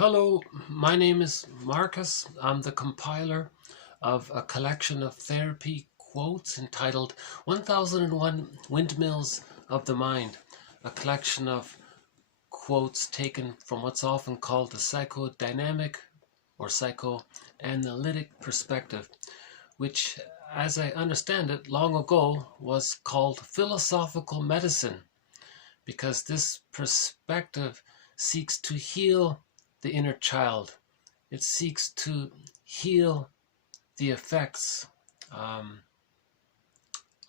Hello, my name is Marcus. I'm the compiler of a collection of therapy quotes entitled 1001 Windmills of the Mind, a collection of quotes taken from what's often called the psychodynamic or psychoanalytic perspective, which, as I understand it, long ago was called philosophical medicine, because this perspective seeks to heal the inner child. It seeks to heal the effects of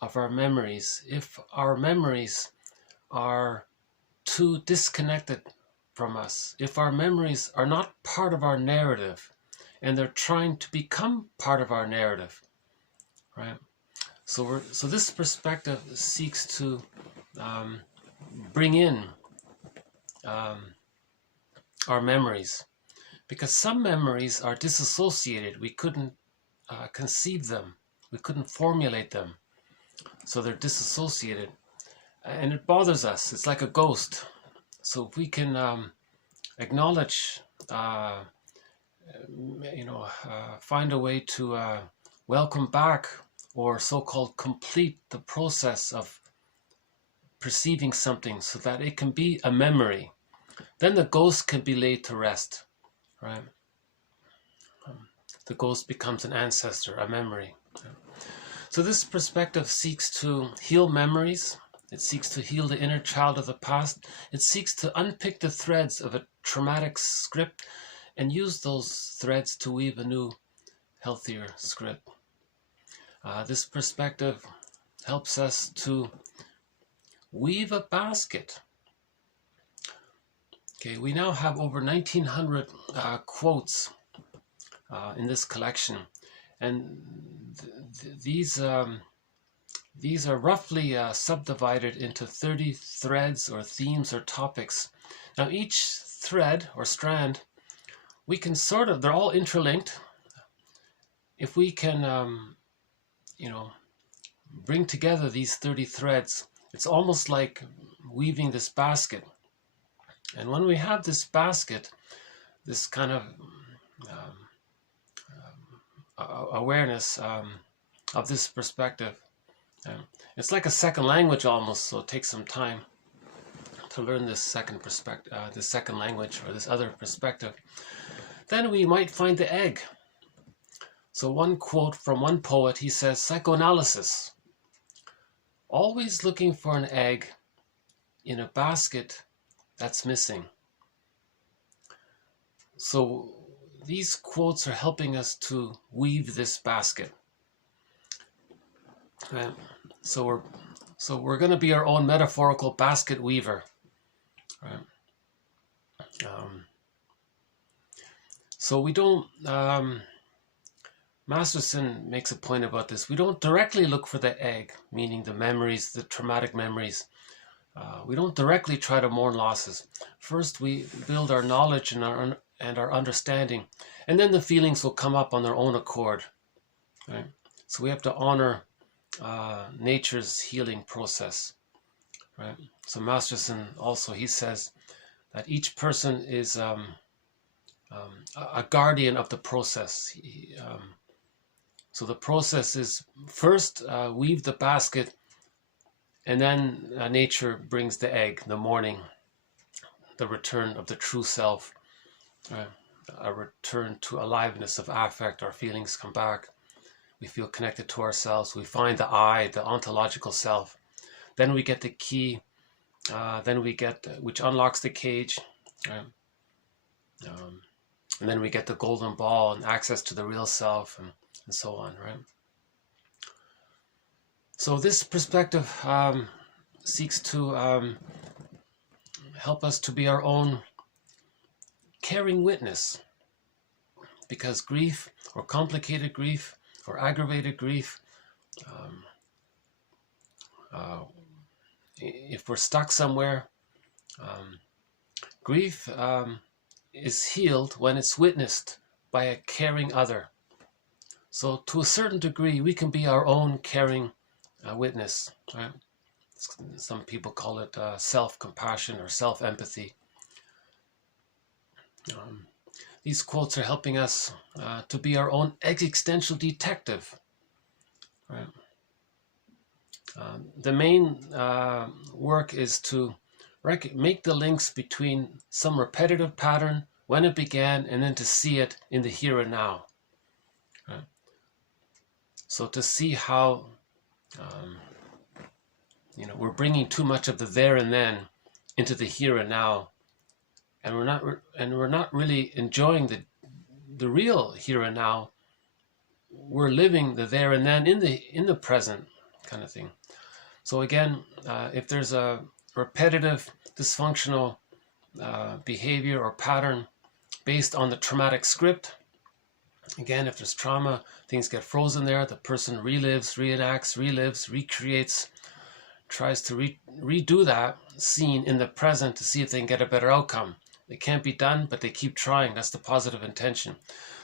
our memories. If our memories are too disconnected from us, if our memories are not part of our narrative and they're trying to become part of our narrative, right? So this perspective seeks to bring in our memories, because some memories are disassociated. We couldn't conceive them, we couldn't formulate them, so they're disassociated, and it bothers us. It's like a ghost. So if we can acknowledge, find a way to welcome back or so-called complete the process of perceiving something so that it can be a memory, then the ghost can be laid to rest, right? The ghost becomes an ancestor, a memory. So this perspective seeks to heal memories. It seeks to heal the inner child of the past. It seeks to unpick the threads of a traumatic script and use those threads to weave a new, healthier script. This perspective helps us to weave a basket. Okay, we now have over 1,900 quotes in this collection, and these are roughly subdivided into 30 threads or themes or topics. Now each thread or strand, we can they're all interlinked. If we can, bring together these 30 threads, it's almost like weaving this basket. And when we have this basket, this kind of awareness of this perspective, it's like a second language almost. So it takes some time to learn this second perspective, this second language, or this other perspective. Then we might find the egg. So one quote from one poet, he says, "Psychoanalysis, always looking for an egg in a basket that's missing." So these quotes are helping us to weave this basket. Right? So we're going to be our own metaphorical basket weaver. Right? So we don't. Masterson makes a point about this. We don't directly look for the egg, meaning the memories, the traumatic memories. We don't directly try to mourn losses. First, we build our knowledge and our understanding, and then the feelings will come up on their own accord. Right? So we have to honor nature's healing process. Right? So Masterson also, he says that each person is a guardian of the process. So the process is first weave the basket, and then nature brings the egg, the morning, the return of the true self, a return to aliveness of affect. Our feelings come back. We feel connected to ourselves. We find the I, the ontological self. Then we get the key. Then we get, which unlocks the cage. And then we get the golden ball and access to the real self, and so on, right? So this perspective seeks to help us to be our own caring witness, because grief, or complicated grief, or aggravated grief, if we're stuck somewhere, grief is healed when it's witnessed by a caring other. So to a certain degree, we can be our own caring witness. Right? Some people call it self-compassion or self-empathy. these quotes are helping us to be our own existential detective. Right? The main work is to make the links between some repetitive pattern, when it began, and then to see it in the here and now. Right? So to see how we're bringing too much of the there and then into the here and now, and we're not really enjoying the real here and now. We're living the there and then in the present kind of thing. So again, if there's a repetitive dysfunctional behavior or pattern based on the traumatic script, again, if there's trauma, things get frozen there. The person relives, reenacts, relives, recreates, tries to redo that scene in the present to see if they can get a better outcome. It can't be done, but they keep trying. That's the positive intention.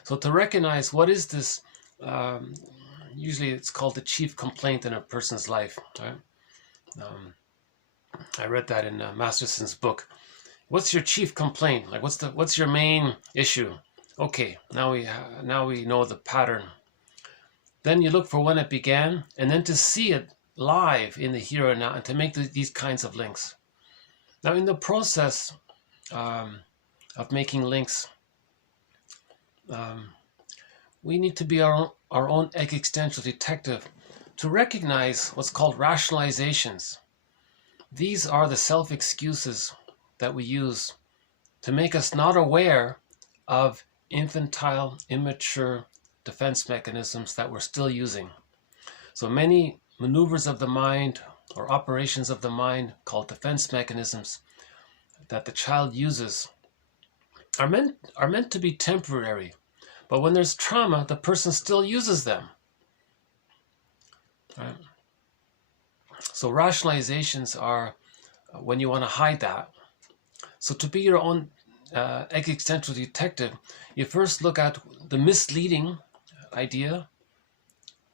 So to recognize what is this, usually it's called the chief complaint in a person's life. Right? I read that in Masterson's book. What's your chief complaint? Like, what's your main issue? Okay, now we know the pattern. Then you look for when it began, and then to see it live in the here and now, and to make these kinds of links. Now, in the process of making links, we need to be our own existential detective to recognize what's called rationalizations. These are the self-excuses that we use to make us not aware of infantile, immature defense mechanisms that we're still using. So many maneuvers of the mind or operations of the mind called defense mechanisms that the child uses are meant to be temporary. But when there's trauma, the person still uses them. Right? So rationalizations are when you want to hide that. So to be your own existential detective, you first look at the misleading idea,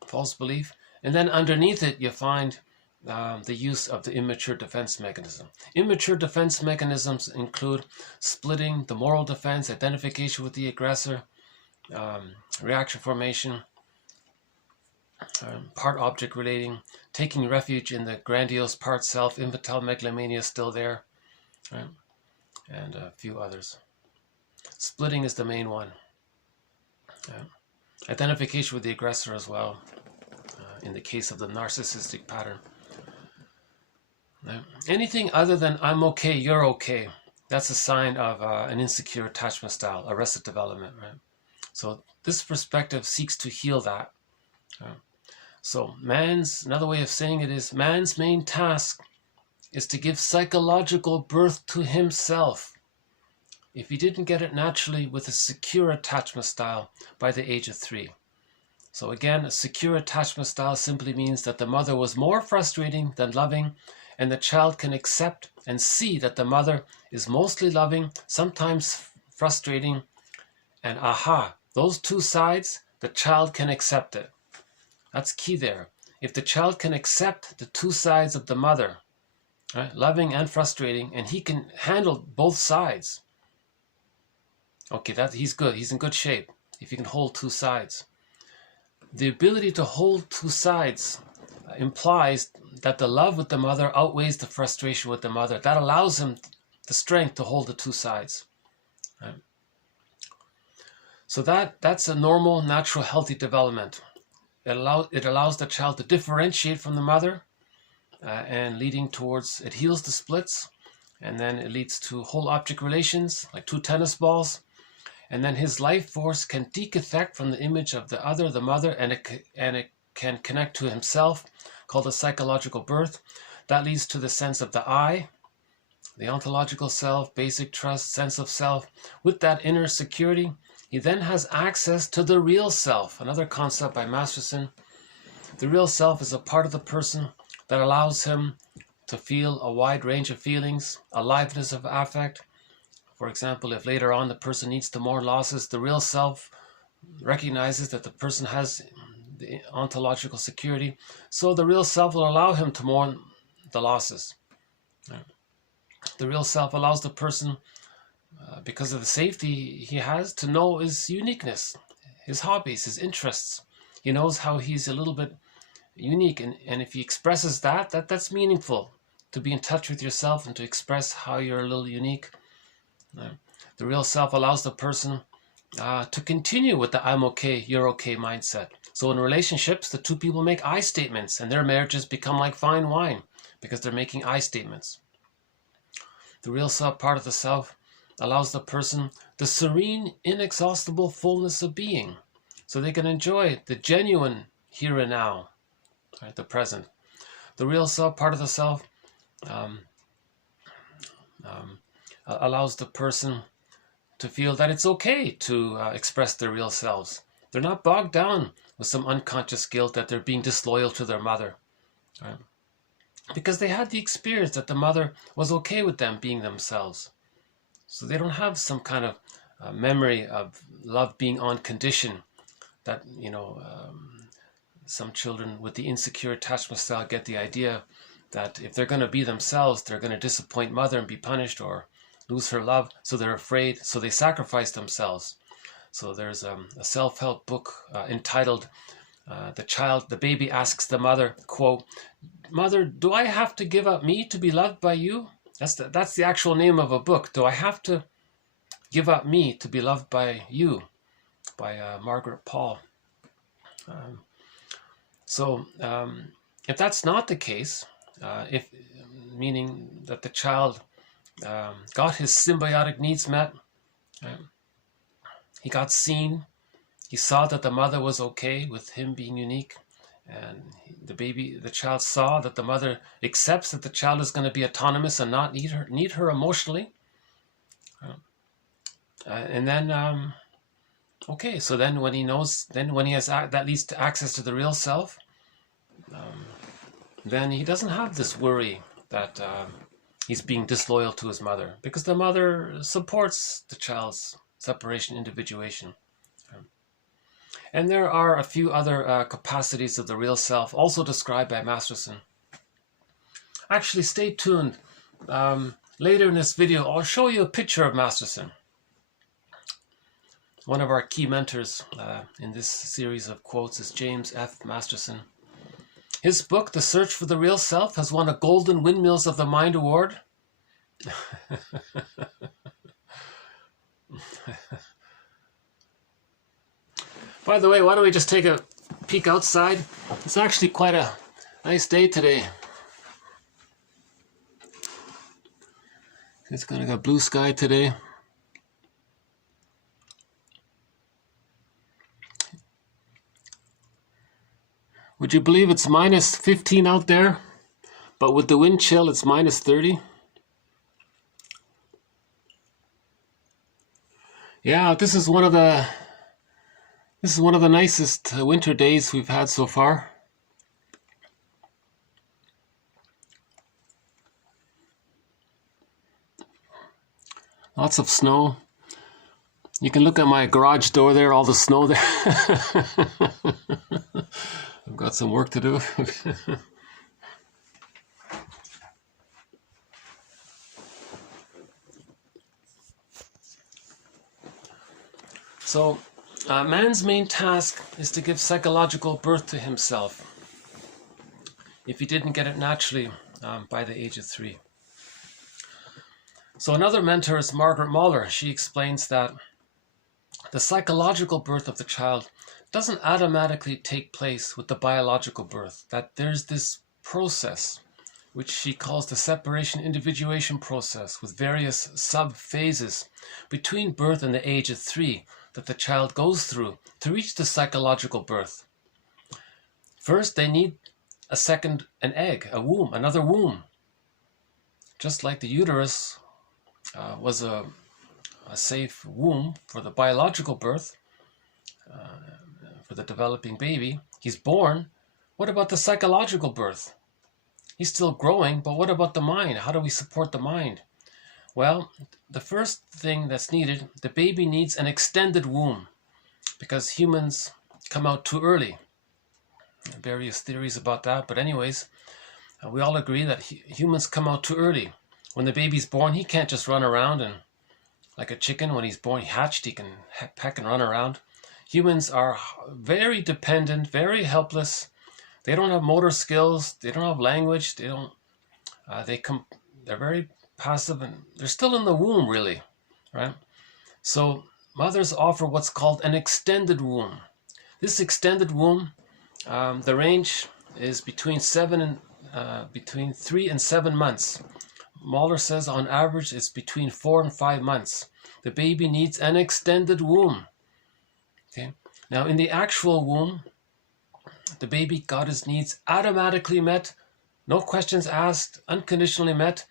false belief, and then underneath it you find the use of the immature defense mechanism. Immature defense mechanisms include splitting, the moral defense, identification with the aggressor, reaction formation, part-object relating, taking refuge in the grandiose part self, infantile megalomania is still there, right? And a few others. Splitting is the main one. Identification with the aggressor as well, in the case of the narcissistic pattern. Anything other than I'm okay, you're okay, that's a sign of an insecure attachment style, arrested development, right? So this perspective seeks to heal that. So another way of saying it is, man's main task is to give psychological birth to himself. If he didn't get it naturally with a secure attachment style by the age of 3. So again, a secure attachment style simply means that the mother was more frustrating than loving, and the child can accept and see that the mother is mostly loving, sometimes frustrating, and those two sides, the child can accept it. That's key there. If the child can accept the two sides of the mother, right, loving and frustrating, and he can handle both sides, okay, he's good. He's in good shape if he can hold two sides. The ability to hold two sides implies that the love with the mother outweighs the frustration with the mother. That allows him the strength to hold the two sides. Right? So that's a normal, natural, healthy development. It allows the child to differentiate from the mother, and leading towards, it heals the splits, and then it leads to whole object relations, like two tennis balls, and then his life force can decathect from the image of the other, the mother, and it can connect to himself, called the psychological birth. That leads to the sense of the I, the ontological self, basic trust, sense of self. With that inner security, he then has access to the real self, another concept by Masterson. The real self is a part of the person that allows him to feel a wide range of feelings, aliveness of affect. For example, if later on the person needs to mourn losses, the real self recognizes that the person has the ontological security, so the real self will allow him to mourn the losses. The real self allows the person because of the safety he has to know his uniqueness, his hobbies, his interests. He knows how he's a little bit unique, and if he expresses that's meaningful, to be in touch with yourself and to express how you're a little unique. The real self allows the person to continue with the I'm okay, you're okay mindset. So in relationships, the two people make I statements, and their marriages become like fine wine because they're making I statements. The real self, part of the self, allows the person the serene, inexhaustible fullness of being, so they can enjoy the genuine here and now, right, the present. The real self, part of the self, allows the person to feel that it's okay to express their real selves. They're not bogged down with some unconscious guilt that they're being disloyal to their mother, right? Because they had the experience that the mother was okay with them being themselves. So they don't have some kind of memory of love being on condition that, some children with the insecure attachment style get the idea that if they're going to be themselves, they're going to disappoint mother and be punished or lose her love. So they're afraid, so they sacrifice themselves. So there's a self-help book entitled the baby asks the mother, quote, "Mother, do I have to give up me to be loved by you?" That's the actual name of a book. Do I have to give up me to be loved by you? By Margaret Paul. If that's not the case, meaning that the child got his symbiotic needs met, he got seen, he saw that the mother was okay with him being unique, and the child saw that the mother accepts that the child is going to be autonomous and not need her emotionally. And then, okay, so then when he knows, then when he has that leads to access to the real self, then he doesn't have this worry that he's being disloyal to his mother, because the mother supports the child's separation, individuation. And there are a few other capacities of the real self, also described by Masterson. Actually, stay tuned. Later in this video, I'll show you a picture of Masterson, one of our key mentors in this series of quotes is James F. Masterson. His book, The Search for the Real Self, has won a Golden Windmills of the Mind Award. By the way, why don't we just take a peek outside? It's actually quite a nice day today. It's gonna got blue sky today. Would you believe it's minus 15 out there, but with the wind chill it's minus 30? Yeah, this is one of the nicest winter days we've had so far. Lots of snow. You can look at my garage door there, all the snow there. I've got some work to do. So, man's main task is to give psychological birth to himself, if he didn't get it naturally by the age of 3. So another mentor is Margaret Muller. She explains that the psychological birth of the child doesn't automatically take place with the biological birth, that there's this process, which she calls the separation individuation process, with various sub-phases between birth and the age of 3 that the child goes through to reach the psychological birth. First, they need an egg, a womb, another womb. Just like the uterus was a safe womb for the biological birth, for the developing baby. He's born. What about the psychological birth? He's still growing, but what about the mind? How do we support the mind? Well, the first thing that's needed, the baby needs an extended womb, because humans come out too early. Various theories about that, but anyways, we all agree that humans come out too early. When the baby's born, he can't just run around and like a chicken when he's born, he hatched, he can peck and run around. Humans are very dependent, very helpless. They don't have motor skills. They don't have language. They don't. They're very passive, and they're still in the womb, really, right? So mothers offer what's called an extended womb. This extended womb, the range is between 3 and 7 months. Mahler says on average it's between 4 and 5 months. The baby needs an extended womb. Okay. Now in the actual womb, the baby got his needs automatically met, no questions asked, unconditionally met,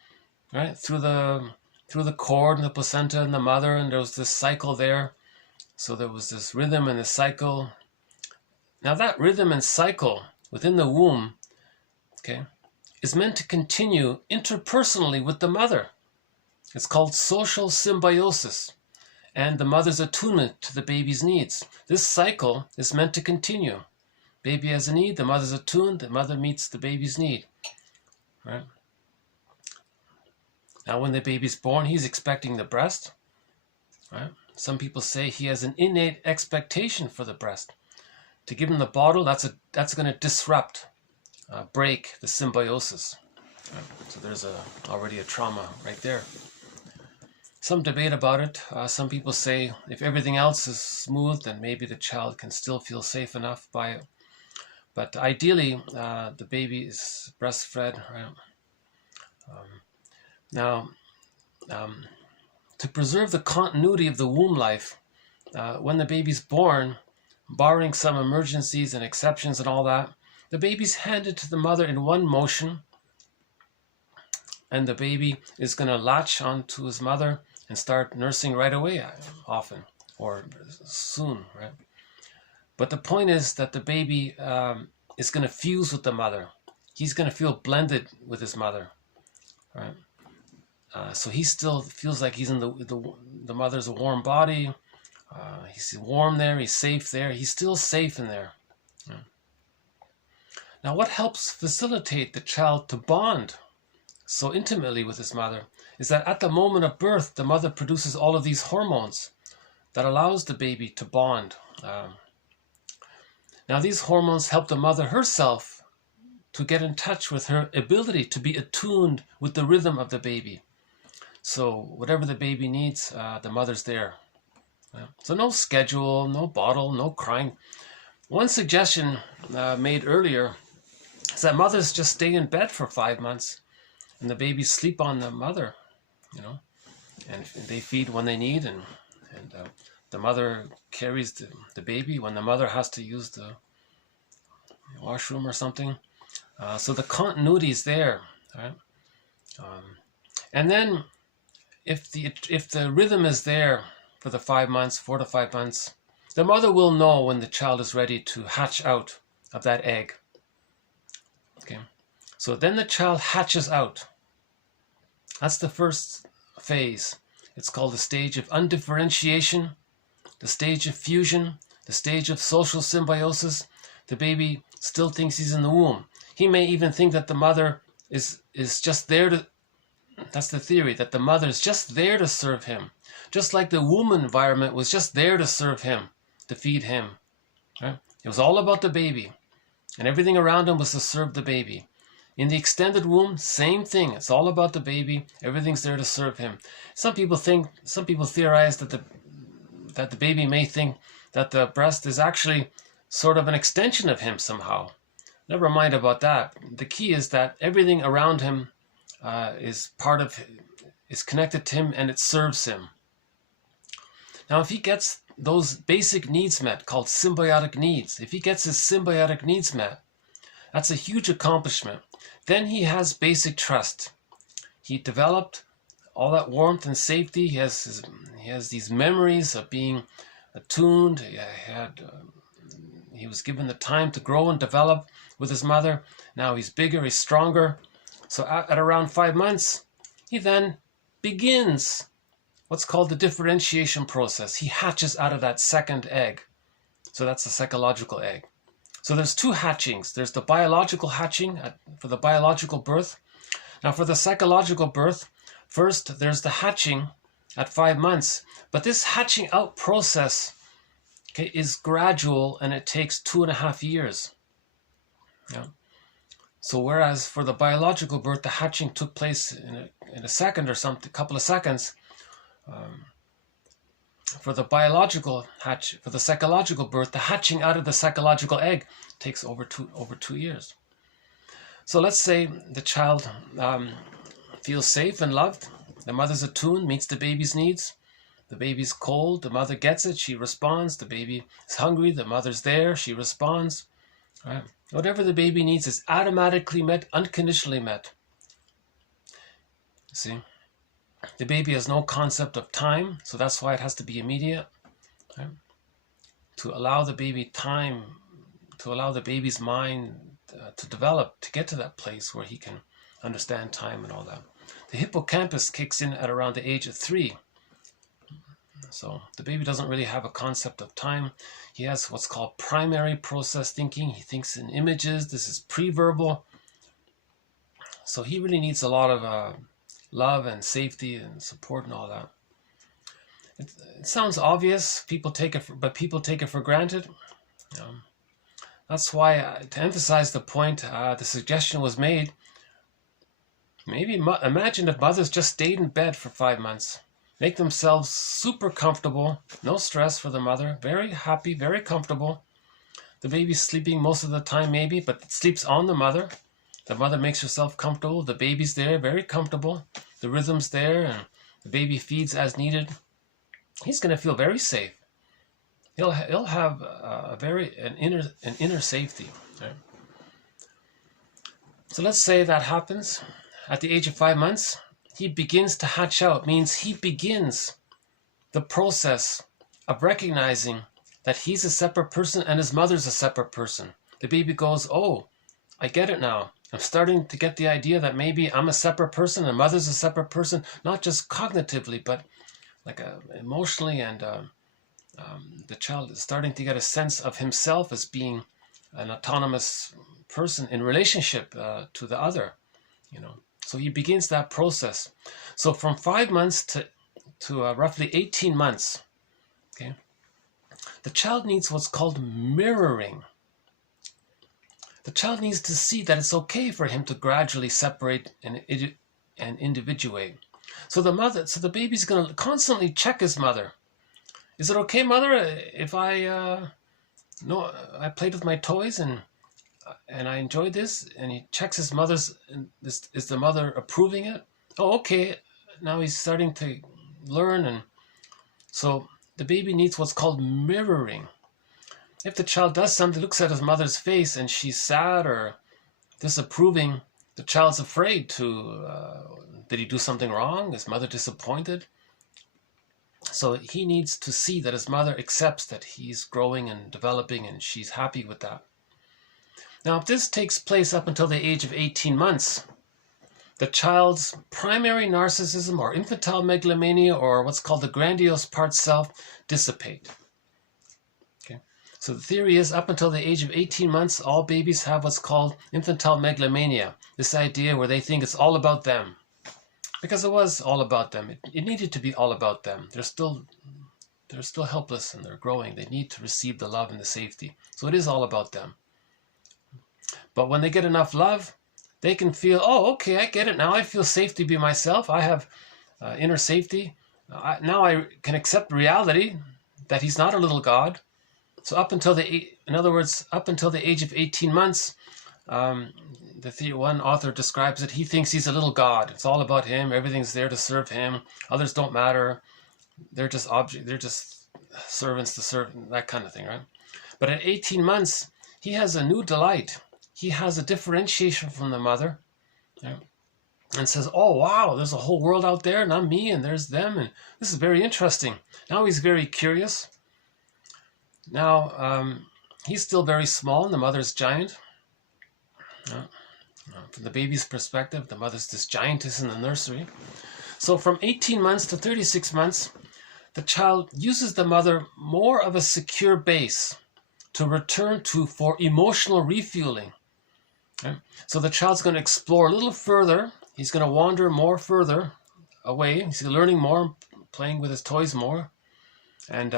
right? Through the cord and the placenta and the mother, and there was this cycle there. So there was this rhythm and this cycle. Now that rhythm and cycle within the womb, okay, is meant to continue interpersonally with the mother. It's called social symbiosis and the mother's attunement to the baby's needs. This cycle is meant to continue. Baby has a need, the mother's attuned, the mother meets the baby's need. Right? Now when the baby's born, he's expecting the breast. Right? Some people say he has an innate expectation for the breast. To give him the bottle, that's going to disrupt, break the symbiosis. Right? So there's already a trauma right there. Some debate about it. Some people say if everything else is smooth, then maybe the child can still feel safe enough by it. But ideally, the baby is breastfed. Right? To preserve the continuity of the womb life, when the baby's born, barring some emergencies and exceptions and all that, the baby's handed to the mother in one motion, and the baby is going to latch onto his mother and start nursing right away, often, or soon, right? But the point is that the baby is going to fuse with the mother. He's going to feel blended with his mother, right? So he still feels like he's in the mother's warm body. He's warm there. He's safe there. He's still safe in there. Yeah. Now, what helps facilitate the child to bond so intimately with his mother is that at the moment of birth, the mother produces all of these hormones that allows the baby to bond. Now, these hormones help the mother herself to get in touch with her ability to be attuned with the rhythm of the baby. So whatever the baby needs, the mother's there. So no schedule, no bottle, no crying. One suggestion made earlier is that mothers just stay in bed for 5 months and the babies sleep on the mother, and they feed when they need, and the mother carries the baby when the mother has to use the washroom or something. So the continuity is there, right? And then if the rhythm is there for the 5 months, 4 to 5 months, the mother will know when the child is ready to hatch out of that egg. Okay, so then the child hatches out. That's the first phase. It's called the stage of undifferentiation, the stage of fusion, the stage of social symbiosis. The baby still thinks he's in the womb. He may even think that the mother is just there to, that's the theory, that the mother is just there to serve him. Just like the womb environment was just there to serve him, to feed him. Right? It was all about the baby. And everything around him was to serve the baby. In the extended womb, same thing. It's all about the baby. Everything's there to serve him. Some people theorize that the baby may think that the breast is actually sort of an extension of him somehow. Never mind about that. The key is that everything around him is connected to him and it serves him. Now, if he gets those basic needs met, called symbiotic needs, if he gets his symbiotic needs met, that's a huge accomplishment. Then he has basic trust. He developed all that warmth and safety. He has these memories of being attuned. He was given the time to grow and develop with his mother. Now he's bigger, he's stronger. So at around 5 months, he then begins what's called the differentiation process. He hatches out of that second egg. So that's the psychological egg. So there's two hatchings. There's the biological hatching for the biological birth. Now for the psychological birth, first there's the hatching at 5 months. But this hatching out process, okay, is gradual, and it takes 2.5 years. Yeah. So whereas for the biological birth, the hatching took place in a second or something, a couple of seconds, for the psychological birth, the hatching out of the psychological egg takes over 2 years. So let's say the child feels safe and loved. The mother's attuned, meets the baby's needs. The baby's cold, the mother gets it, she responds. The baby is hungry, the mother's there, she responds. Right? Whatever the baby needs is automatically met, unconditionally met. See? The baby has no concept of time, so that's why it has to be immediate. Right? To allow the baby time, to allow the baby's mind to develop, to get to that place where he can understand time and all that. The hippocampus kicks in at around the age of 3. So the baby doesn't really have a concept of time. He has what's called primary process thinking. He thinks in images. This is pre-verbal. So he really needs a lot of love and safety and support and all that. It sounds obvious. People take it for granted. That's why, to emphasize the point, the suggestion was made. Maybe imagine if mothers just stayed in bed for 5 months. Make themselves super comfortable, no stress for the mother, very happy, very comfortable. The baby's sleeping most of the time maybe, but it sleeps on the mother. The mother makes herself comfortable, the baby's there, very comfortable. The rhythm's there, and the baby feeds as needed. He's going to feel very safe. He'll have an inner safety. Right? So let's say that happens at the age of 5 months. He begins to hatch out, means he begins the process of recognizing that he's a separate person and his mother's a separate person. The baby goes, oh, I get it now. I'm starting to get the idea that maybe I'm a separate person and mother's a separate person, not just cognitively, but like emotionally, and the child is starting to get a sense of himself as being an autonomous person in relationship to the other, So he begins that process. So from 5 months to roughly 18 months, okay, the child needs what's called mirroring. The child needs to see that it's okay for him to gradually separate and individuate. So the baby's going to constantly check his mother. Is it okay, mother, if I played with my toys and I enjoyed this? And he checks his mother's, and is the mother approving it? Oh, okay. Now he's starting to learn. And so the baby needs what's called mirroring. If the child does something, looks at his mother's face and she's sad or disapproving, the child's afraid did he do something wrong? Is mother disappointed? So he needs to see that his mother accepts that he's growing and developing and she's happy with that. Now, if this takes place up until the age of 18 months, the child's primary narcissism or infantile megalomania, or what's called the grandiose part self, dissipate. Okay. So the theory is up until the age of 18 months, all babies have what's called infantile megalomania, this idea where they think it's all about them. Because it was all about them. It needed to be all about them. They're still helpless and they're growing. They need to receive the love and the safety. So it is all about them. But when they get enough love, they can feel, oh, okay, I get it now. I feel safe to be myself. I have inner safety. Now I can accept reality that he's not a little God. So up until the age of 18 months, one author describes it, he thinks he's a little God. It's all about him. Everything's there to serve him. Others don't matter. They're just they're just servants to serve, that kind of thing, right? But at 18 months, he has a new delight. He has a differentiation from the mother, right? And says, oh, wow, there's a whole world out there, and I'm me, and there's them, and this is very interesting. Now he's very curious. Now, he's still very small, and the mother's giant. From the baby's perspective, the mother's this giantess in the nursery. So from 18 months to 36 months, the child uses the mother more of a secure base to return to for emotional refueling. Okay? So the child's going to explore a little further. He's going to wander more further away. He's learning more playing with his toys more, and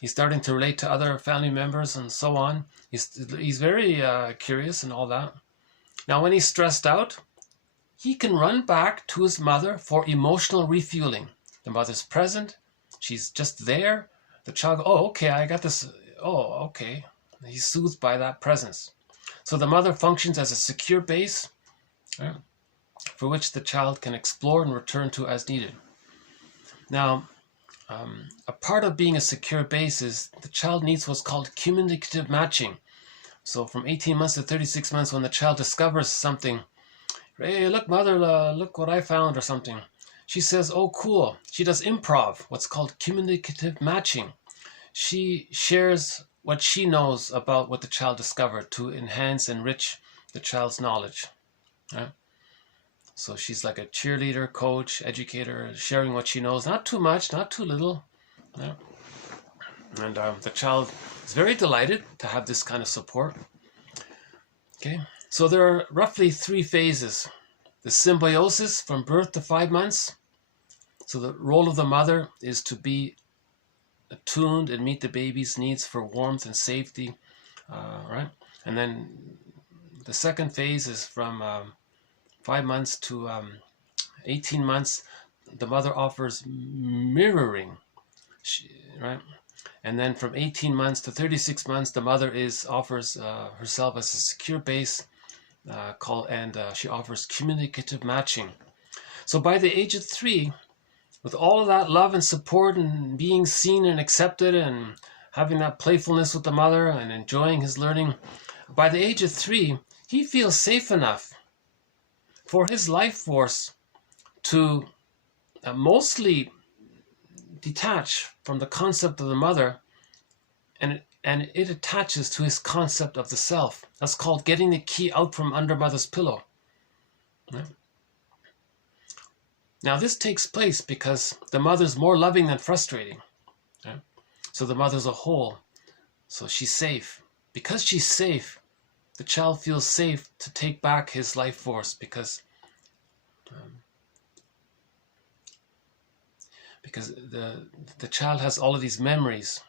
he's starting to relate to other family members and so on. He's very curious and all that. Now, when he's stressed out, he can run back to his mother for emotional refueling. The mother's present. She's just there. The child goes, oh, okay, I got this. Oh, okay. He's soothed by that presence. So the mother functions as a secure base, right, for which the child can explore and return to as needed. Now, a part of being a secure base is the child needs what's called communicative matching. So from 18 months to 36 months, when the child discovers something, hey, look, mother, look what I found or something. She says, oh, cool. She does improv, what's called communicative matching. She shares what she knows about what the child discovered to enhance, enrich the child's knowledge. Right? So she's like a cheerleader, coach, educator, sharing what she knows. Not too much, not too little. Yeah. And the child is very delighted to have this kind of support. Okay, so there are roughly 3 phases. The symbiosis from birth to 5 months. So the role of the mother is to be attuned and meet the baby's needs for warmth and safety, right? And then the second phase is from 5 months to 18 months. The mother offers mirroring, right? And then from 18 months to 36 months, the mother offers herself as a secure base, she offers communicative matching. So by the age of 3, with all of that love and support and being seen and accepted and having that playfulness with the mother and enjoying his learning, by the age of 3, he feels safe enough for his life force to mostly detach from the concept of the mother, and it attaches to his concept of the self. That's called getting the key out from under mother's pillow. Right? Now this takes place because the mother's more loving than frustrating. Right? So the mother's a whole. So she's safe. Because she's safe, the child feels safe to take back his life force because the child has all of these memories,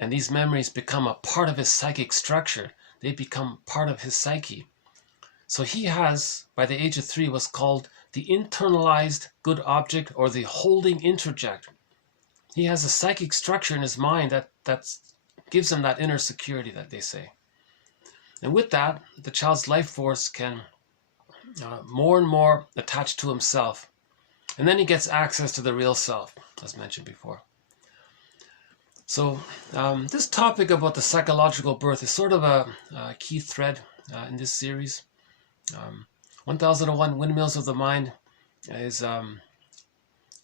and these memories become a part of his psychic structure. They become part of his psyche. So he has, by the age of 3, what's called the internalized good object, or the holding interject. He has a psychic structure in his mind that gives him that inner security that they say. And with that, the child's life force can more and more attach to himself. And then he gets access to the real self, as mentioned before. So this topic about the psychological birth is sort of a key thread in this series. 1001 Windmills of the Mind is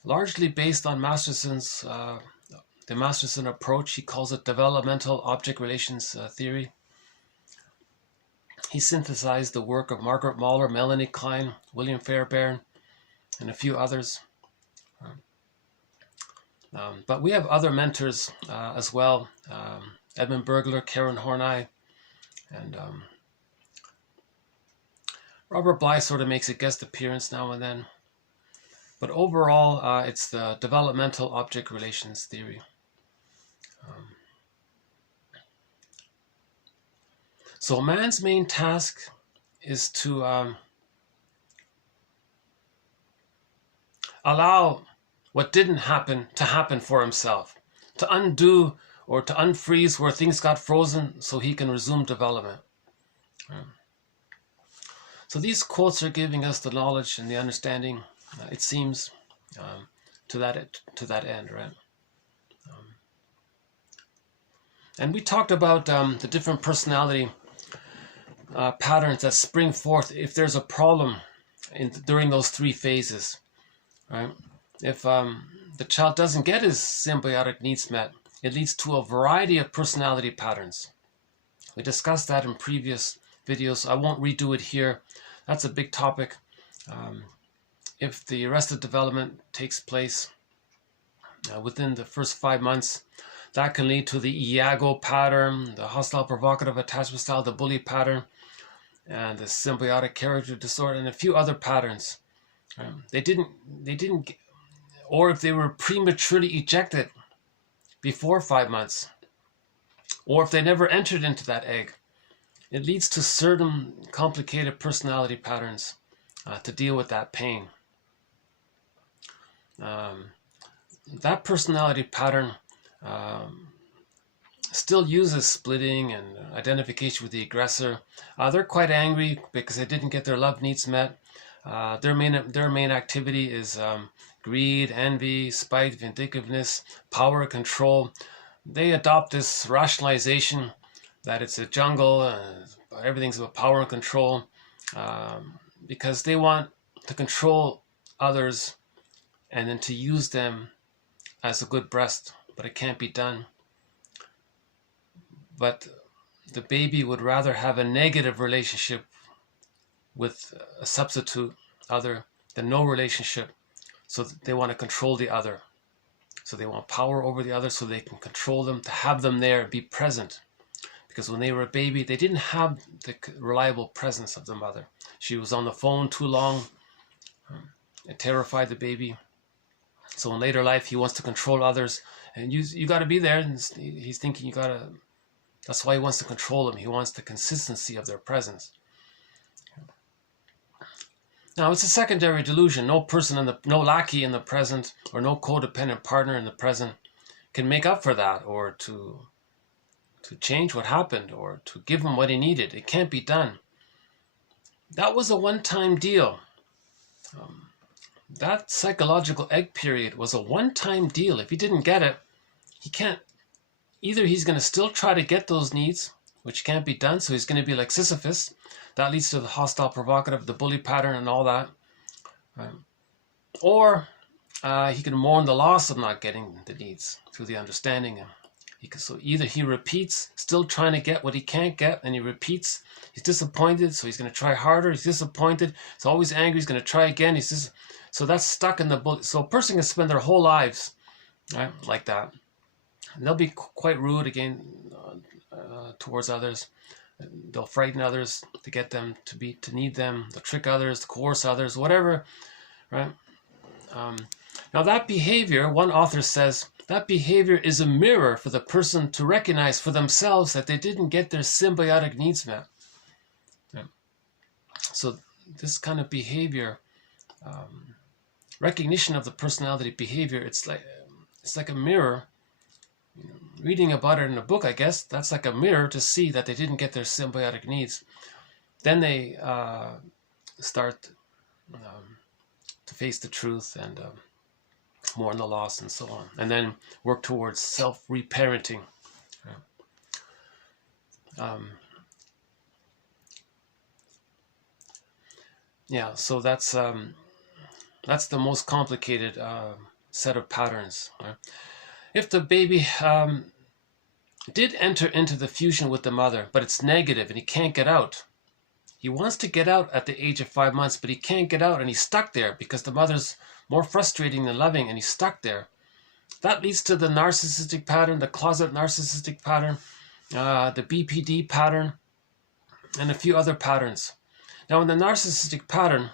largely based on the Masterson approach. He calls it developmental object relations theory. He synthesized the work of Margaret Mahler, Melanie Klein, William Fairbairn, and a few others. But we have other mentors as well. Edmund Bergler, Karen Horney, and Robert Bly sort of makes a guest appearance now and then. But overall, it's the developmental object relations theory. So man's main task is to allow what didn't happen to happen for himself, to undo or to unfreeze where things got frozen so he can resume development. So these quotes are giving us the knowledge and the understanding, it seems, to that end, right? And we talked about the different personality patterns that spring forth if there's a problem during those 3 phases, right? If the child doesn't get his symbiotic needs met, it leads to a variety of personality patterns. We discussed that in previous videos. I won't redo it here. That's a big topic. If the arrested development takes place within the first 5 months, that can lead to the Iago pattern, the hostile provocative attachment style, the bully pattern, and the symbiotic character disorder, and a few other patterns. They didn't or if they were prematurely ejected before 5 months, or if they never entered into that egg. It leads to certain complicated personality patterns to deal with that pain. That personality pattern still uses splitting and identification with the aggressor. They're quite angry because they didn't get their love needs met. Their main activity is greed, envy, spite, vindictiveness, power, control. They adopt this rationalization that it's a jungle, everything's about power and control, because they want to control others and then to use them as a good breast, but it can't be done. But the baby would rather have a negative relationship with a substitute other than no relationship, so they want to control the other. So they want power over the other so they can control them, to have them there, be present. Because when they were a baby, they didn't have the reliable presence of the mother. She was on the phone too long. It terrified the baby. So in later life, he wants to control others. And you got to be there. And he's thinking you got to... That's why he wants to control them. He wants the consistency of their presence. Now, it's a secondary delusion. No lackey in the present, or no codependent partner in the present can make up for that, or to change what happened, or to give him what he needed. It can't be done. That was a one-time deal. That psychological egg period was a one-time deal. If he didn't get it, he can't. Either he's going to still try to get those needs, which can't be done, so he's going to be like Sisyphus. That leads to the hostile, provocative, the bully pattern and all that. Or he can mourn the loss of not getting the needs through the understanding. So either he repeats, still trying to get what he can't get, and he repeats. He's disappointed, so he's going to try harder. He's disappointed. He's always angry. He's going to try again. So that's stuck in the bully. So a person can spend their whole lives, right, like that. And they'll be quite rude again towards others. They'll frighten others to get them to need them. They'll trick others, to coerce others, whatever, right? Now that behavior, one author says, that behavior is a mirror for the person to recognize for themselves that they didn't get their symbiotic needs met. Yeah. So this kind of behavior, recognition of the personality behavior, it's like a mirror. Reading about it in a book, I guess, that's like a mirror to see that they didn't get their symbiotic needs. Then they start to face the truth and mourn the loss and so on. And then work towards self-reparenting. So that's the most complicated set of patterns. Right? If the baby did enter into the fusion with the mother, but it's negative and he can't get out. He wants to get out at the age of 5 months, but he can't get out and he's stuck there because the mother's more frustrating than loving and he's stuck there. That leads to the narcissistic pattern, the closet narcissistic pattern, the BPD pattern, and a few other patterns. Now in the narcissistic pattern,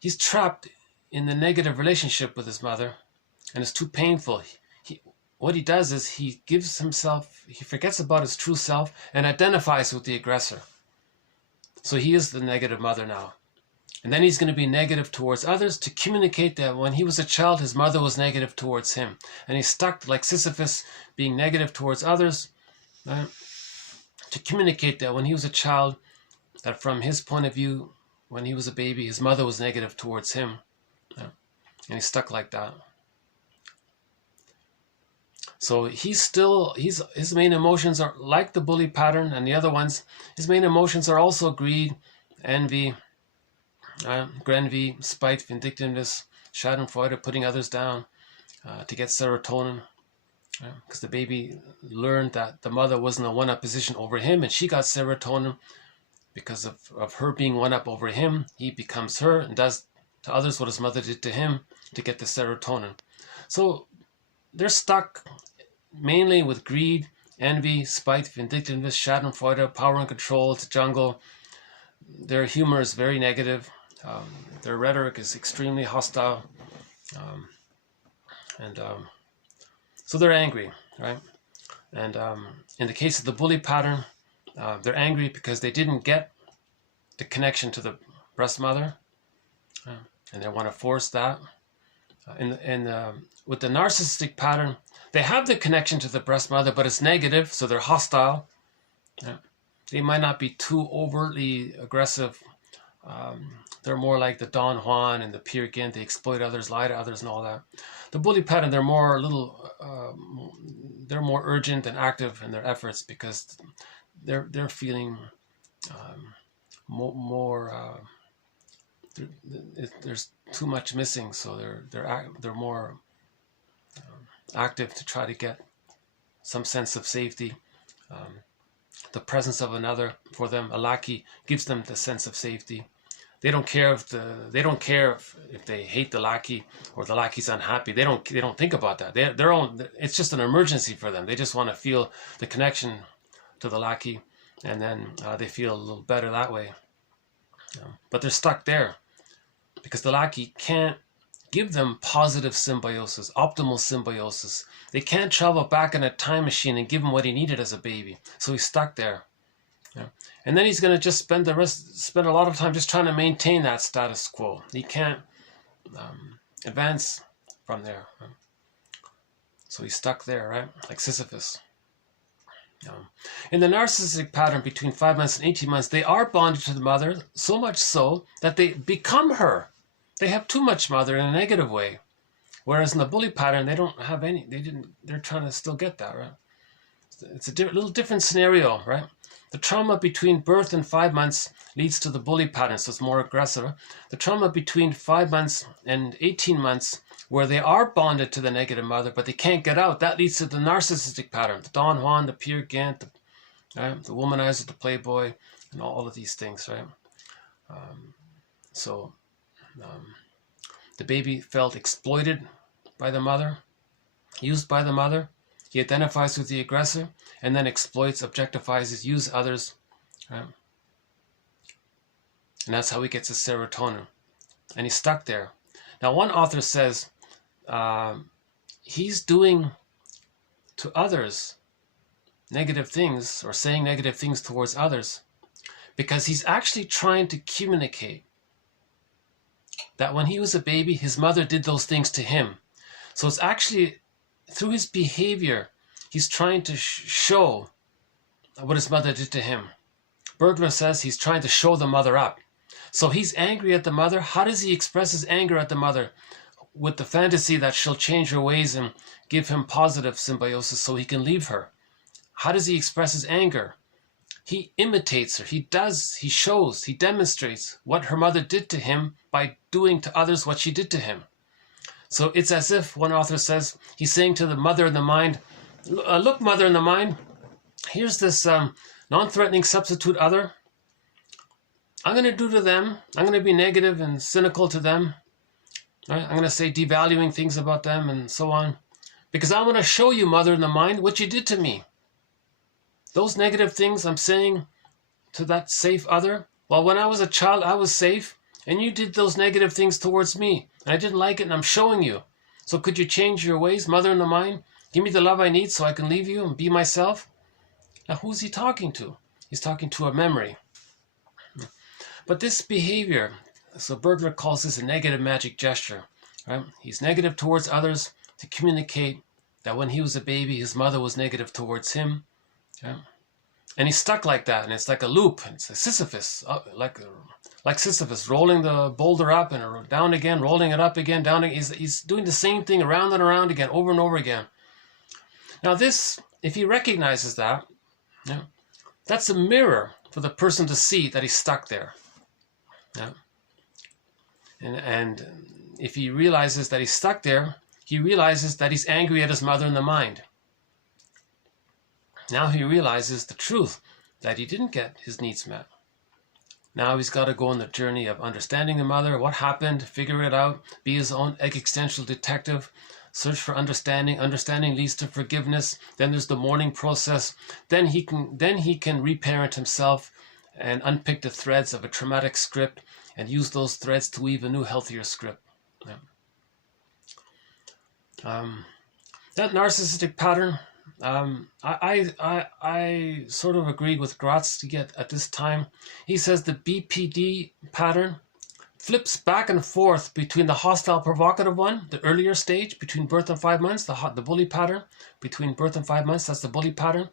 he's trapped in the negative relationship with his mother. And it's too painful. What he does is he forgets about his true self and identifies with the aggressor. So he is the negative mother now. And then he's going to be negative towards others to communicate that when he was a child, his mother was negative towards him. And he's stuck like Sisyphus, being negative towards others, right? To communicate that when he was a child, that from his point of view, when he was a baby, his mother was negative towards him. Right? And he's stuck like that. So his main emotions are like the bully pattern and the other ones. His main emotions are also greed, envy, grenvy, spite, vindictiveness, schadenfreude, putting others down to get serotonin. Because the baby learned that the mother was in a one-up position over him and she got serotonin because of her being one-up over him. He becomes her and does to others what his mother did to him to get the serotonin. So they're stuck mainly with greed, envy, spite, vindictiveness, schadenfreude, power and control. It's a jungle. Their humor is very negative. Their rhetoric is extremely hostile. So they're angry, right? And in the case of the bully pattern, they're angry because they didn't get the connection to the breast mother, and they want to force that. With the narcissistic pattern, they have the connection to the breast mother, but it's negative, so they're hostile. They might not be too overtly aggressive. They're more like the Don Juan and the Peer Gynt. They exploit others, lie to others, and all that. The bully pattern, they're more urgent and active in their efforts because they're feeling more. There's too much missing, so they're more active to try to get some sense of safety. The presence of another for them, a lackey, gives them the sense of safety. They don't care if they hate the lackey or the lackey's unhappy. They don't think about that. It's just an emergency for them. They just want to feel the connection to the lackey, and then they feel a little better that way. But they're stuck there because the lackey can't give them positive symbiosis, optimal symbiosis. They can't travel back in a time machine and give him what he needed as a baby. So he's stuck there. And then he's going to just spend a lot of time just trying to maintain that status quo. He can't advance from there. So he's stuck there, right? Like Sisyphus. In the narcissistic pattern between 5 months and 18 months, they are bonded to the mother, so much so that they become her. They have too much mother in a negative way. Whereas in the bully pattern, they don't have any. They're trying to still get that, right? It's a little different scenario, right? The trauma between birth and 5 months leads to the bully pattern, so it's more aggressive. The trauma between 5 months and 18 months, where they are bonded to the negative mother, but they can't get out, that leads to the narcissistic pattern. The Don Juan, the Peer Gynt, the womanizer, the playboy, and all of these things, right? The baby felt exploited by the mother, used by the mother. He identifies with the aggressor and then exploits, objectifies, uses others. Right? And that's how he gets his serotonin. And he's stuck there. Now, one author says he's doing to others negative things or saying negative things towards others because he's actually trying to communicate that when he was a baby, his mother did those things to him. So it's actually through his behavior, he's trying to show what his mother did to him. Bergler says he's trying to show the mother up. So he's angry at the mother. How does he express his anger at the mother? With the fantasy that she'll change her ways and give him positive symbiosis so he can leave her. How does he express his anger? He imitates her. He shows, he demonstrates what her mother did to him by doing to others what she did to him. So it's as if, one author says, he's saying to the mother in the mind, look, mother in the mind, here's this non-threatening substitute other. I'm going to do to them, I'm going to be negative and cynical to them. Right? I'm going to say devaluing things about them and so on. Because I want to show you, mother in the mind, what you did to me. Those negative things I'm saying to that safe other, well, when I was a child, I was safe, and you did those negative things towards me. And I didn't like it, and I'm showing you. So could you change your ways, mother in the mind? Give me the love I need so I can leave you and be myself? Now, who's he talking to? He's talking to a memory. But this behavior, so Bergler calls this a negative magic gesture. Right? He's negative towards others to communicate that when he was a baby, his mother was negative towards him. Okay? And he's stuck like that, and it's like a loop. It's a Sisyphus, like Sisyphus, rolling the boulder up and down again, rolling it up again, down again. He's doing the same thing around and around again, over and over again. Now this, if he recognizes that, yeah, that's a mirror for the person to see that he's stuck there. Yeah. And if he realizes that he's stuck there, he realizes that he's angry at his mother in the mind. Now he realizes the truth, that he didn't get his needs met. Now he's got to go on the journey of understanding the mother, what happened, figure it out, be his own existential detective, search for understanding. Understanding leads to forgiveness. Then there's the mourning process. Then he can reparent himself and unpick the threads of a traumatic script and use those threads to weave a new, healthier script. Yeah. That narcissistic pattern, I sort of agree with Grotsky at this time. He says the BPD pattern flips back and forth between the hostile provocative one, the earlier stage, between birth and 5 months, the bully pattern, between birth and 5 months, that's the bully pattern,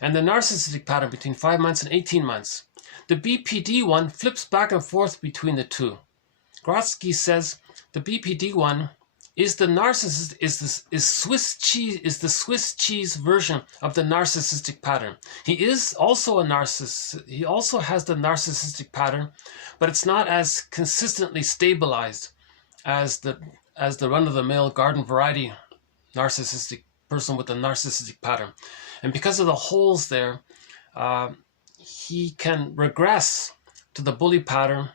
and the narcissistic pattern between 5 months and 18 months. The BPD one flips back and forth between the two. Grotsky says the BPD one is the narcissist is the Swiss cheese version of the narcissistic pattern. He is also a narcissist. He also has the narcissistic pattern, but it's not as consistently stabilized as the run-of-the-mill garden variety narcissistic person with the narcissistic pattern. And because of the holes there, he can regress to the bully pattern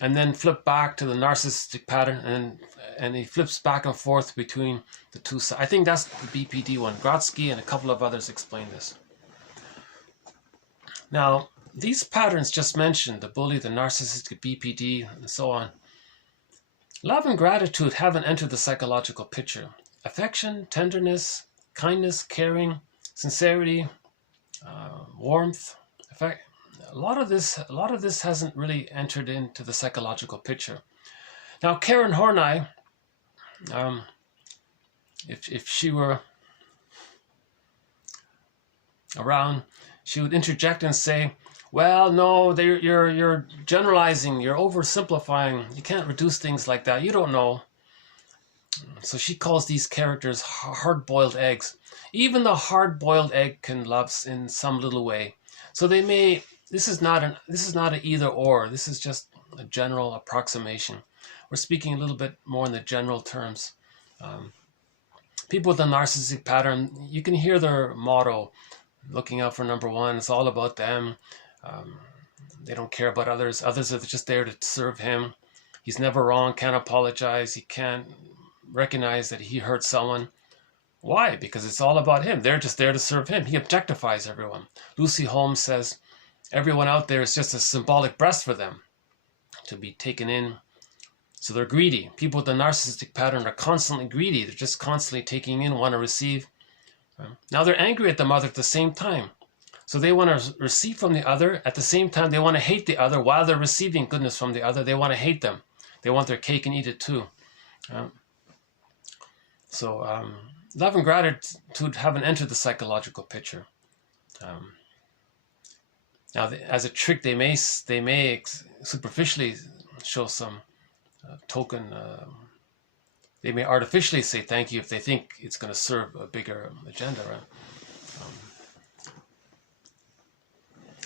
and then flip back to the narcissistic pattern, and he flips back and forth between the two sides. I think that's the BPD one. Grotsky and a couple of others explain this. Now, these patterns just mentioned, the bully, the narcissistic, BPD, and so on, love and gratitude haven't entered the psychological picture. Affection, tenderness, kindness, caring, sincerity, warmth, affect. A lot of this hasn't really entered into the psychological picture. Now, Karen Horney, if she were around, she would interject and say, "Well, no, you're generalizing, you're oversimplifying. You can't reduce things like that. You don't know." So she calls these characters hard-boiled eggs. Even the hard-boiled egg can love in some little way. So they may. This is not an either or. This is just a general approximation. We're speaking a little bit more in the general terms. People with a narcissistic pattern, you can hear their motto, looking out for number one. It's all about them. They don't care about others. Others are just there to serve him. He's never wrong, can't apologize. He can't recognize that he hurt someone. Why? Because it's all about him. They're just there to serve him. He objectifies everyone. Lucy Holmes says, everyone out there is just a symbolic breast for them to be taken in. So they're greedy. People with a narcissistic pattern are constantly greedy. They're just constantly taking in, want to receive. Now they're angry at the mother at the same time. So they want to receive from the other. At the same time, they want to hate the other. While they're receiving goodness from the other, they want to hate them. They want their cake and eat it too. Love and gratitude haven't entered the psychological picture. Now, as a trick, they may superficially show some token. They may artificially say thank you if they think it's going to serve a bigger agenda, right?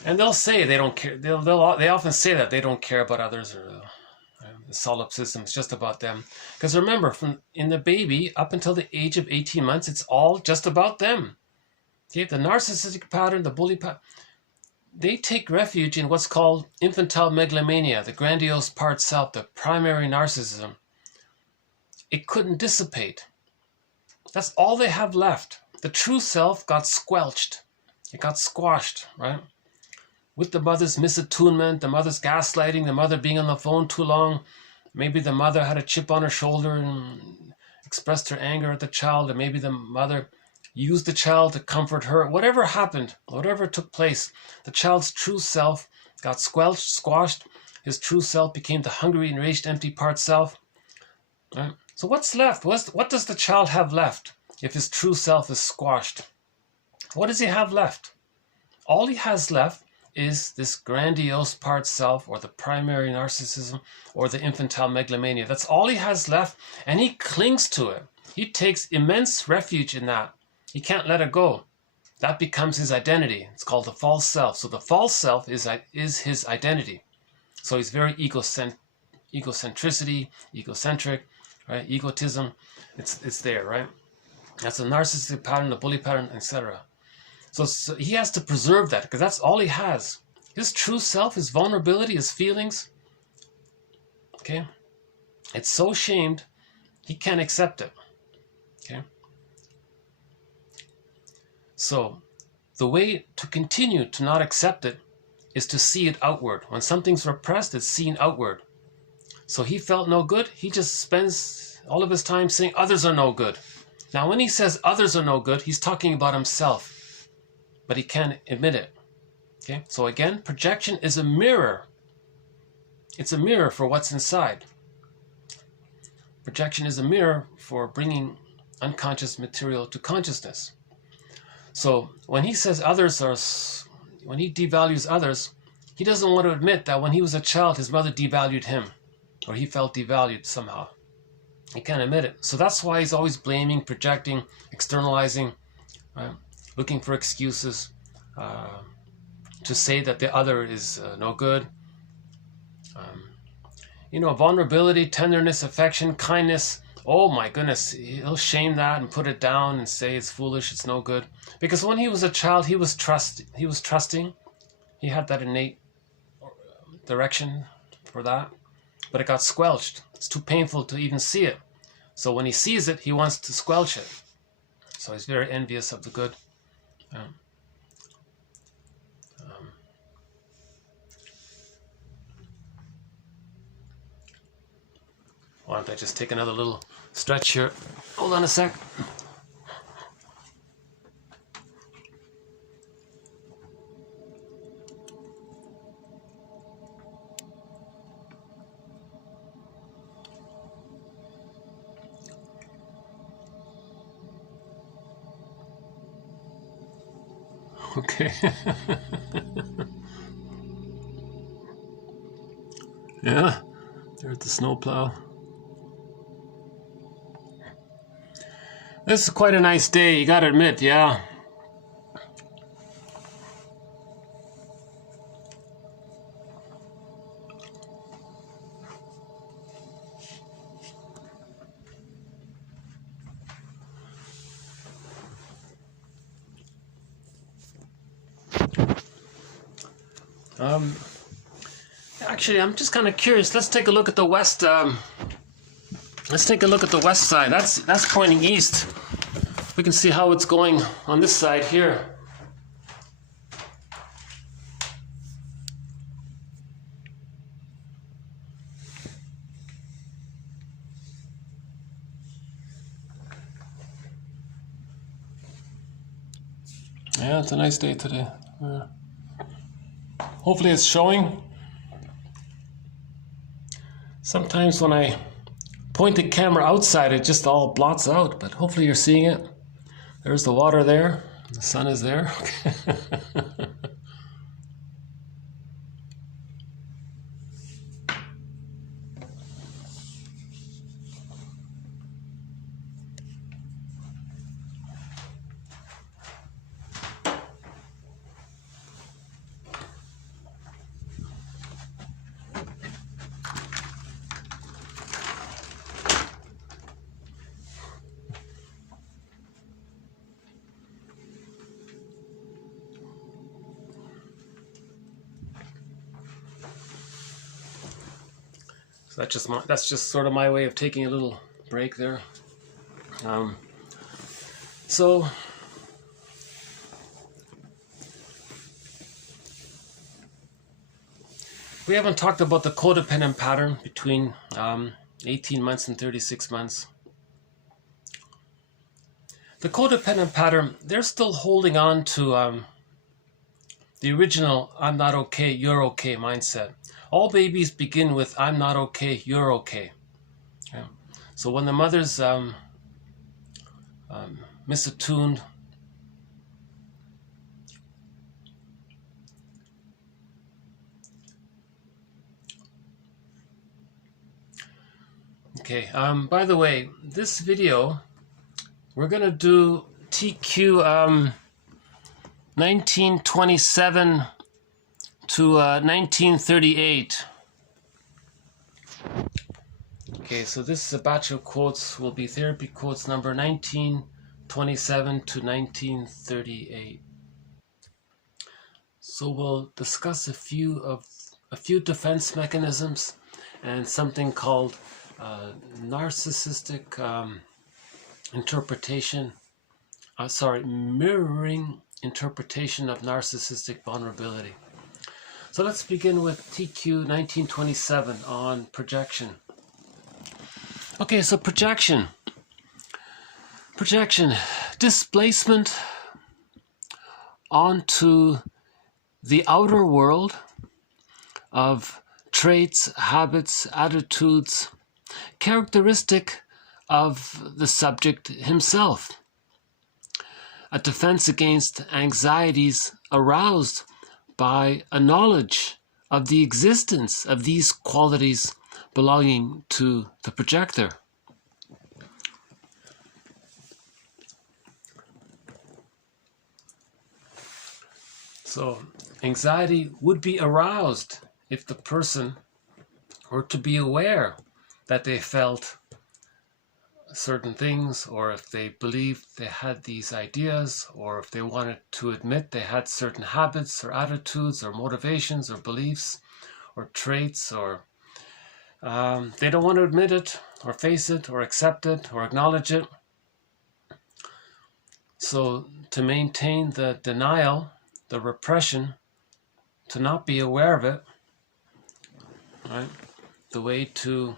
And they'll say they don't care. They often say that they don't care about others or the solipsism. It's just about them. Because remember, from in the baby up until the age of 18 months, it's all just about them. Okay, the narcissistic pattern, the bully pattern. They take refuge in what's called infantile megalomania, the grandiose part self, the primary narcissism. It couldn't dissipate. That's all they have left. The true self got squelched. It got squashed, right? With the mother's misattunement, the mother's gaslighting, the mother being on the phone too long. Maybe the mother had a chip on her shoulder and expressed her anger at the child, or maybe the mother used the child to comfort her. Whatever happened, whatever took place, the child's true self got squashed. His true self became the hungry, enraged, empty part self. Right? So what's left? What does the child have left if his true self is squashed? What does he have left? All he has left is this grandiose part self, or the primary narcissism, or the infantile megalomania. That's all he has left, and he clings to it. He takes immense refuge in that. He can't let it go. That becomes his identity. It's called the false self. So the false self is his identity. So he's very egocentric, right? Egotism, it's there, right? That's a narcissistic pattern, the bully pattern, etc. So he has to preserve that, because that's all he has. His true self, his vulnerability, his feelings. Okay? It's so shamed, he can't accept it. Okay? So the way to continue to not accept it is to see it outward. When something's repressed, it's seen outward. So he felt no good. He just spends all of his time saying others are no good. Now, when he says others are no good, he's talking about himself, but he can't admit it. Okay, so again, projection is a mirror. It's a mirror for what's inside. Projection is a mirror for bringing unconscious material to consciousness. So when he says others are, when he devalues others, he doesn't want to admit that when he was a child, his mother devalued him, or he felt devalued somehow. He can't admit it. So that's why he's always blaming, projecting, externalizing, right? Looking for excuses to say that the other is no good. You know, vulnerability, tenderness, affection, kindness. Oh my goodness, he'll shame that and put it down and say it's foolish, it's no good. Because when he was a child, he was trusting. He had that innate direction for that, but it got squelched. It's too painful to even see it. So when he sees it, he wants to squelch it. So he's very envious of the good. Why don't I just take another little stretch here? Hold on a sec. Okay. Yeah, there's the snowplow. This is quite a nice day, you gotta admit, yeah. Actually, I'm just kind of curious. Let's take a look at the west. Let's take a look at the west side. That's pointing east. We can see how it's going on this side here. Yeah, it's a nice day today. Yeah. Hopefully it's showing. Sometimes when I point the camera outside, it just all blots out, but hopefully you're seeing it. There's the water there. The sun is there. So that's just sort of my way of taking a little break there. So we haven't talked about the codependent pattern between 18 months and 36 months. The codependent pattern, they're still holding on to the original I'm not okay, you're okay mindset. All babies begin with I'm not okay, you're okay. Yeah. So when the mother's misattuned, okay, by the way, this video, we're going to do TQ 1927 to 1938. Okay, so this batch of quotes will be therapy quotes number 1927 to 1938. So we'll discuss a few defense mechanisms and something called narcissistic mirroring interpretation of narcissistic vulnerability. So let's begin with TQ 1927 on projection. Okay, so projection. Projection, displacement onto the outer world of traits, habits, attitudes, characteristic of the subject himself. A defense against anxieties aroused by a knowledge of the existence of these qualities belonging to the projector. So anxiety would be aroused if the person were to be aware that they felt certain things, or if they believed they had these ideas, or if they wanted to admit they had certain habits or attitudes or motivations or beliefs or traits, or they don't want to admit it or face it or accept it or acknowledge it. So to maintain the denial, the repression, to not be aware of it, right? The way to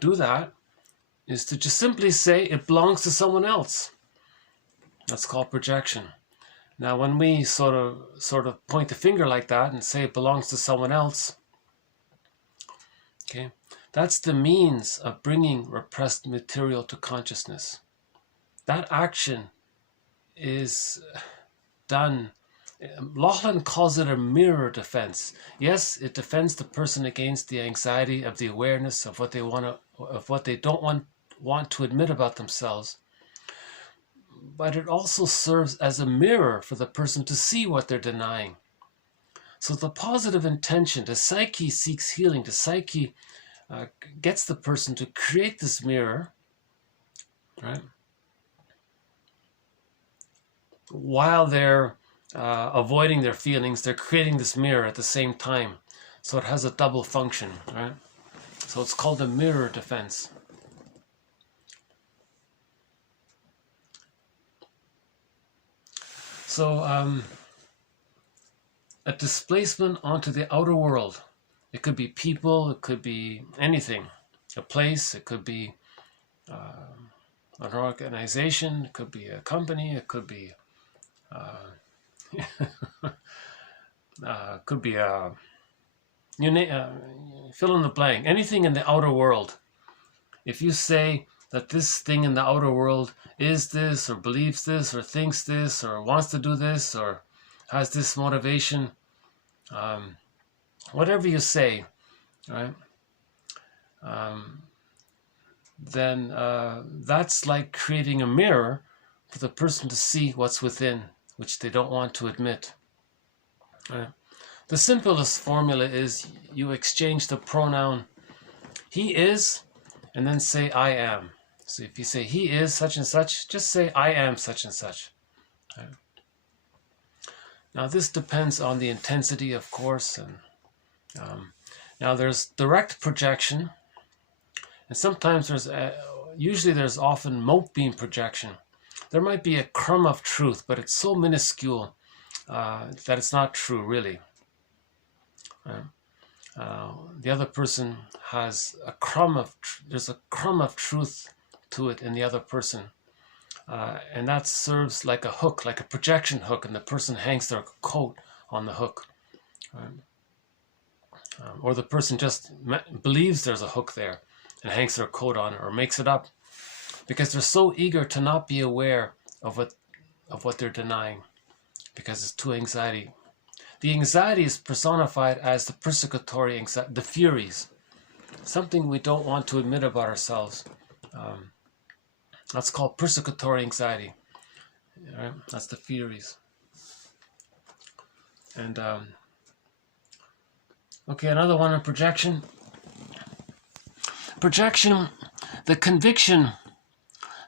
do that is to just simply say it belongs to someone else. That's called projection. Now, when we sort of point the finger like that and say it belongs to someone else, okay, that's the means of bringing repressed material to consciousness. That action is done. Laughlin calls it a mirror defense. Yes, it defends the person against the anxiety of the awareness of what they don't want to admit about themselves. But it also serves as a mirror for the person to see what they're denying. So the positive intention, the psyche seeks healing. The psyche gets the person to create this mirror, right? While they're avoiding their feelings, they're creating this mirror at the same time. So it has a double function, right? So it's called a mirror defense. So a displacement onto the outer world. It could be people, it could be anything. A place, it could be an organization, it could be a company, it could be could be fill in the blank. Anything in the outer world. If you say that this thing in the outer world is this, or believes this, or thinks this, or wants to do this, or has this motivation, whatever you say, right? Then that's like creating a mirror for the person to see what's within, which they don't want to admit. The simplest formula is you exchange the pronoun he is and then say I am. So if you say he is such and such, just say I am such and such. Now this depends on the intensity, of course. And now there's direct projection, and sometimes there's often mote beam projection. There might be a crumb of truth, but it's so minuscule that it's not true, really. The other person has there's a crumb of truth to it in the other person. And that serves like a hook, like a projection hook, and the person hangs their coat on the hook. Or the person just believes there's a hook there and hangs their coat on it, or makes it up, because they're so eager to not be aware of what they're denying, because it's too anxiety. The anxiety is personified as the persecutory anxiety, the furies, something we don't want to admit about ourselves. That's called persecutory anxiety. Right? That's the furies. And okay, another one on projection. Projection, the conviction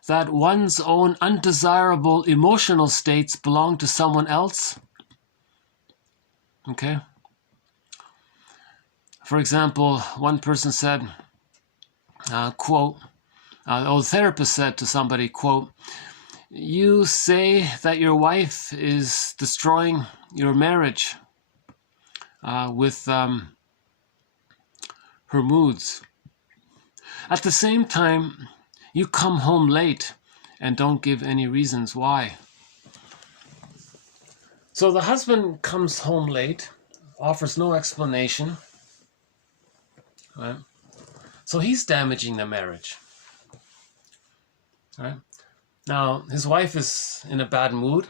that one's own undesirable emotional states belong to someone else. Okay. For example, one person said, quote, the therapist said to somebody, quote, "You say that your wife is destroying your marriage with her moods. At the same time, you come home late and don't give any reasons why. So the husband comes home late, offers no explanation, right? So he's damaging the marriage, right? Now, his wife is in a bad mood,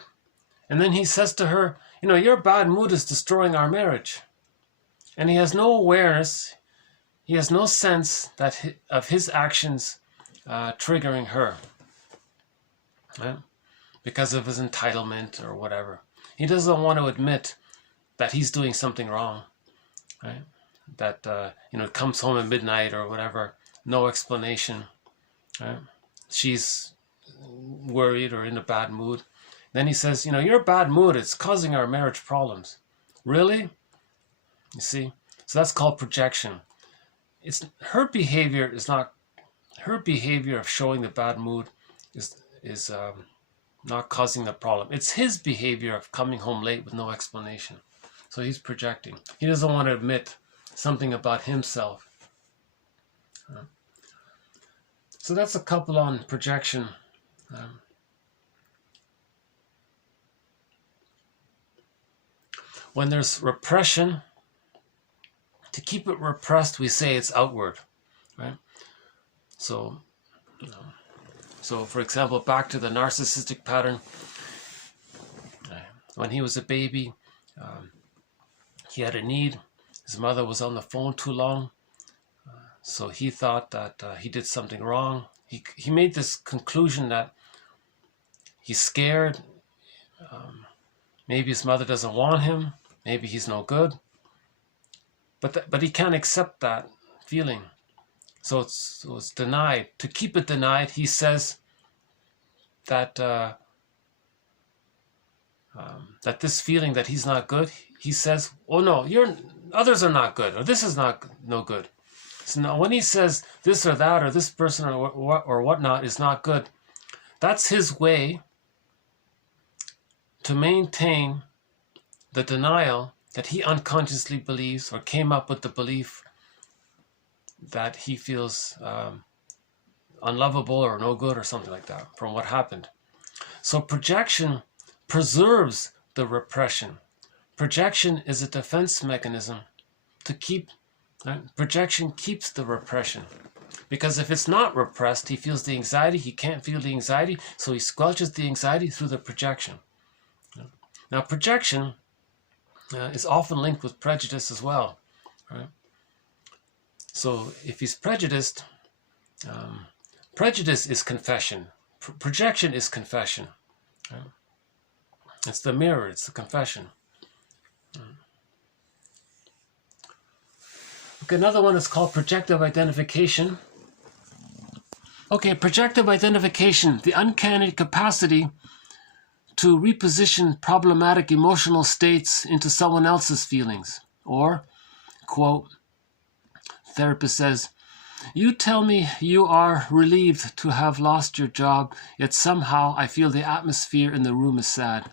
and then he says to her, your bad mood is destroying our marriage. And he has no awareness, he has no sense of his actions triggering her, right? Because of his entitlement or whatever. He doesn't want to admit that he's doing something wrong, right? That, comes home at midnight or whatever, no explanation, right? She's worried or in a bad mood. Then he says, your bad mood, it's causing our marriage problems. Really? You see? So that's called projection. Her behavior of showing the bad mood is not causing the problem. It's his behavior of coming home late with no explanation. So he's projecting. He doesn't want to admit something about himself. So that's a couple on projection. When there's repression, to keep it repressed, we say it's outward, right? So for example, back to the narcissistic pattern. When he was a baby, he had a need. His mother was on the phone too long, so he thought that he did something wrong. He made this conclusion that he's scared. Maybe his mother doesn't want him. Maybe he's no good. But he can't accept that feeling. So it's denied. To keep it denied, he says that that this feeling that he's not good, he says, oh no, others are not good, or this is no good. So now when he says this or that, or this person or whatnot is not good, that's his way to maintain the denial that he unconsciously believes, or came up with the belief that he feels unlovable or no good or something like that from what happened. So projection preserves the repression. Projection is a defense mechanism to keep, right? Projection keeps the repression. Because if it's not repressed, he feels the anxiety, he can't feel the anxiety, so he squelches the anxiety through the projection. Now projection is often linked with prejudice as well, right? So if he's prejudiced, prejudice is confession. Projection is confession. Right? It's the mirror, it's the confession. Okay, another one is called projective identification. Okay, projective identification, the uncanny capacity to reposition problematic emotional states into someone else's feelings. Or, quote, therapist says, you tell me you are relieved to have lost your job, yet somehow I feel the atmosphere in the room is sad.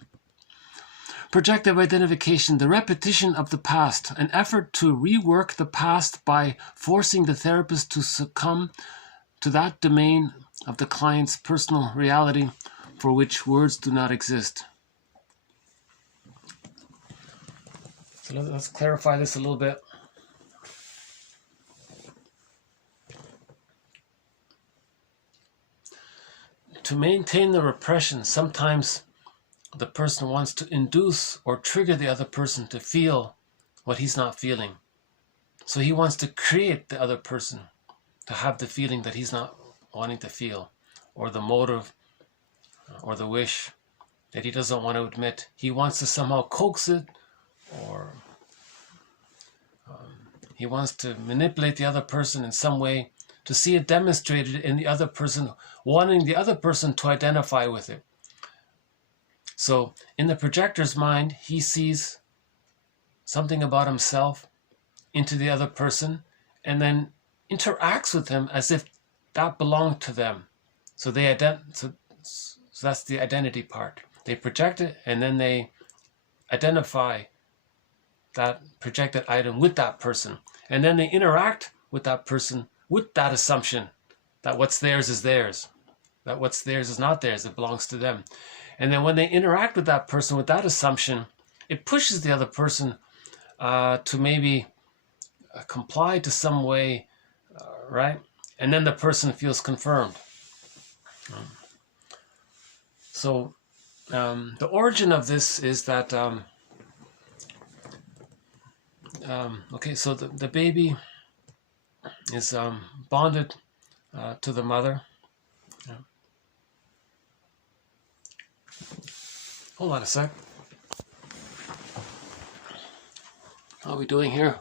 Projective identification, the repetition of the past, an effort to rework the past by forcing the therapist to succumb to that domain of the client's personal reality for which words do not exist. So let's clarify this a little bit. To maintain the repression, sometimes the person wants to induce or trigger the other person to feel what he's not feeling. So he wants to create the other person to have the feeling that he's not wanting to feel, or the motive, or the wish that he doesn't want to admit. He wants to somehow coax it, or he wants to manipulate the other person in some way to see it demonstrated in the other person, wanting the other person to identify with it. So in the projector's mind, he sees something about himself into the other person and then interacts with them as if that belonged to them. So so that's the identity part. They project it and then they identify that projected item with that person. And then they interact with that person with that assumption that what's theirs is theirs, that what's theirs is not theirs, it belongs to them. And then when they interact with that person with that assumption, it pushes the other person to maybe comply to some way, right? And then the person feels confirmed. So the origin of this is that, okay, so the baby is bonded to the mother. Yeah. Hold on a sec. How are we doing here?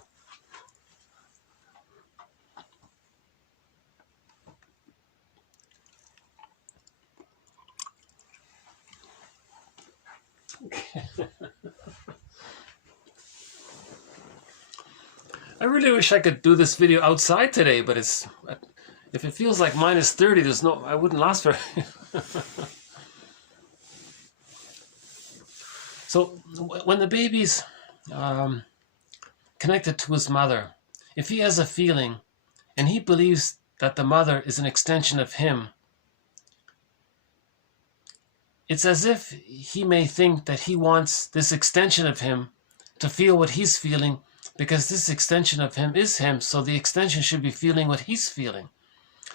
I really wish I could do this video outside today, but if it feels like -30, I wouldn't last very. So when the baby's connected to his mother, if he has a feeling and he believes that the mother is an extension of him, it's as if he may think that he wants this extension of him to feel what he's feeling, because this extension of him is him, so the extension should be feeling what he's feeling.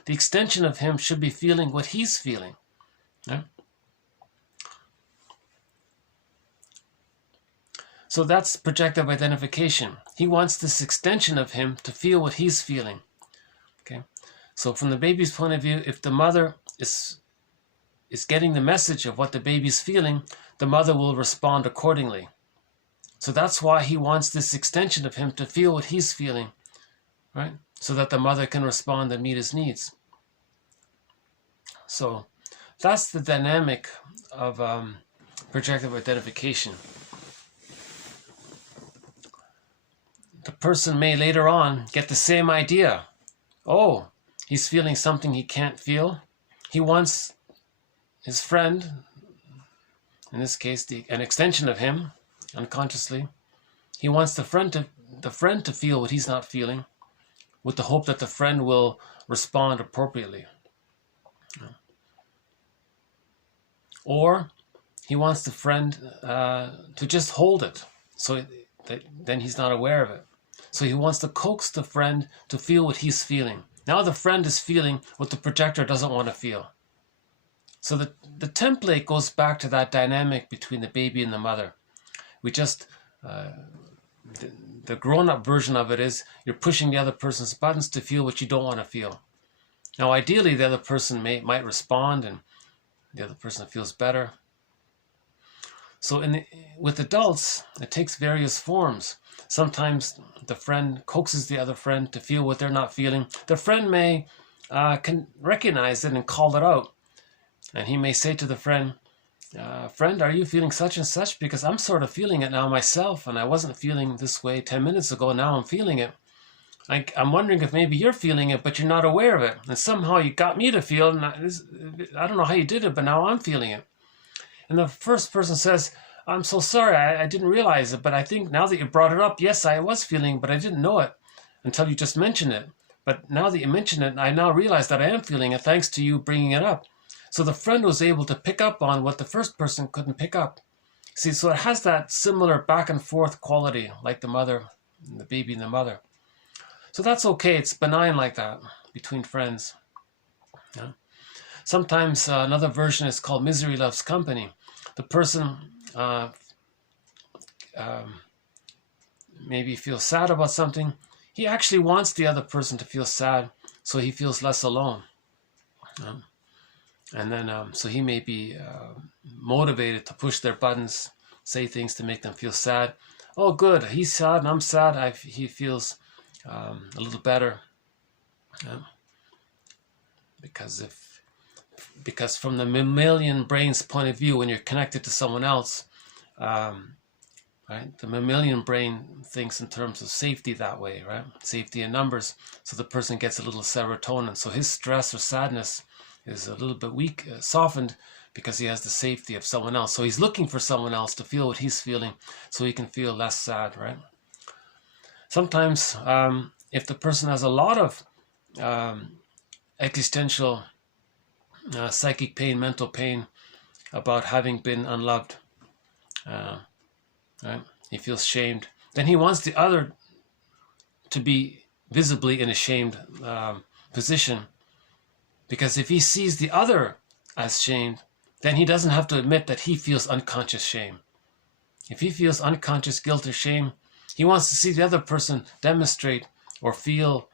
The extension of him should be feeling what he's feeling. Yeah? So that's projective identification. He wants this extension of him to feel what he's feeling. Okay. So from the baby's point of view, if the mother is getting the message of what the baby's feeling, the mother will respond accordingly. So that's why he wants this extension of him to feel what he's feeling, right? So that the mother can respond and meet his needs. So that's the dynamic of projective identification. The person may later on get the same idea. Oh, he's feeling something he can't feel. He wants his friend, in this case, an extension of him, unconsciously. He wants the friend to feel what he's not feeling, with the hope that the friend will respond appropriately. Or he wants the friend to just hold it, so that then he's not aware of it. So he wants to coax the friend to feel what he's feeling. Now the friend is feeling what the projector doesn't want to feel. So the template goes back to that dynamic between the baby and the mother. We just, the grown-up version of it is you're pushing the other person's buttons to feel what you don't want to feel. Now ideally the other person might respond and the other person feels better. So with adults, it takes various forms. Sometimes the friend coaxes the other friend to feel what they're not feeling. The friend may can recognize it and call it out. And he may say to the friend, friend, are you feeling such and such? Because I'm sort of feeling it now myself, and I wasn't feeling this way 10 minutes ago. Now I'm feeling it. I'm wondering if maybe you're feeling it, but you're not aware of it. And somehow you got me to feel, and I don't know how you did it, but now I'm feeling it. And the first person says, I'm so sorry, I didn't realize it, but I think now that you brought it up, yes, I was feeling, but I didn't know it until you just mentioned it. But now that you mention it, I now realize that I am feeling it thanks to you bringing it up. So the friend was able to pick up on what the first person couldn't pick up. See, so it has that similar back and forth quality, like the mother, and the baby and the mother. So that's okay. It's benign like that between friends. Yeah. Sometimes another version is called misery loves company. The person maybe feels sad about something. He actually wants the other person to feel sad, so he feels less alone. And then, so he may be motivated to push their buttons, say things to make them feel sad. Oh, good, he's sad and I'm sad. He feels a little better. Yeah. Because from the mammalian brain's point of view, when you're connected to someone else, right, the mammalian brain thinks in terms of safety that way, right? Safety in numbers. So the person gets a little serotonin. So his stress or sadness is a little bit weak, softened, because he has the safety of someone else. So he's looking for someone else to feel what he's feeling so he can feel less sad, right? Sometimes if the person has a lot of existential psychic pain, mental pain about having been unloved. Right? He feels shamed. Then he wants the other to be visibly in a shamed position, because if he sees the other as shamed, then he doesn't have to admit that he feels unconscious shame. If he feels unconscious guilt or shame, he wants to see the other person demonstrate or feel,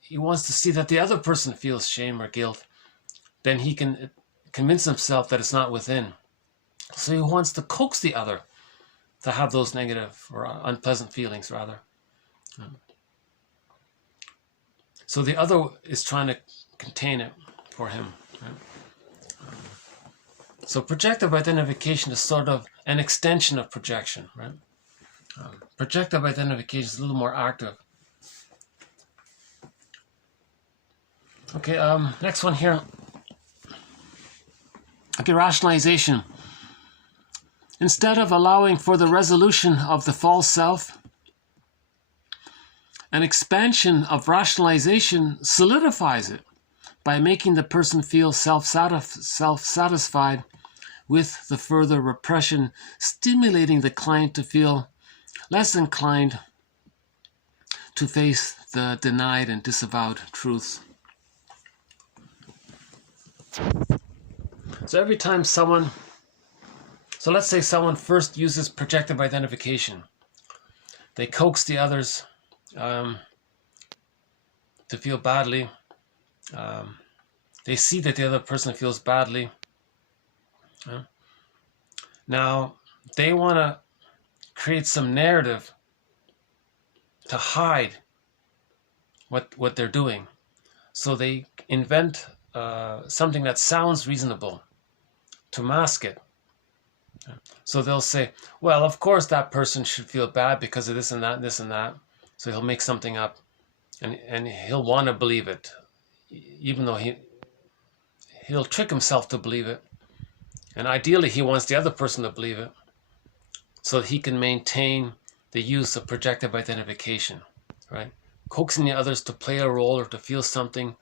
he wants to see that the other person feels shame or guilt. Then he can convince himself that it's not within. So he wants to coax the other to have those negative or unpleasant feelings, rather. So the other is trying to contain it for him. Right? So projective identification is sort of an extension of projection. Right? Projective identification is a little more active. Okay, next one here. Okay, rationalization. Instead of allowing for the resolution of the false self, an expansion of rationalization solidifies it by making the person feel self-satisfied with the further repression, stimulating the client to feel less inclined to face the denied and disavowed truths. So every time someone, so let's say someone first uses projective identification. They coax the others to feel badly. They see that the other person feels badly. Now, they want to create some narrative to hide what they're doing. So they invent something that sounds reasonable to mask it. So they'll say, well, of course that person should feel bad because of this and that and this and that. So he'll make something up, and he'll want to believe it, even though he'll trick himself to believe it. And ideally he wants the other person to believe it so that he can maintain the use of projective identification, right? Coaxing the others to play a role or to feel something.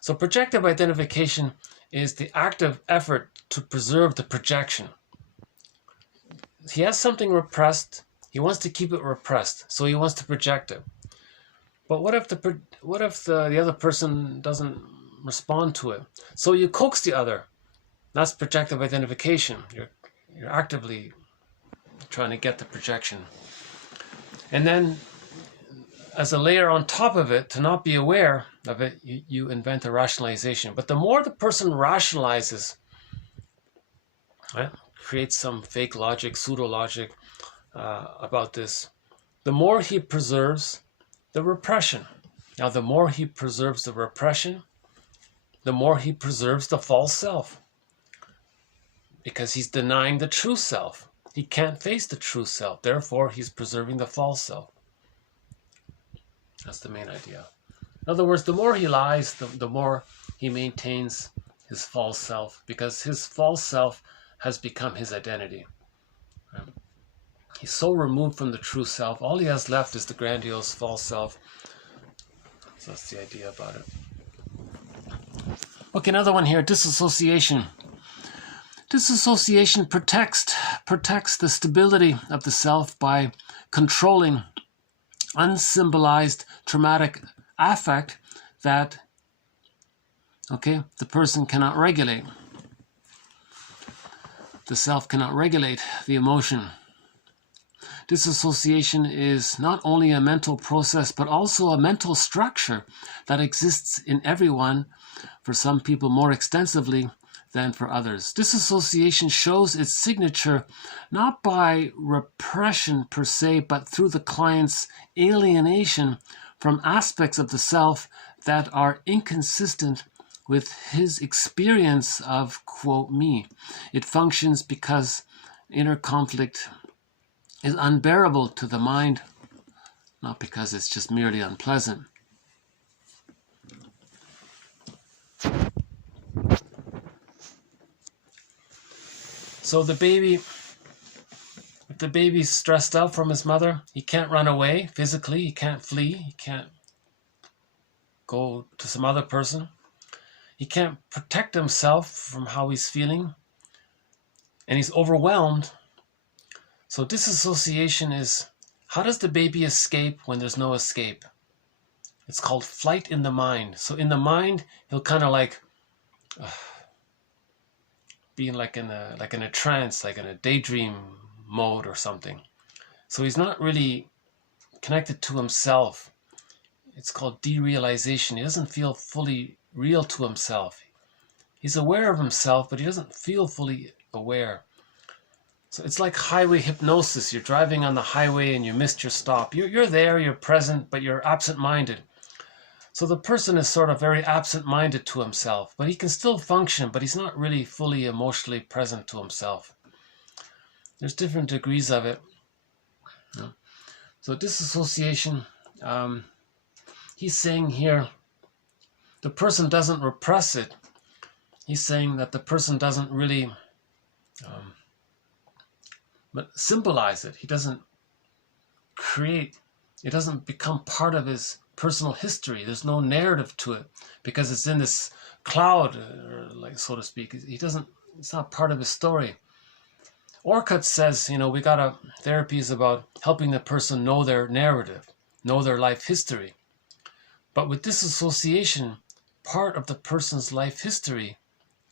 So projective identification is the active effort to preserve the projection. He has something repressed. He wants to keep it repressed, so he wants to project it. But what if the other person doesn't respond to it? So you coax the other. That's projective identification. You're actively trying to get the projection. And then, as a layer on top of it, to not be aware of it, you invent a rationalization. But the more the person rationalizes, right, creates some fake logic, pseudo-logic about this, the more he preserves the repression. Now, the more he preserves the repression, the more he preserves the false self. Because he's denying the true self. He can't face the true self. Therefore, he's preserving the false self. That's the main idea. In other words, the more he lies, the more he maintains his false self, because his false self has become his identity. He's so removed from the true self. All he has left is the grandiose false self. So that's the idea about it. Okay, another one here, disassociation. Disassociation protects the stability of the self by controlling unsymbolized traumatic affect that, the person cannot regulate. The self cannot regulate the emotion. Disassociation is not only a mental process, but also a mental structure that exists in everyone, for some people more extensively than for others. Disassociation shows its signature not by repression per se, but through the client's alienation from aspects of the self that are inconsistent with his experience of, quote, me. It functions because inner conflict is unbearable to the mind, not because it's just merely unpleasant. So if the baby's stressed out from his mother, he can't run away physically, he can't flee, he can't go to some other person. He can't protect himself from how he's feeling, and he's overwhelmed. So disassociation is, how does the baby escape when there's no escape? It's called flight in the mind. So in the mind, he'll kind of like being like in a trance, like in a daydream mode or something. So he's not really connected to himself. It's called derealization. He doesn't feel fully real to himself. He's aware of himself, but he doesn't feel fully aware. So it's like highway hypnosis. You're driving on the highway and you missed your stop. You're there, you're present, but you're absent-minded. So the person is sort of very absent-minded to himself, but he can still function, but he's not really fully emotionally present to himself. There's different degrees of it. So disassociation, he's saying here, the person doesn't repress it. He's saying that the person doesn't really but symbolize it. He doesn't create, it doesn't become part of his personal history. There's no narrative to it because it's in this cloud, like so to speak. It's not part of his story. Orcutt says, therapy is about helping the person know their narrative, know their life history. But with disassociation, part of the person's life history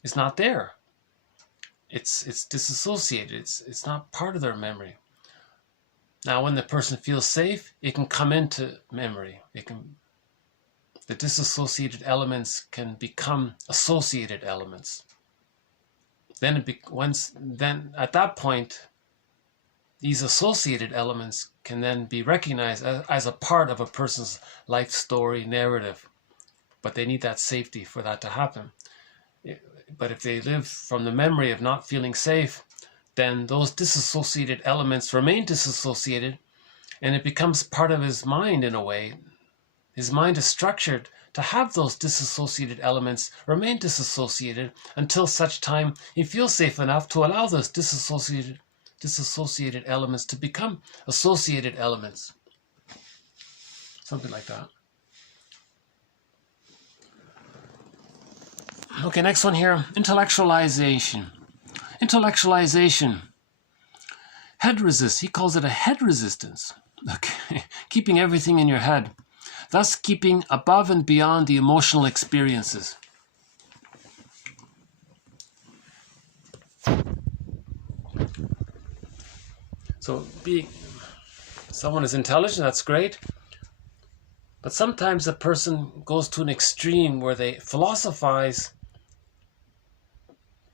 is not there. It's disassociated. It's not part of their memory. Now, when the person feels safe, it can come into memory. The disassociated elements can become associated elements. Then at that point, these associated elements can then be recognized as a part of a person's life story narrative. But they need that safety for that to happen. But if they live from the memory of not feeling safe, then those disassociated elements remain disassociated, and it becomes part of his mind in a way. His mind is structured to have those disassociated elements remain disassociated until such time he feels safe enough to allow those disassociated elements to become associated elements. Something like that. Okay, next one here, intellectualization. Intellectualization. Head resist. He calls it a head resistance. Okay, keeping everything in your head, thus keeping above and beyond the emotional experiences. So someone is intelligent, that's great. But sometimes a person goes to an extreme where they philosophize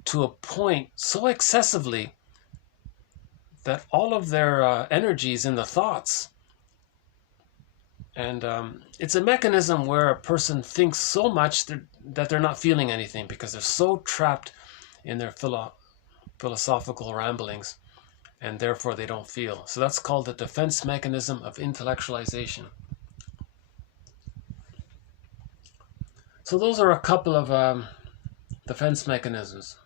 to a point so excessively that all of their energy is in the thoughts. And it's a mechanism where a person thinks so much that they're not feeling anything because they're so trapped in their philosophical ramblings, and therefore they don't feel. So that's called the defense mechanism of intellectualization. So those are a couple of defense mechanisms.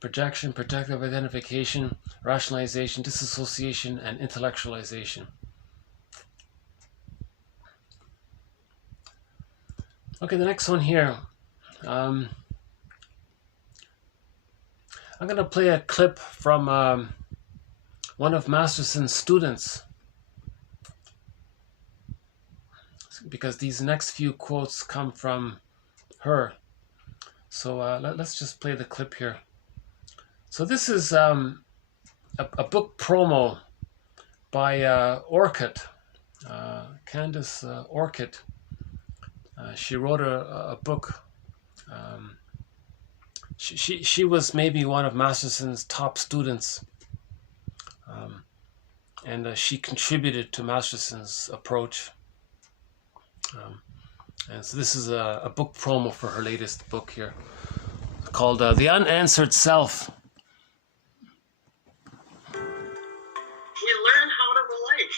Projection, projective identification, rationalization, disassociation, and intellectualization. Okay, the next one here. I'm going to play a clip from one of Masterson's students, because these next few quotes come from her. So let's just play the clip here. So this is a book promo by Orcutt, Candace Orcutt. She wrote a book. She was maybe one of Masterson's top students, and she contributed to Masterson's approach. And so this is a book promo for her latest book here, called The Unanswered Self. We learn how to relate,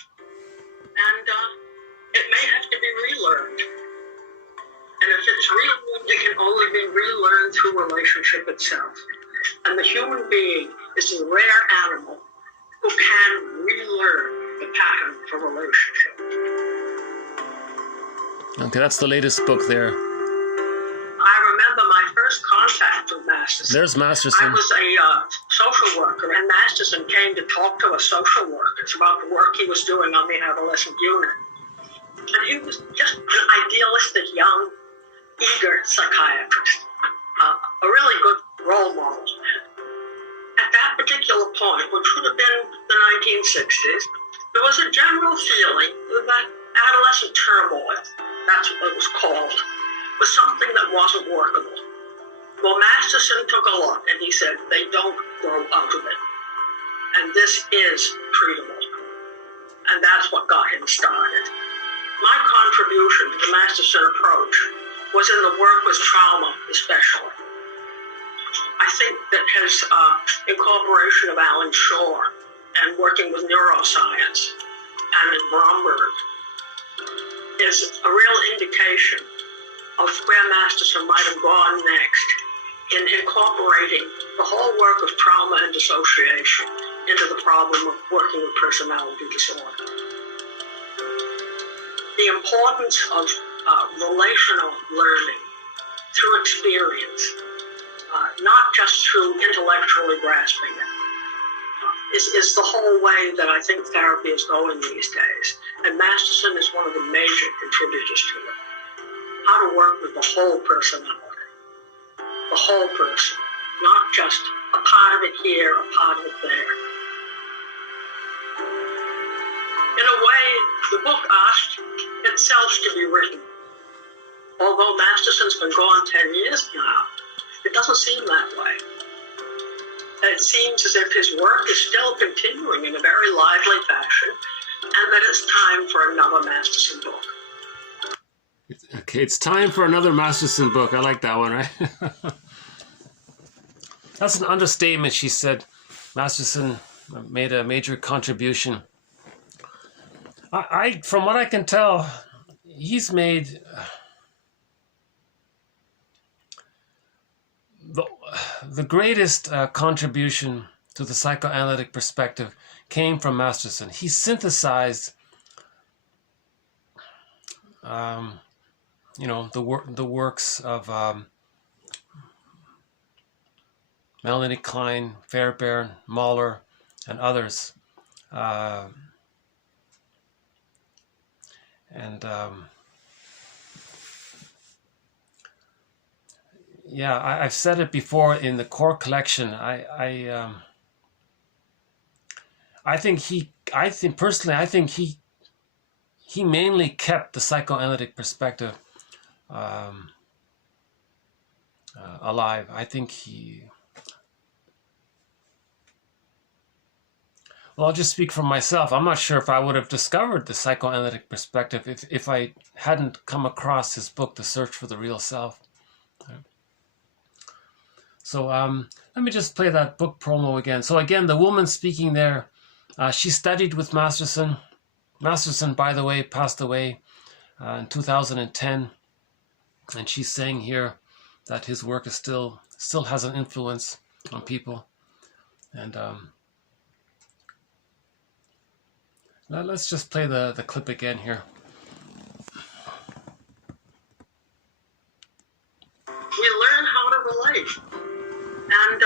and it may have to be relearned. And if it's relearned, it can only be relearned through relationship itself. And the human being is a rare animal who can relearn the pattern for relationship. Okay, that's the latest book there. first contact with Masterson. There's Masterson. I was a social worker, and Masterson came to talk to us social workers about the work he was doing on the adolescent unit. And he was just an idealistic, young, eager psychiatrist, a really good role model. At that particular point, which would have been the 1960s, there was a general feeling that adolescent turmoil, that's what it was called, was something that wasn't workable. Well, Masterson took a look and he said, they don't grow out of it. And this is treatable. And that's what got him started. My contribution to the Masterson approach was in the work with trauma, especially. I think that his incorporation of Alan Shore and working with neuroscience and in Bromberg is a real indication of where Masterson might have gone next in incorporating the whole work of trauma and dissociation into the problem of working with personality disorder. The importance of relational learning through experience, not just through intellectually grasping it, is the whole way that I think therapy is going these days. And Masterson is one of the major contributors to it. How to work with the whole personality, the whole person, not just a part of it here, a part of it there. In a way, the book asked itself to be written. Although Masterson's been gone 10 years now, it doesn't seem that way. It seems as if his work is still continuing in a very lively fashion, and that it's time for another Masterson book. Okay, it's time for another Masterson book. I like that one, right? That's an understatement. She said Masterson made a major contribution. I from what I can tell, he's made the greatest contribution to the psychoanalytic perspective came from Masterson. He synthesized the works of Melanie Klein, Fairbairn, Mahler, and others. I've said it before in the core collection. I think he mainly kept the psychoanalytic perspective alive. I think I'll just speak for myself. I'm not sure if I would have discovered the psychoanalytic perspective if I hadn't come across his book, The Search for the Real Self. So let me just play that book promo again. So again, the woman speaking there, she studied with Masterson. Masterson, by the way, passed away in 2010. And she's saying here that his work is still has an influence on people. And let's just play the clip again here. We learn how to relate, and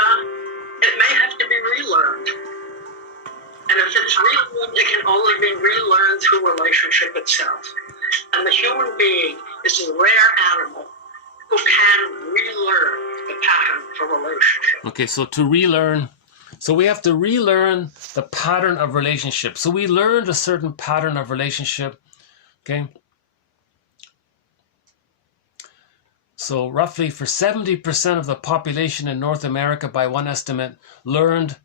it may have to be relearned. And if it's relearned, it can only be relearned through relationship itself. And the human being is a rare animal who can relearn the pattern for relationship. Okay, so to relearn, so we have to relearn the pattern of relationship. So we learned a certain pattern of relationship, okay? So roughly for 70% of the population in North America, by one estimate, learned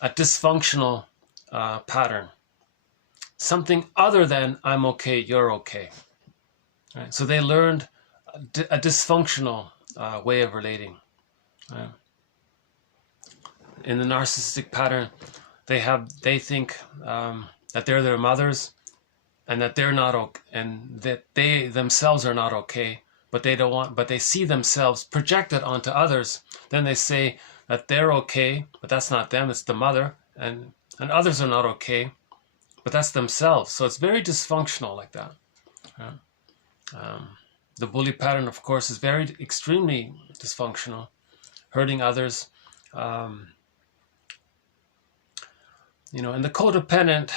a dysfunctional pattern. Something other than I'm okay, you're okay. Right? So they learned a dysfunctional way of relating. Right? In the narcissistic pattern, they think that they're their mothers, and that they're not okay, and that they themselves are not okay. But they see themselves projected onto others. Then they say that they're okay, but that's not them, it's the mother, and others are not okay, but that's themselves. So it's very dysfunctional like that. The bully pattern, of course, is very extremely dysfunctional, hurting others. You know, and the codependent,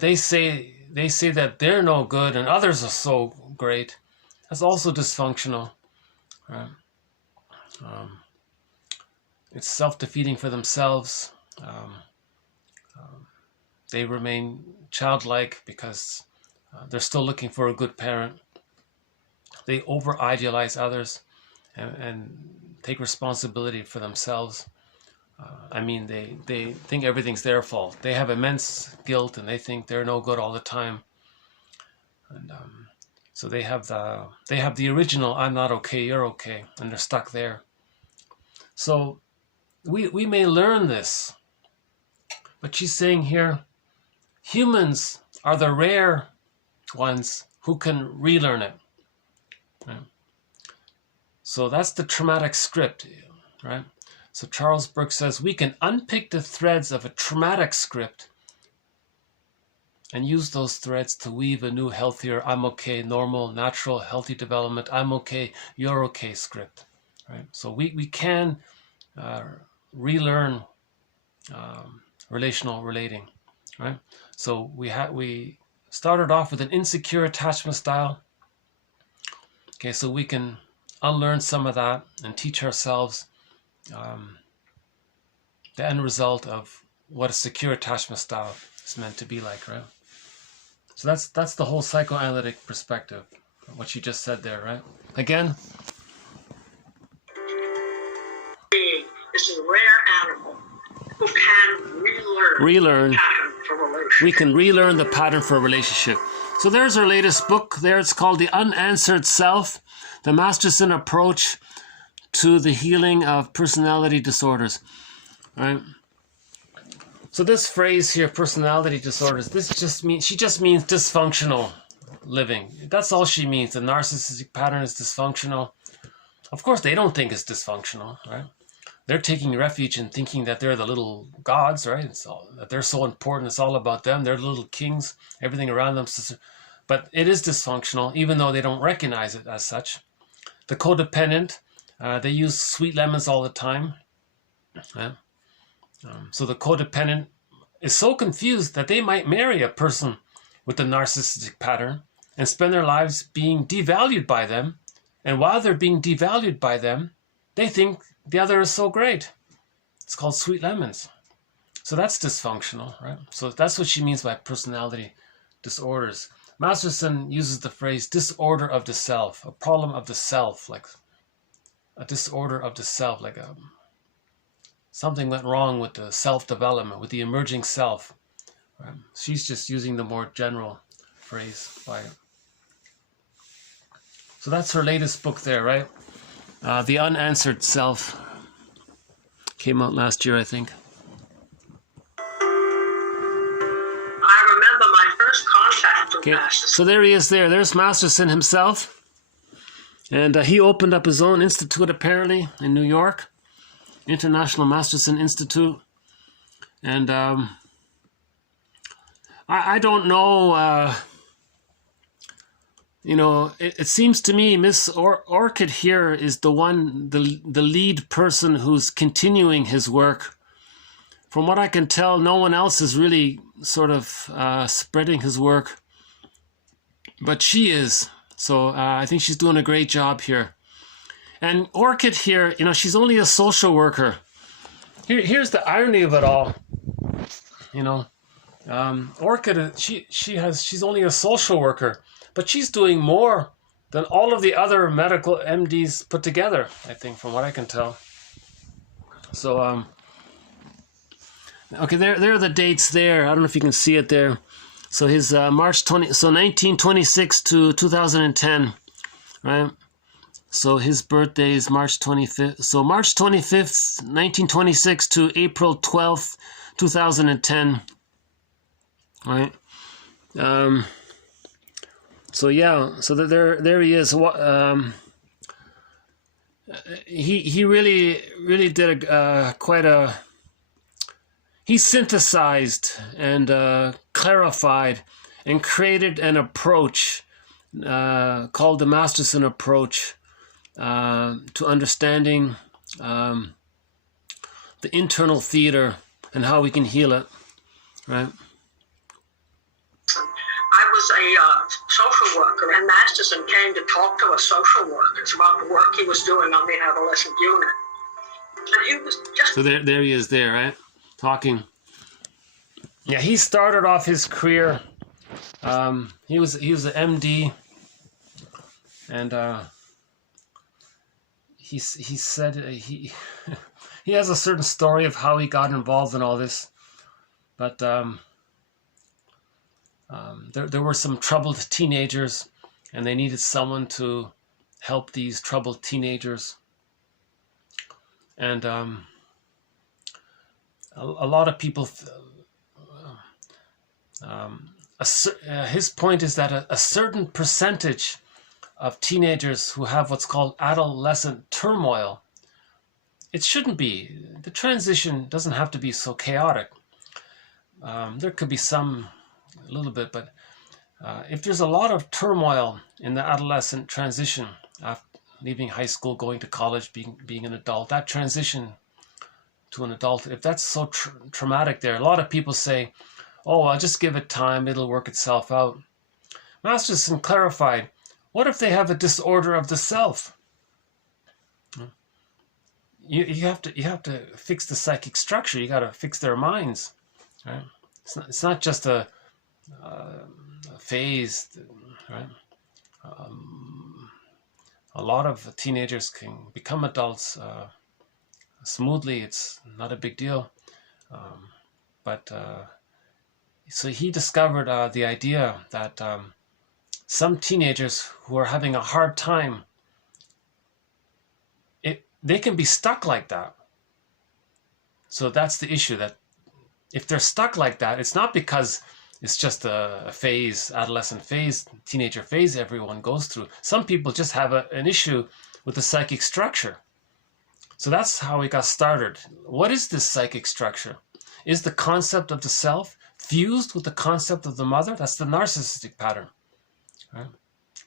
they say that they're no good and others are so great. That's also dysfunctional. Right? It's self-defeating for themselves. They remain childlike because they're still looking for a good parent. They over-idealize others and take responsibility for themselves. I mean, they think everything's their fault. They have immense guilt and they think they're no good all the time. And so they have the original "I'm not okay, you're okay," and they're stuck there. So we may learn this, but she's saying here, humans are the rare ones who can relearn it. Right? So that's the traumatic script, right? So Charles Burke says we can unpick the threads of a traumatic script and use those threads to weave a new, healthier, I'm okay, normal, natural, healthy development, I'm okay, you're okay script. Right? So we can relearn relational relating. Right? So we started off with an insecure attachment style. Okay, so we can unlearn some of that and teach ourselves the end result of what a secure attachment style is meant to be like, right? So that's the whole psychoanalytic perspective, what she just said there, right? Again, is a rare animal who can relearn pattern for relationship. We can relearn the pattern for a relationship. So there's our latest book there. It's called The Unanswered Self, the Masterson Approach to the Healing of Personality Disorders. Right? So this phrase here, personality disorders, she just means dysfunctional living. That's all she means. The narcissistic pattern is dysfunctional. Of course, they don't think it's dysfunctional, right? They're taking refuge in thinking that they're the little gods, right? That they're so important. It's all about them. They're the little kings. Everything around them. But it is dysfunctional, even though they don't recognize it as such. The codependent, they use sweet lemons all the time. Right? So the codependent is so confused that they might marry a person with the narcissistic pattern and spend their lives being devalued by them. And while they're being devalued by them, they think the other is so great. It's called sweet lemons. So that's dysfunctional, right? So that's what she means by personality disorders. Masterson uses the phrase disorder of the self, a problem of the self, like a disorder of the self, like something went wrong with the self-development, with the emerging self. Right? She's just using the more general phrase by it. So that's her latest book there, right? The Unanswered Self. Came out last year, I think. I remember my first contact with Masterson. So there he is there. There's Masterson himself. And he opened up his own institute, apparently, in New York. International Masterson Institute. And I don't know... you know, it seems to me Miss Orcutt here is the lead person who's continuing his work. From what I can tell, no one else is really sort of spreading his work. But she is. So I think she's doing a great job here. And Orcutt here, you know, she's only a social worker. Here's the irony of it all. You know, Orcutt, she's only a social worker. But she's doing more than all of the other medical MDs put together, I think, from what I can tell. So, okay, there are the dates there. I don't know if you can see it there. So his March 1926 to 2010, right? So his birthday is March 25th. So March 25th, 1926 to April 12th, 2010, right? So yeah, so there he is. He really did he synthesized and clarified and created an approach called the Masterson approach to understanding the internal theater and how we can heal it, right? I was a social worker, and Masterson came to talk to us social workers about the work he was doing on the adolescent unit. And he was just... So there he is there, right? Talking. Yeah, he started off his career, he was an MD, and he said he he has a certain story of how he got involved in all this, but there were some troubled teenagers, and they needed someone to help these troubled teenagers, and a lot of people. His point is that a certain percentage of teenagers who have what's called adolescent turmoil, it shouldn't be. The transition doesn't have to be so chaotic. There could be some, a little bit, but if there's a lot of turmoil in the adolescent transition, after leaving high school, going to college, being an adult, that transition to an adult, if that's so traumatic there, a lot of people say, oh, I'll just give it time, it'll work itself out. Masterson clarified, what if they have a disorder of the self? You have to fix the psychic structure. You got to fix their minds, right? It's not just a phase, right? A lot of teenagers can become adults smoothly. It's not a big deal, but so he discovered the idea that some teenagers who are having a hard time, they can be stuck like that. So that's the issue, that if they're stuck like that, it's not because it's just a phase, adolescent phase, teenager phase everyone goes through. Some people just have an issue with the psychic structure. So that's how we got started. What is this psychic structure? Is the concept of the self fused with the concept of the mother? That's the narcissistic pattern. Right?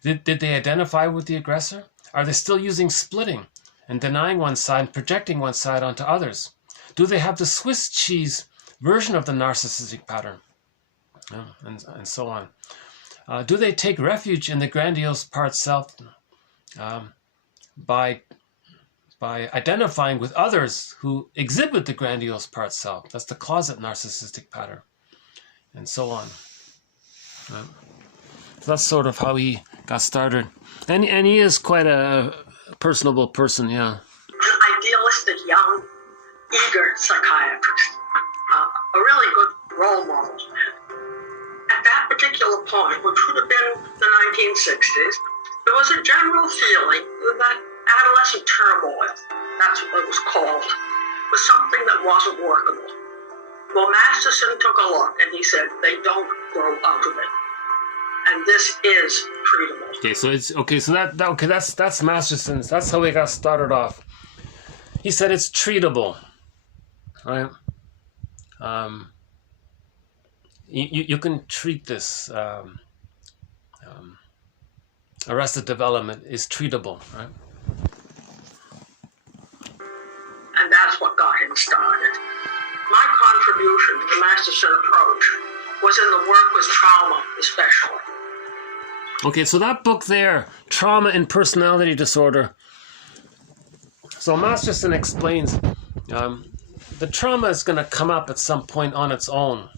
Did they identify with the aggressor? Are they still using splitting and denying one side and projecting one side onto others? Do they have the Swiss cheese version of the narcissistic pattern? And so on. Do they take refuge in the grandiose part self by identifying with others who exhibit the grandiose part self? That's the closet narcissistic pattern, and so on. So that's sort of how he got started, and he is quite a personable person, yeah. An idealistic, young, eager psychiatrist, a really good role model. At that particular point, which would have been the 1960s, there was a general feeling that adolescent turmoil, that's what it was called, was something that wasn't workable. Well, Masterson took a look and he said, they don't grow out of it. And this is treatable. Okay, so it's okay. So that's Masterson's. That's how we got started off. He said it's treatable, right? You can treat this. Arrested development is treatable, right? And that's what got him started. My contribution to the Masterson approach was in the work with trauma, especially. Okay, so that book there, Trauma and Personality Disorder. So Masterson explains the trauma is going to come up at some point on its own.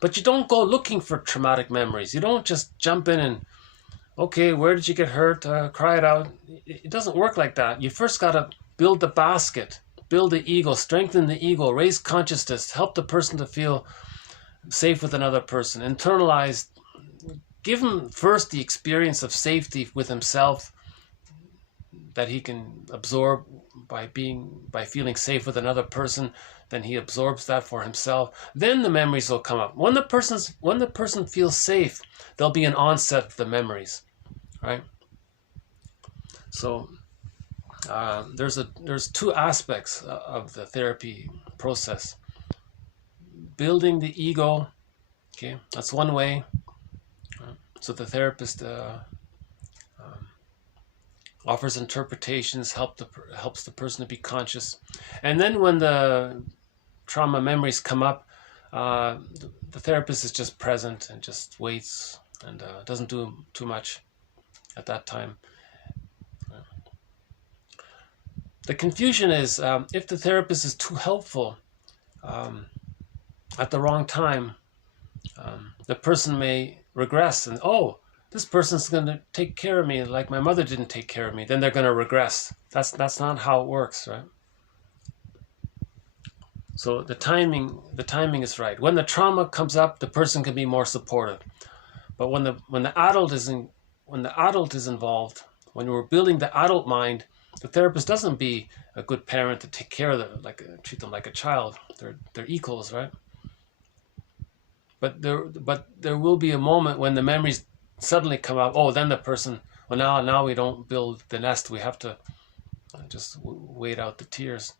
But you don't go looking for traumatic memories. You don't just jump in and, okay, where did you get hurt? Cry it out. It doesn't work like that. You first got to build the basket, build the ego, strengthen the ego, raise consciousness, help the person to feel safe with another person, internalize, give him first the experience of safety with himself that he can absorb by feeling safe with another person. Then he absorbs that for himself. Then the memories will come up. When the person feels safe, there'll be an onset of the memories, right? So there's two aspects of the therapy process. Building the ego, okay, that's one way. So the therapist offers interpretations, helps the person to be conscious. And then when the trauma memories come up, the therapist is just present and just waits and doesn't do too much at that time. The confusion is if the therapist is too helpful at the wrong time, the person may regress and, oh, this person's going to take care of me like my mother didn't take care of me. Then they're going to regress. That's not how it works, right? So the timing is right. When the trauma comes up, the person can be more supportive. But when the adult is involved, when we're building the adult mind, the therapist doesn't be a good parent to take care of them, treat them like a child. They're equals, right? But there will be a moment when the memories suddenly come up. Oh, then the person, well, now we don't build the nest. We have to just wait out the tears.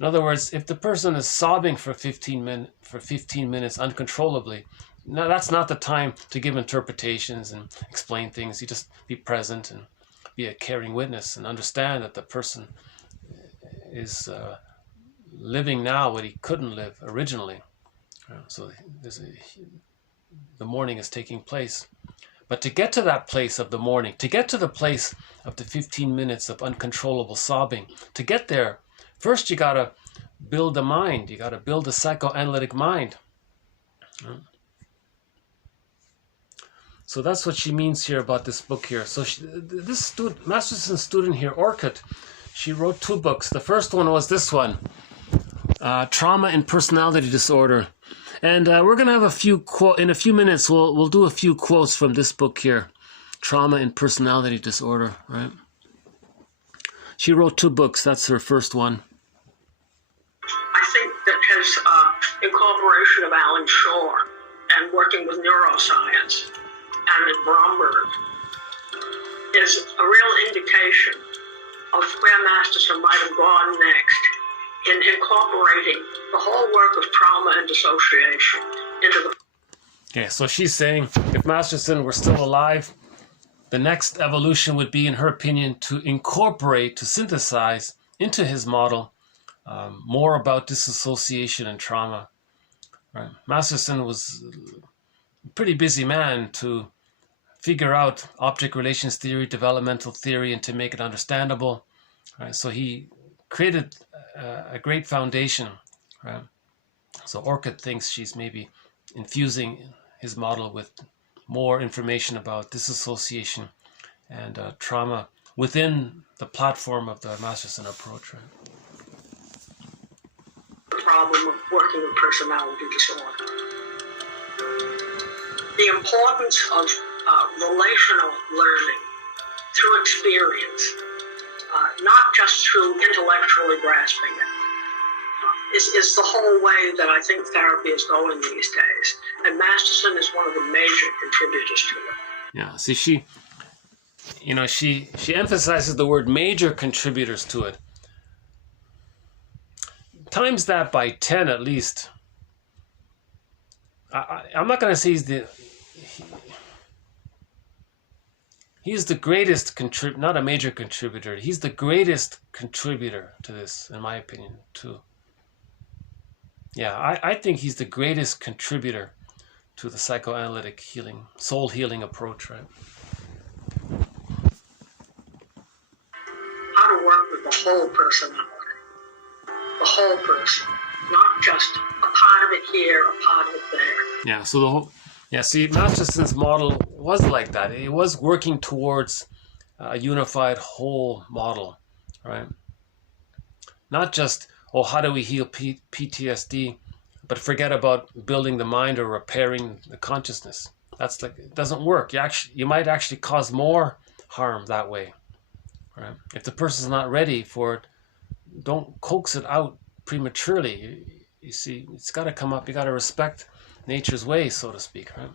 In other words, if the person is sobbing for 15 minutes uncontrollably, no, that's not the time to give interpretations and explain things. You just be present and be a caring witness and understand that the person is living now what he couldn't live originally. So the mourning is taking place. But to get to that place of the mourning, to get to the place of the 15 minutes of uncontrollable sobbing, to get there, first you got to build the mind. You got to build the psychoanalytic mind. So that's what she means here about this book here. So this student, Masterson's student here, Orcutt, she wrote 2 books. The first one was this one, Trauma and Personality Disorder. And we're going to have a few in a few minutes, we'll do a few quotes from this book here, Trauma and Personality Disorder, right? She wrote 2 books. That's her first one. I think that his incorporation of Alan Shore and working with neuroscience and Bromberg is a real indication of where Masterson might have gone next in incorporating the whole work of trauma and dissociation into the... Yeah, so she's saying if Masterson were still alive, the next evolution would be, in her opinion, to incorporate, to synthesize into his model more about disassociation and trauma. Right? Masterson was a pretty busy man to figure out object relations theory, developmental theory, and to make it understandable. Right? So he created a great foundation. Right? So Orcutt thinks she's maybe infusing his model with more information about disassociation and trauma within the platform of the Masterson approach. Right? The problem of working with personality disorder. The importance of relational learning through experience, not just through intellectually grasping it, is the whole way that I think therapy is going these days. And Masterson is one of the major contributors to it. Yeah, see, she emphasizes the word major contributors to it. Times that by 10 at least. I'm not going to say he's the greatest not a major contributor. He's the greatest contributor to this, in my opinion, too. Yeah, I think he's the greatest contributor to the psychoanalytic healing, soul healing approach, right? How to work with the whole personality. The whole person, not just a part of it here, a part of it there. Yeah, so the whole, see, Masterson's model was like that. It was working towards a unified whole model, right? Not just, oh, how do we heal PTSD, but forget about building the mind or repairing the consciousness. That's like, it doesn't work. You might actually cause more harm that way, right? If the person's not ready for it, don't coax it out prematurely. You see, it's got to come up. You got to respect nature's way, so to speak, right?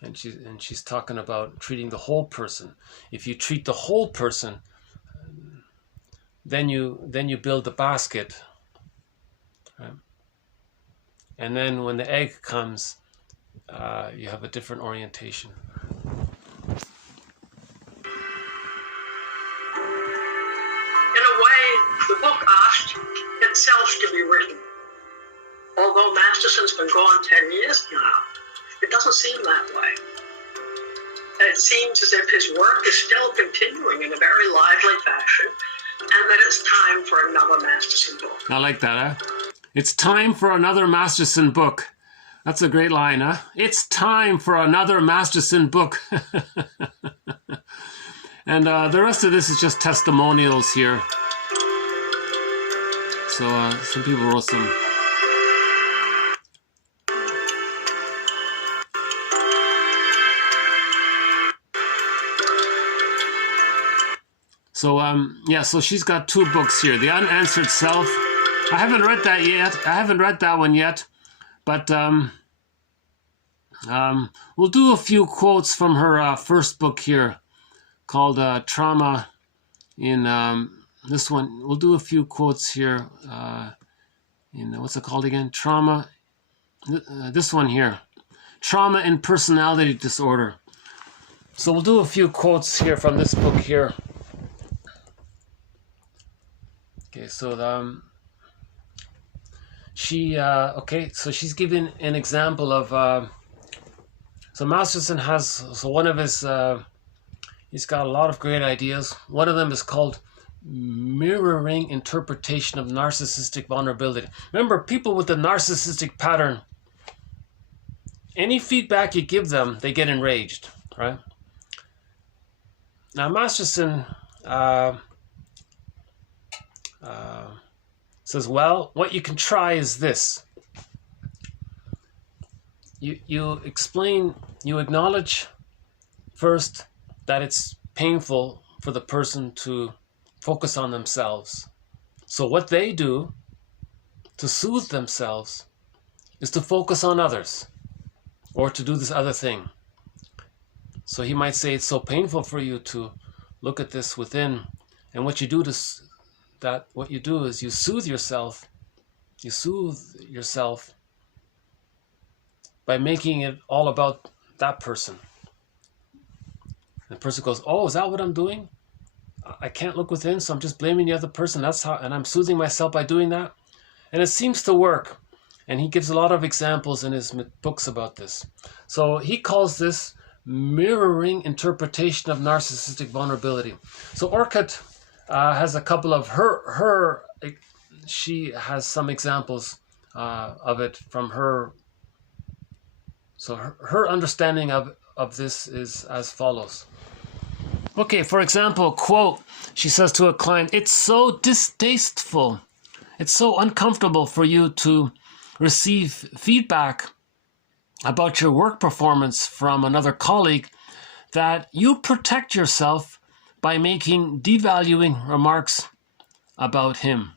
And she's talking about treating the whole person. If you treat the whole person, then you build the basket, right? And then when the egg comes, you have a different orientation. In a way, the book asked itself to be written. Although Masterson's been gone 10 years now, it doesn't seem that way. It seems as if his work is still continuing in a very lively fashion, and that it's time for another Masterson book. I like that, huh? It's time for another Masterson book. That's a great line, huh? It's time for another Masterson book. And the rest of this is just testimonials here. So some people wrote some. So yeah, so she's got 2 books here. The Unanswered Self. I haven't read that yet. I haven't read that one yet, but we'll do a few quotes from her first book here, called Trauma. In this one, we'll do a few quotes here. In what's it called again? Trauma. This one here, Trauma and Personality Disorder. So we'll do a few quotes here from this book here. Okay, so okay, so she's giving an example of, so Masterson has, so one of his, he's got a lot of great ideas. One of them is called mirroring interpretation of narcissistic vulnerability. Remember, people with the narcissistic pattern, any feedback you give them, they get enraged, right? Now, Masterson says, well, what you can try is this. You explain, you acknowledge first that it's painful for the person to focus on themselves. So what they do to soothe themselves is to focus on others or to do this other thing. So he might say, it's so painful for you to look at this within, and what you do is you soothe yourself. You soothe yourself by making it all about that person. And the person goes, oh, is that what I'm doing? I can't look within, so I'm just blaming the other person. That's how, and I'm soothing myself by doing that. And it seems to work. And he gives a lot of examples in his books about this. So he calls this mirroring interpretation of narcissistic vulnerability. So Orcutt has a couple of she has some examples of it from her. So her understanding of this is as follows. Okay, for example, quote, she says to a client, it's so distasteful, it's so uncomfortable for you to receive feedback about your work performance from another colleague that you protect yourself by making devaluing remarks about him.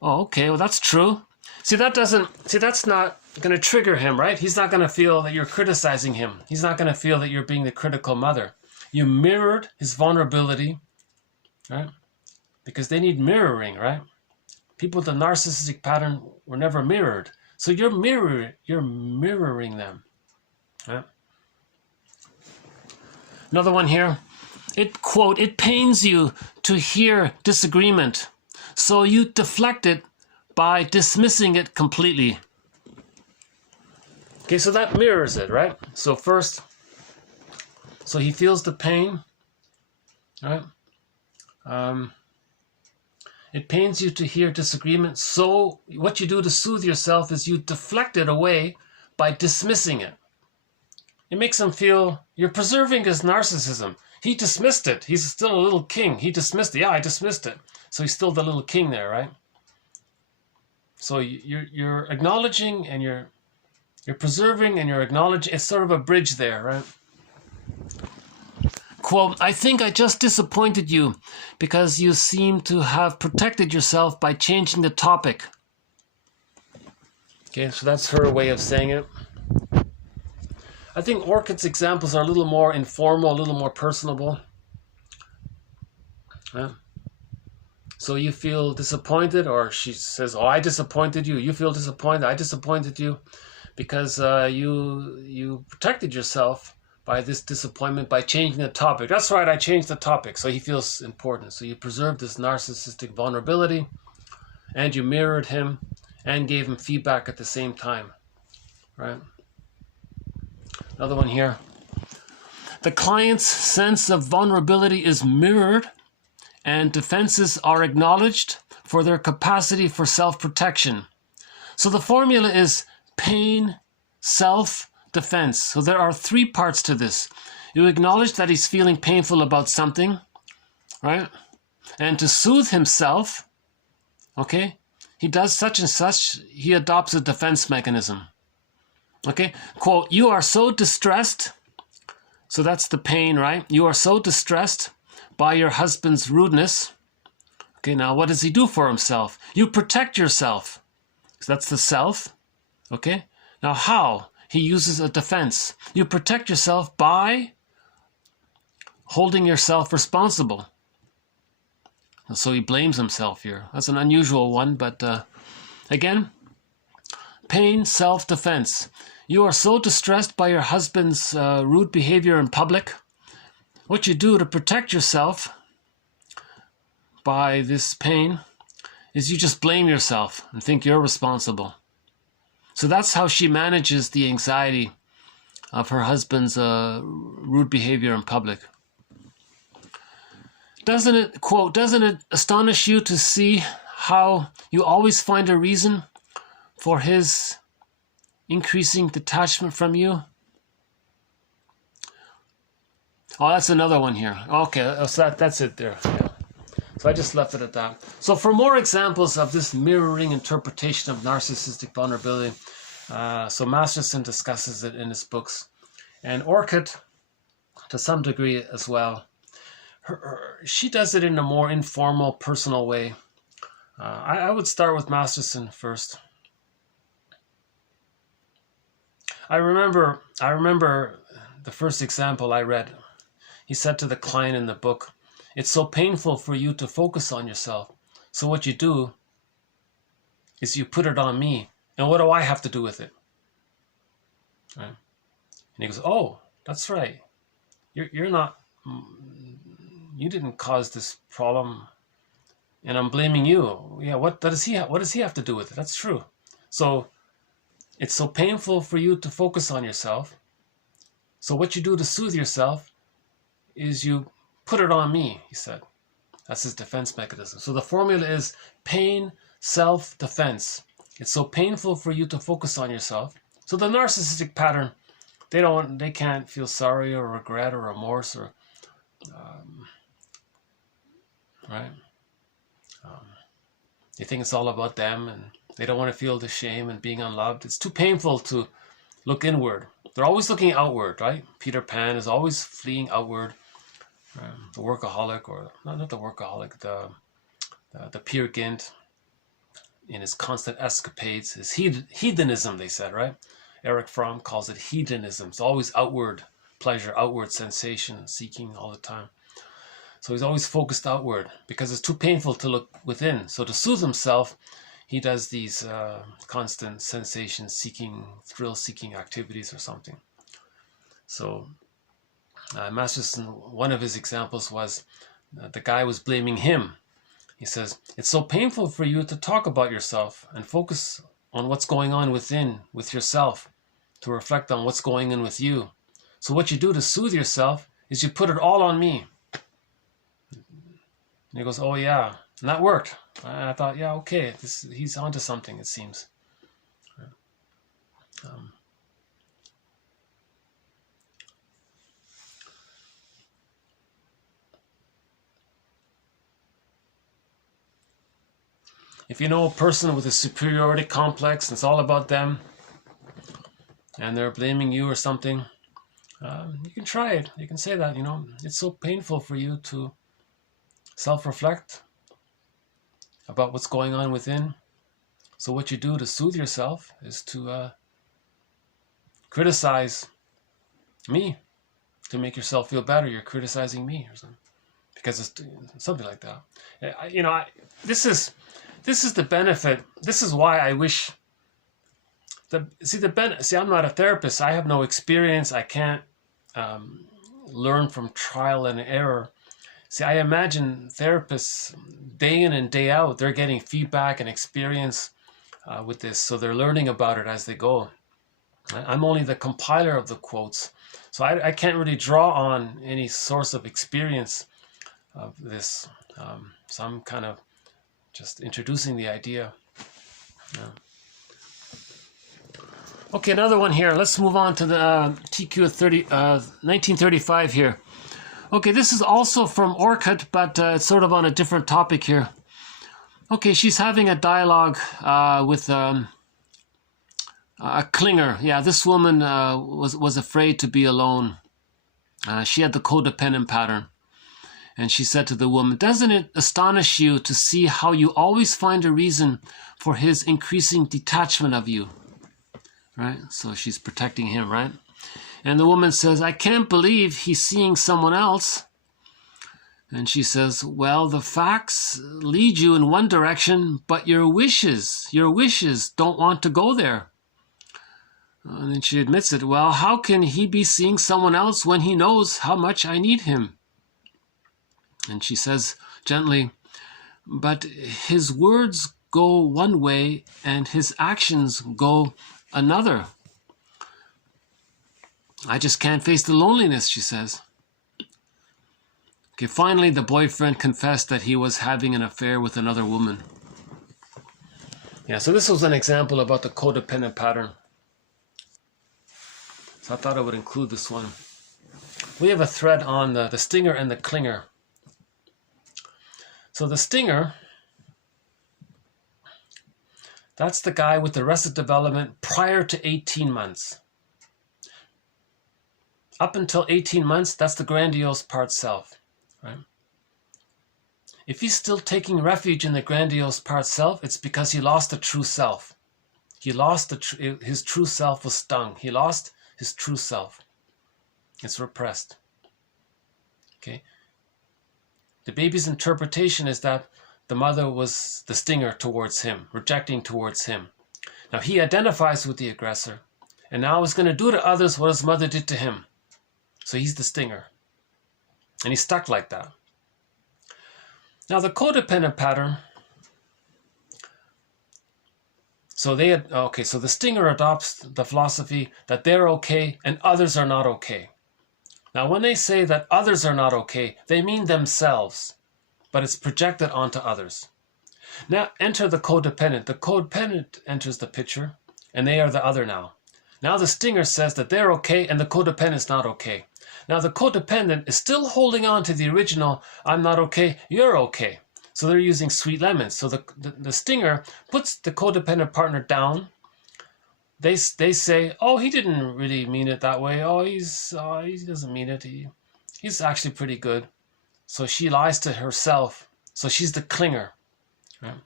Oh, okay, well, that's true. That's not going to trigger him, right? He's not going to feel that you're criticizing him. He's not going to feel that you're being the critical mother. You mirrored his vulnerability, right? Because they need mirroring, right? People with a narcissistic pattern were never mirrored. So you're mirroring them, right? Another one here. Quote, it pains you to hear disagreement, so you deflect it by dismissing it completely. Okay, so that mirrors it, right? So first, so he feels the pain, right? It pains you to hear disagreement, so what you do to soothe yourself is you deflect it away by dismissing it. It makes him feel you're preserving his narcissism. He dismissed it. He's still a little king. He dismissed it. Yeah, I dismissed it. So he's still the little king there, right? So you're acknowledging and you're preserving and you're acknowledging. It's sort of a bridge there, right? Quote, I think I just disappointed you because you seem to have protected yourself by changing the topic. Okay, so that's her way of saying it. I think Orcutt's examples are a little more informal, a little more personable. Yeah. So you feel disappointed, or she says, oh, I disappointed you. You feel disappointed. I disappointed you because you protected yourself by this disappointment by changing the topic. That's right, I changed the topic. So he feels important. So you preserved this narcissistic vulnerability, and you mirrored him and gave him feedback at the same time, right? Another one here. The client's sense of vulnerability is mirrored and defenses are acknowledged for their capacity for self-protection. So the formula is pain, self-defense. So there are 3 parts to this. You acknowledge that he's feeling painful about something, right? And to soothe himself, okay, he does such and such, he adopts a defense mechanism. Okay, quote, you are so distressed, so that's the pain, right? You are so distressed by your husband's rudeness. Okay, now what does he do for himself? You protect yourself. So that's the self. Okay, now how? He uses a defense. You protect yourself by holding yourself responsible. And so he blames himself here. That's an unusual one, but again, pain, self-defense. You are so distressed by your husband's rude behavior in public. What you do to protect yourself by this pain is you just blame yourself and think you're responsible. So that's how she manages the anxiety of her husband's rude behavior in public. Doesn't it, quote, doesn't it astonish you to see how you always find a reason for his increasing detachment from you? Oh, that's another one here. Okay, so that's it there. Yeah. So I just left it at that. So for more examples of this mirroring interpretation of narcissistic vulnerability, so Masterson discusses it in his books, and Orcutt to some degree as well. She does it in a more informal, personal way. I would start with Masterson first. I remember the first example I read. He said to the client in the book, it's so painful for you to focus on yourself. So what you do is you put it on me. And what do I have to do with it? Right? And he goes, oh, that's right. You're not, you didn't cause this problem and I'm blaming you. Yeah, what does he have to do with it? That's true. So it's so painful for you to focus on yourself. So what you do to soothe yourself is you put it on me, he said. That's his defense mechanism. So the formula is pain, self-defense. It's so painful for you to focus on yourself. So the narcissistic pattern, they can't feel sorry or regret or remorse or, right? They think it's all about them and they don't want to feel the shame and being unloved. It's too painful to look inward. They're always looking outward, right? Peter Pan is always fleeing outward. The workaholic, or not the workaholic, the Peer Gynt in his constant escapades, his hedonism, they said, right? Eric Fromm calls it hedonism. It's always outward pleasure, outward sensation seeking all the time. So he's always focused outward because it's too painful to look within. So to soothe himself, he does these constant sensation seeking, thrill seeking activities or something. So Masterson, one of his examples was the guy was blaming him. He says, it's so painful for you to talk about yourself and focus on what's going on within with yourself, to reflect on what's going on with you. So what you do to soothe yourself is you put it all on me. And he goes, oh yeah, and that worked. I thought, yeah, okay, he's onto something, it seems. If you know a person with a superiority complex, and it's all about them, and they're blaming you or something, you can try it. You can say that, it's so painful for you to self-reflect about what's going on within. So what you do to soothe yourself is to criticize me, to make yourself feel better. You're criticizing me or something. because it's something like that. This is the benefit. This is why I wish. See, I'm not a therapist. I have no experience. I can't learn from trial and error. See, I imagine therapists day in and day out, they're getting feedback and experience with this, so they're learning about it as they go. I'm only the compiler of the quotes, so I can't really draw on any source of experience of this. So I'm kind of just introducing the idea. Yeah. Okay, another one here. Let's move on to the TQ 1935 here. Okay, this is also from Orcutt, but it's sort of on a different topic here. Okay, she's having a dialogue with a clinger. Yeah, this woman was afraid to be alone. She had the codependent pattern. And she said to the woman, "Doesn't it astonish you to see how you always find a reason for his increasing detachment of you?" Right? So she's protecting him, right? And the woman says, "I can't believe he's seeing someone else." And she says, "Well, the facts lead you in one direction, but your wishes don't want to go there." And then she admits it. "Well, how can he be seeing someone else when he knows how much I need him?" And she says gently, "But his words go one way and his actions go another. I just can't face the loneliness," she says. Okay, finally, the boyfriend confessed that he was having an affair with another woman. Yeah, so this was an example about the codependent pattern. So I thought I would include this one. We have a thread on the stinger and the clinger. So the stinger, that's the guy with arrested development prior to 18 months. Up until 18 months, that's the grandiose part self, right? If he's still taking refuge in the grandiose part self, it's because he lost the true self. He lost his true self was stung. He lost his true self. It's repressed. Okay. The baby's interpretation is that the mother was the stinger towards him, rejecting towards him. Now he identifies with the aggressor, and now he's going to do to others what his mother did to him. So he's the stinger, and he's stuck like that. Now the codependent pattern, so the stinger adopts the philosophy that they're okay and others are not okay. Now when they say that others are not okay, they mean themselves, but it's projected onto others. Now enter the codependent. The codependent enters the picture, and they are the other now. Now the stinger says that they're okay and the codependent's not okay. Now the codependent is still holding on to the original, "I'm not okay, you're okay." So they're using sweet lemons. So the stinger puts the codependent partner down. They say, "Oh, he didn't really mean it that way. Oh, he doesn't mean it. He's actually pretty good." So she lies to herself. So she's the clinger. Right?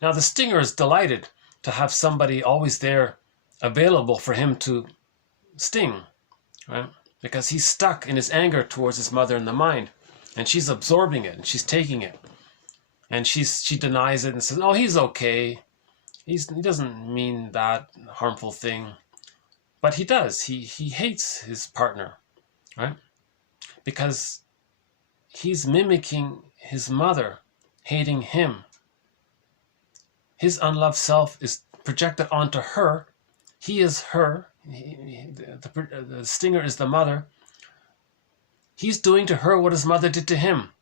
Now the stinger is delighted to have somebody always there available for him to sting, right? Because he's stuck in his anger towards his mother in the mind, and she's absorbing it and she's taking it, and she denies it and says, "Oh, he's okay. He doesn't mean that harmful thing," but he does. He hates his partner, right? Because he's mimicking his mother, hating him. His unloved self is projected onto her. He is her. The stinger is the mother. He's doing to her what his mother did to him.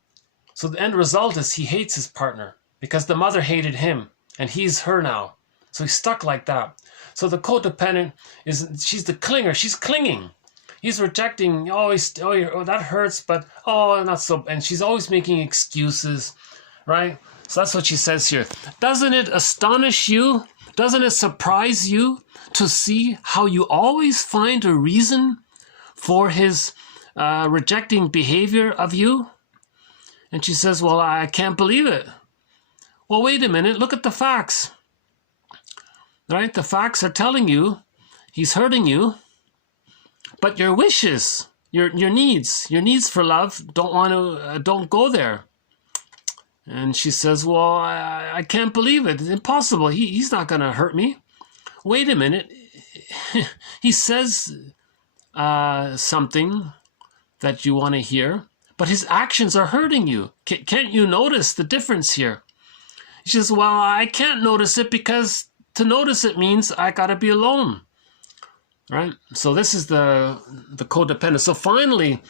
So the end result is he hates his partner because the mother hated him and he's her now. So he's stuck like that. So the codependent she's the clinger. She's clinging. He's rejecting. Oh, that hurts, but not so. And she's always making excuses, right? So that's what she says here. "Doesn't it astonish you? Doesn't it surprise you to see how you always find a reason for his rejecting behavior of you?" And she says, "Well, I can't believe it." Well, wait a minute. Look at the facts. Right? The facts are telling you he's hurting you, but your wishes your needs for love don't go there. And she says, well, I can't believe it. It's impossible. He's not going to hurt me. Wait a minute. He says something that you want to hear, but his actions are hurting you. Can't you notice the difference here? She says, well, I can't notice it because to notice it means I got to be alone. Right? So this is the codependent. So finally,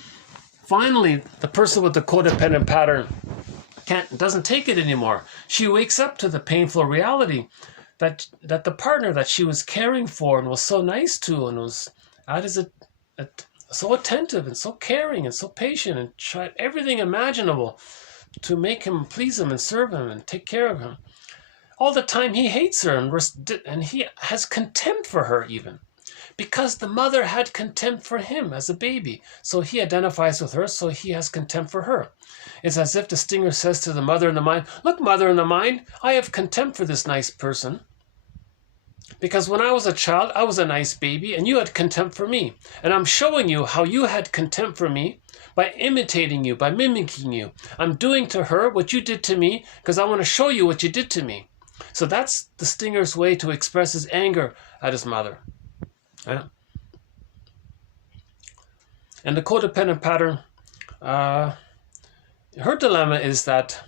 the person with the codependent pattern doesn't take it anymore. She wakes up to the painful reality that the partner that she was caring for and was so nice to and was so attentive and so caring and so patient and tried everything imaginable to make him, please him and serve him and take care of him. All the time he hates her and he has contempt for her even. Because the mother had contempt for him as a baby. So he identifies with her, so he has contempt for her. It's as if the stinger says to the mother in the mind, look, mother in the mind, I have contempt for this nice person. Because when I was a child, I was a nice baby, and you had contempt for me. And I'm showing you how you had contempt for me by imitating you, by mimicking you. I'm doing to her what you did to me, because I want to show you what you did to me. So that's the stinger's way to express his anger at his mother. Right? And the codependent pattern, her dilemma is that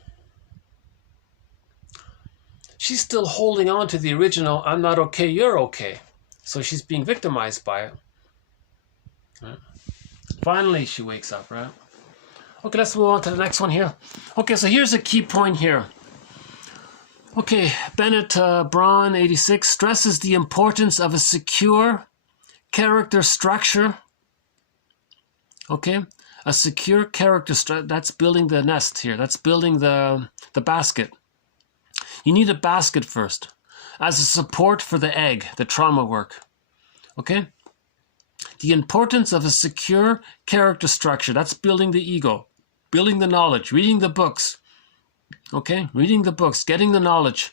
she's still holding on to the original, I'm not okay, you're okay. So she's being victimized by it. Right? Finally, she wakes up, right? Okay, let's move on to the next one here. Okay, so here's a key point here. Okay, Bennett Braun, 86, stresses the importance of a secure character structure. Okay, a secure character structure, that's building the nest here. That's building the basket. You need a basket first as a support for the egg, the trauma work. Okay? The importance of a secure character structure, that's building the ego, building the knowledge, reading the books. Okay? Reading the books, getting the knowledge.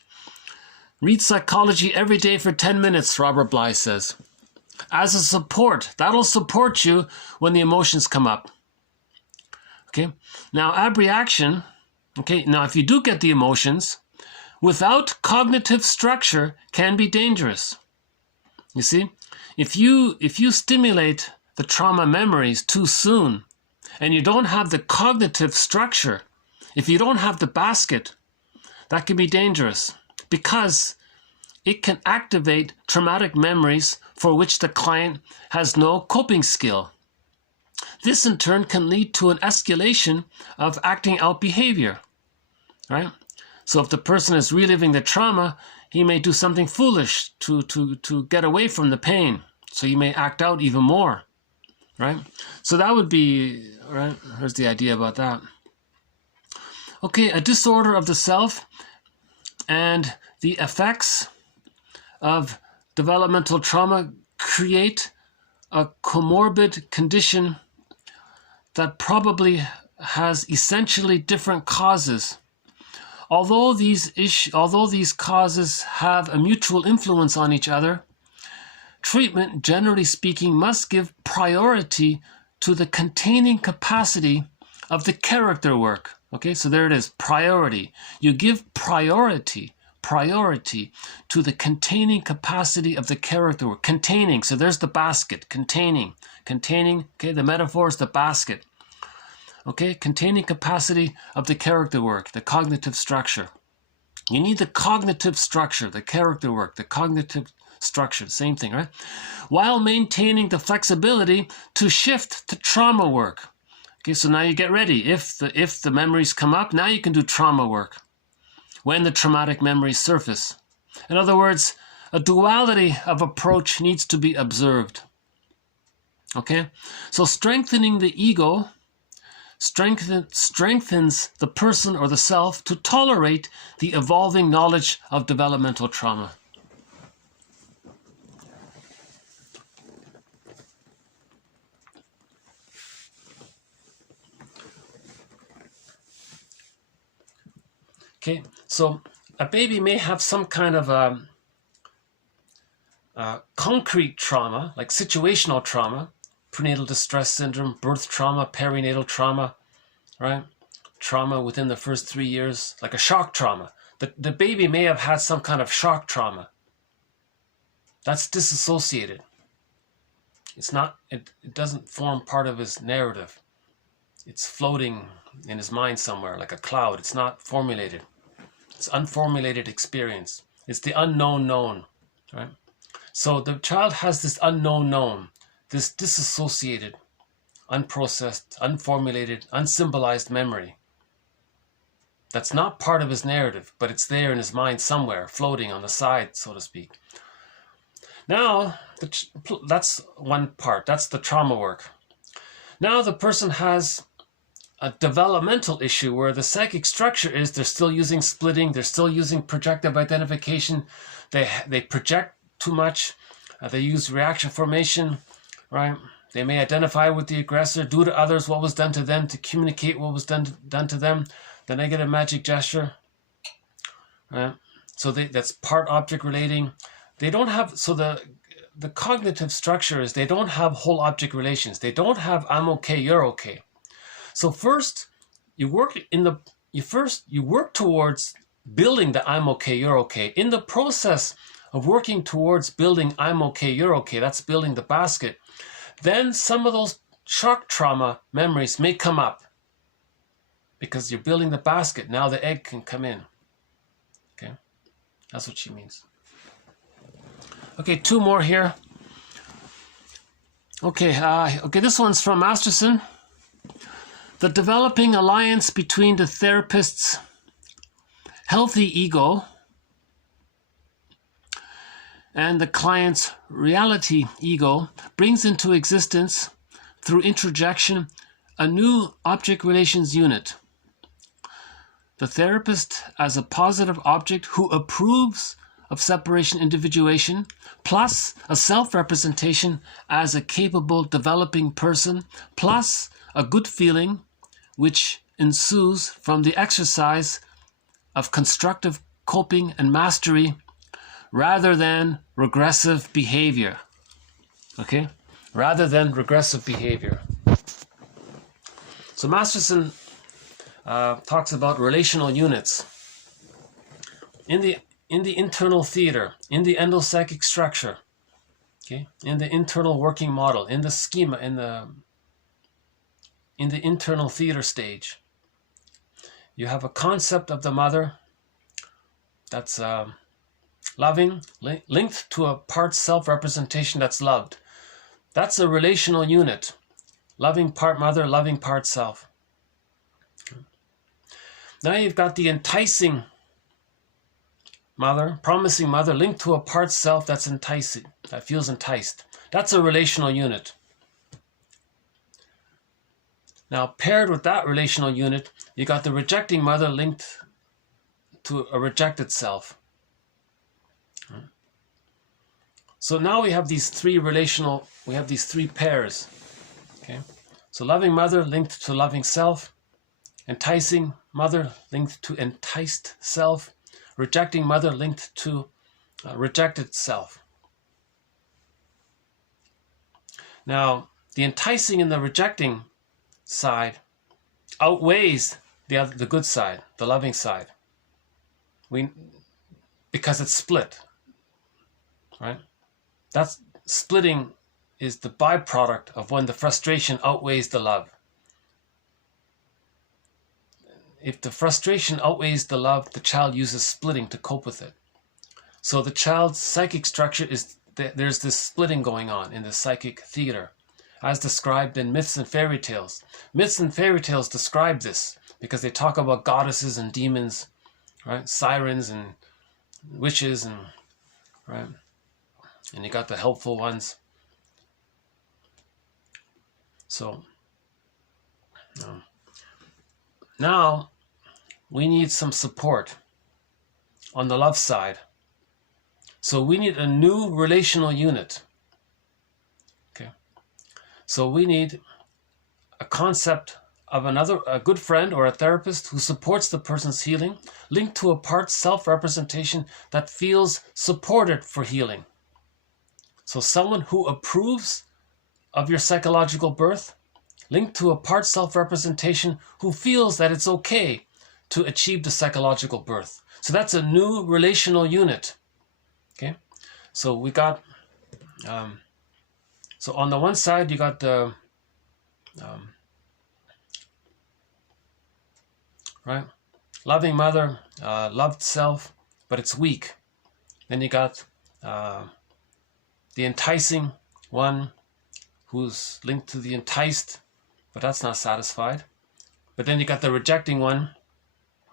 Read psychology every day for 10 minutes, Robert Bly says. As a support, that'll support you when the emotions come up. Okay? Now, abreaction, okay, now if you do get the emotions, without cognitive structure can be dangerous. You see, if you stimulate the trauma memories too soon and you don't have the cognitive structure, if you don't have the basket, that can be dangerous because it can activate traumatic memories for which the client has no coping skill. This in turn can lead to an escalation of acting out behavior, right? So if the person is reliving the trauma, he may do something foolish to get away from the pain. So he may act out even more, right? So that would be, right? Here's the idea about that. Okay, a disorder of the self and the effects of developmental trauma create a comorbid condition that probably has essentially different causes. Although these causes have a mutual influence on each other, treatment, generally speaking, must give priority to the containing capacity of the character work. Okay, so there it is, priority. You give priority to the containing capacity of the character work. Containing, so there's the basket, containing, okay, the metaphor is the basket. Okay, containing capacity of the character work, the cognitive structure. You need the cognitive structure, the character work, the cognitive structure, same thing, right? While maintaining the flexibility to shift to trauma work. Okay, so now you get ready. If the memories come up, now you can do trauma work when the traumatic memories surface. In other words, a duality of approach needs to be observed. Okay, so strengthening the ego strengthens the person or the self to tolerate the evolving knowledge of developmental trauma. Okay, so a baby may have some kind of concrete trauma, like situational trauma, prenatal distress syndrome, birth trauma, perinatal trauma, right? Trauma within the first 3 years, like a shock trauma. The baby may have had some kind of shock trauma. That's disassociated. It's not, it doesn't form part of his narrative. It's floating in his mind somewhere like a cloud. It's not formulated. It's unformulated experience. It's the unknown known, right? So the child has this unknown known, this disassociated, unprocessed, unformulated, unsymbolized memory. That's not part of his narrative, but it's there in his mind somewhere, floating on the side, so to speak. Now, that's one part. That's the trauma work. Now the person has a developmental issue where the psychic structure is they're still using splitting, they're still using projective identification, they project too much, they use reaction formation, right? They may identify with the aggressor, do to others what was done to them, to communicate what was done to them, the negative magic gesture, right? So that's part object relating. They don't have, so the cognitive structure is they don't have whole object relations. They don't have I'm okay, you're okay. So first you work towards building the I'm okay, you're okay. In the process of working towards building I'm okay, you're okay, that's building the basket, then some of those shock trauma memories may come up because you're building the basket. Now the egg can come in. Okay, that's what she means. Okay, 2 more here. Okay, this one's from Masterson. The developing alliance between the therapist's healthy ego and the client's reality ego brings into existence, through introjection, a new object relations unit. The therapist as a positive object who approves of separation individuation, plus a self-representation as a capable developing person, plus a good feeling which ensues from the exercise of constructive coping and mastery rather than regressive behavior. Okay? Rather than regressive behavior. So Masterson talks about relational units. In the internal theater, in the endopsychic structure, okay, in the internal working model, in the schema, in the internal theater stage, you have a concept of the mother that's loving, linked to a part self-representation that's loved. That's a relational unit. Loving part mother, loving part self. Now you've got the enticing mother, promising mother, linked to a part self that's enticing, that feels enticed. That's a relational unit. Now, paired with that relational unit, you got the rejecting mother linked to a rejected self. So now we have these 3 pairs. Okay? So loving mother linked to loving self, enticing mother linked to enticed self, rejecting mother linked to rejected self. Now, the enticing and the rejecting side outweighs the good side, the loving side. Because it's split, right? That's splitting is the byproduct of when the frustration outweighs the love. If the frustration outweighs the love, the child uses splitting to cope with it. So the child's psychic structure is, there's this splitting going on in the psychic theater, as described in myths and fairy tales. Myths and fairy tales describe this because they talk about goddesses and demons, right? Sirens and witches, and right? And you got the helpful ones. So now we need some support on the love side. So we need a new relational unit. Okay. So we need a concept of a good friend or a therapist who supports the person's healing, linked to a part self-representation that feels supported for healing. So someone who approves of your psychological birth, linked to a part self-representation who feels that it's okay to achieve the psychological birth. So that's a new relational unit. Okay, so we got, so on the one side you got the, right, loving mother, loved self, but it's weak. Then you got the enticing one who's linked to the enticed, but that's not satisfied. But then you got the rejecting one,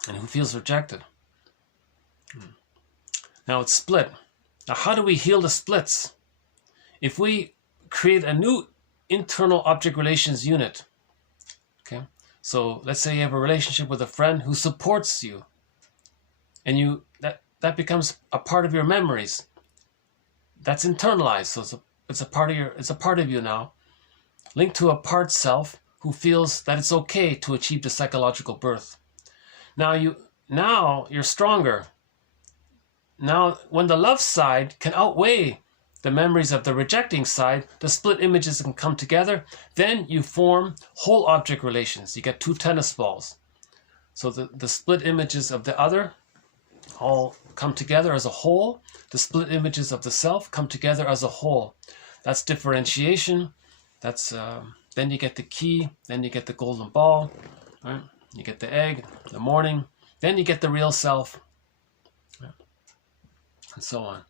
and who feels rejected. Now it's split. Now how do we heal the splits? If we create a new internal object relations unit, okay? So let's say you have a relationship with a friend who supports you, and that becomes a part of your memories. That's internalized, so it's a part of you now, linked to a part self who feels that it's okay to achieve the psychological birth. Now you're stronger. Now, when the love side can outweigh the memories of the rejecting side, the split images can come together. Then you form whole object relations. You get two tennis balls. So the split images of the other all come together as a whole. The split images of the self come together as a whole. That's differentiation. That's then you get the key. Then you get the golden ball. Right? You get the egg, the morning. Then you get the real self. And so on.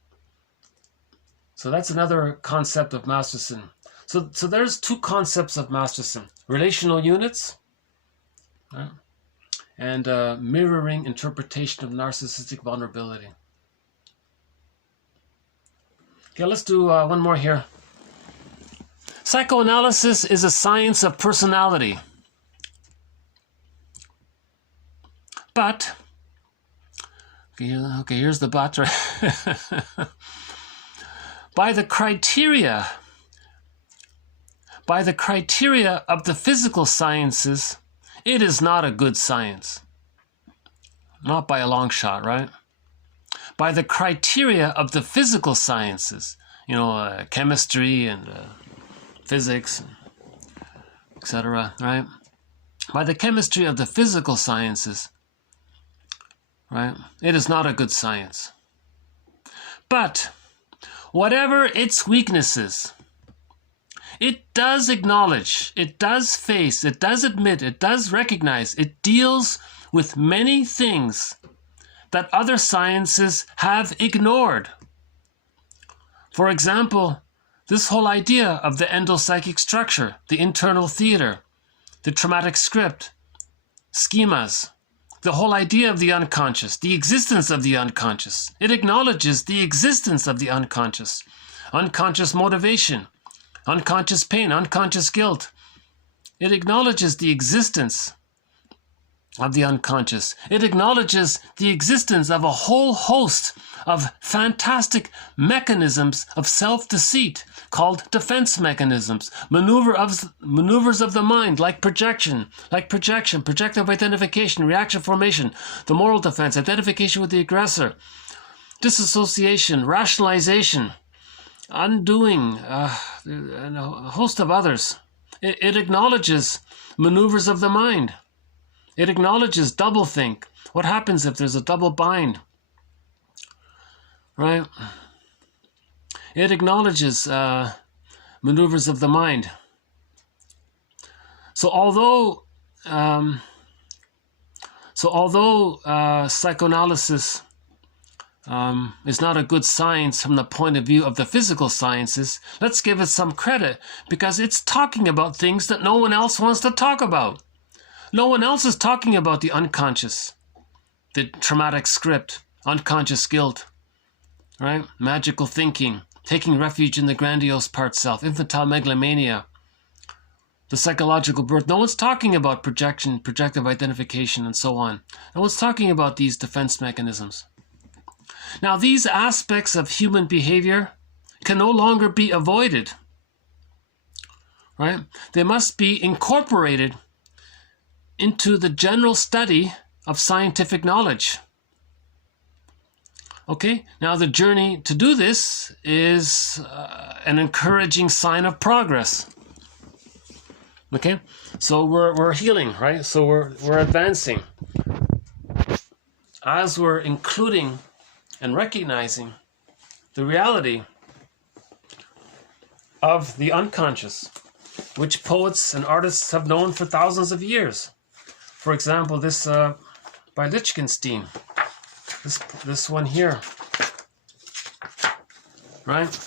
So that's another concept of Masterson. So there's two concepts of Masterson: relational units, right? And mirroring interpretation of narcissistic vulnerability. Okay, let's do one more here. Psychoanalysis is a science of personality. But okay, here's the but. Right? By the criteria of the physical sciences, it is not a good science. Not by a long shot, right? By the criteria of the physical sciences, chemistry and physics, etc., right? By the chemistry of the physical sciences, right? It is not a good science. But whatever its weaknesses, it does acknowledge, it does face, it does admit, it does recognize, it deals with many things that other sciences have ignored. For example, this whole idea of the endopsychic structure, the internal theater, the traumatic script, schemas, the whole idea of the unconscious, the existence of the unconscious. It acknowledges the existence of the unconscious, unconscious motivation, unconscious pain, unconscious guilt. It acknowledges the existence of the unconscious. It acknowledges the existence of a whole host of fantastic mechanisms of self-deceit called defense mechanisms, maneuvers of the mind, like projection, projective identification, reaction formation, the moral defense, identification with the aggressor, disassociation, rationalization, undoing, and a host of others. It acknowledges maneuvers of the mind. It acknowledges doublethink. What happens if there's a double bind? Right? It acknowledges maneuvers of the mind. So although psychoanalysis is not a good science from the point of view of the physical sciences, let's give it some credit, because it's talking about things that no one else wants to talk about. No one else is talking about the unconscious, the traumatic script, unconscious guilt, right? Magical thinking, taking refuge in the grandiose part self, infantile megalomania, the psychological birth. No one's talking about projection, projective identification, and so on. No one's talking about these defense mechanisms. Now, these aspects of human behavior can no longer be avoided, right? They must be incorporated into the general study of scientific knowledge. Okay, now the journey to do this is an encouraging sign of progress. Okay, so we're healing, right? So we're advancing as we're including and recognizing the reality of the unconscious, which poets and artists have known for thousands of years. For example, this by Lichtenstein, this one here, right?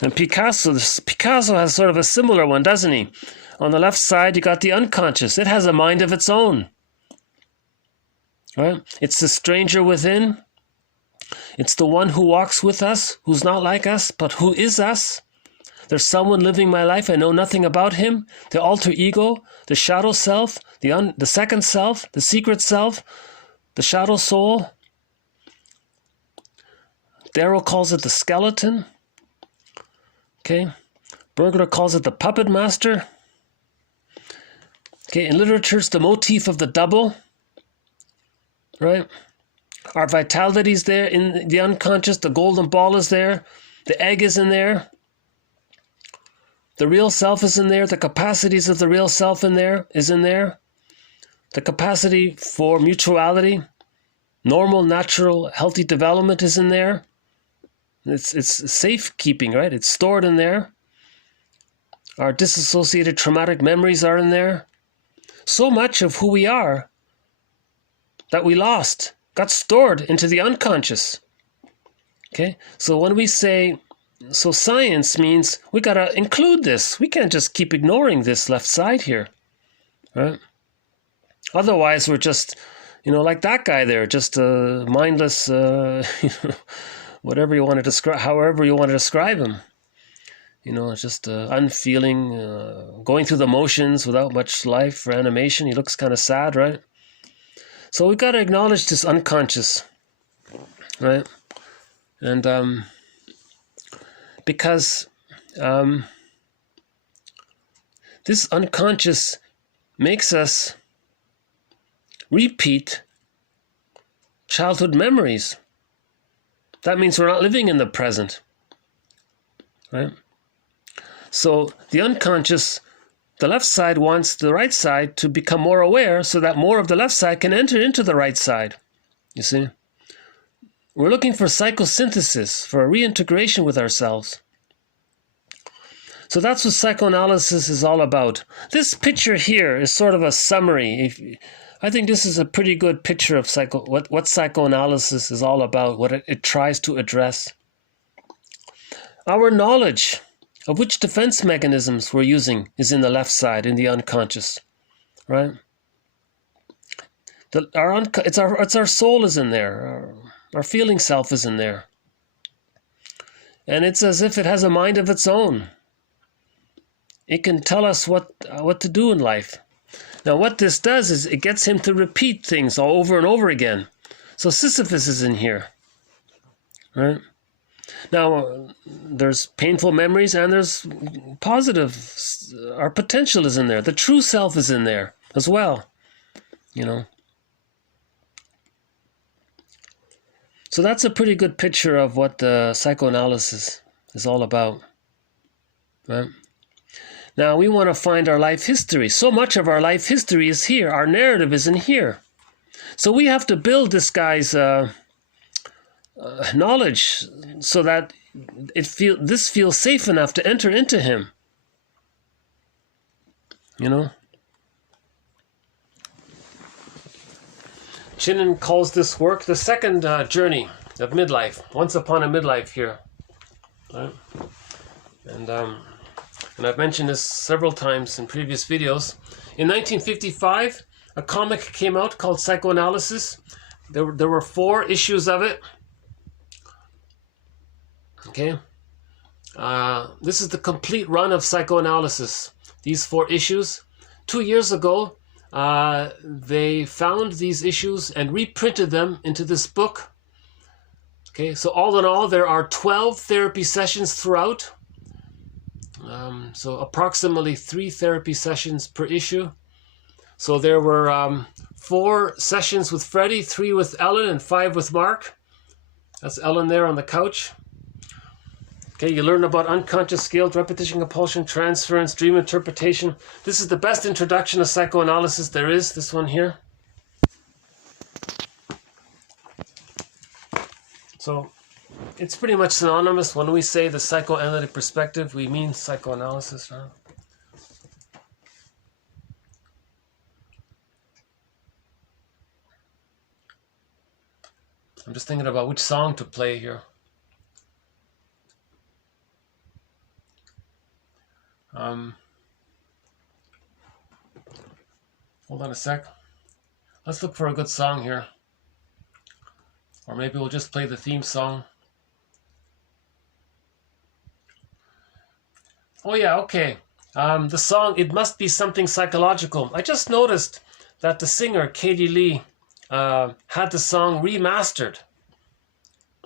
And Picasso has sort of a similar one, doesn't he? On the left side, you got the unconscious. It has a mind of its own, right? It's the stranger within. It's the one who walks with us, who's not like us, but who is us. There's someone living my life. I know nothing about him. The alter ego, the shadow self, the second self, the secret self, the shadow soul. Darrow calls it the skeleton. Okay, Bergler calls it the puppet master. Okay, in literature, it's the motif of the double, right? Our vitality is there in the unconscious. The golden ball is there. The egg is in there. The real self is in there. The capacities of the real self is in there. The capacity for mutuality, normal, natural, healthy development is in there. It's safekeeping, right? It's stored in there. Our disassociated traumatic memories are in there. So much of who we are that we lost got stored into the unconscious. Okay? So when we say, so science means we got to include this. We can't just keep ignoring this left side here, right? Otherwise, we're just, like that guy there, just a mindless, whatever you want to describe, however you want to describe him. Just unfeeling, going through the motions without much life or animation. He looks kind of sad, right? So we've got to acknowledge this unconscious, right? And because this unconscious makes us repeat childhood memories. That means we're not living in the present, right? So the unconscious, the left side wants the right side to become more aware so that more of the left side can enter into the right side. You see? We're looking for psychosynthesis, for a reintegration with ourselves. So that's what psychoanalysis is all about. This picture here is sort of a summary. I think this is a pretty good picture of what psychoanalysis is all about, what it tries to address. Our knowledge of which defense mechanisms we're using is in the left side, in the unconscious, right? It's our soul is in there. Our feeling self is in there. And it's as if it has a mind of its own. It can tell us what to do in life. Now, what this does is it gets him to repeat things all over and over again. So Sisyphus is in here, right? Now, there's painful memories and there's positive. Our potential is in there. The true self is in there as well, So that's a pretty good picture of what psychoanalysis is all about, right? Now, we want to find our life history. So much of our life history is here. Our narrative is in here. So we have to build this guy's knowledge so that this feels safe enough to enter into him. Chinen calls this work the second journey of midlife. Once upon a midlife here. Right? And I've mentioned this several times in previous videos. In 1955, a comic came out called Psychoanalysis. There were 4 issues of it. Okay. This is the complete run of Psychoanalysis. These 4 issues. 2 years ago, they found these issues and reprinted them into this book. Okay, so all in all, there are 12 therapy sessions throughout. So approximately 3 therapy sessions per issue. So there were 4 sessions with Freddie, 3 with Ellen, and 5 with Mark. That's Ellen there on the couch. Okay, you learn about unconscious skills, repetition, compulsion, transference, dream interpretation. This is the best introduction to psychoanalysis there is, this one here. So it's pretty much synonymous. When we say the psychoanalytic perspective, we mean psychoanalysis, right? I'm just thinking about which song to play here. Hold on a sec. Let's look for a good song here. Or maybe we'll just play the theme song. Oh yeah, okay. The song, It Must Be Something Psychological. I just noticed that the singer, Katie Lee, had the song remastered.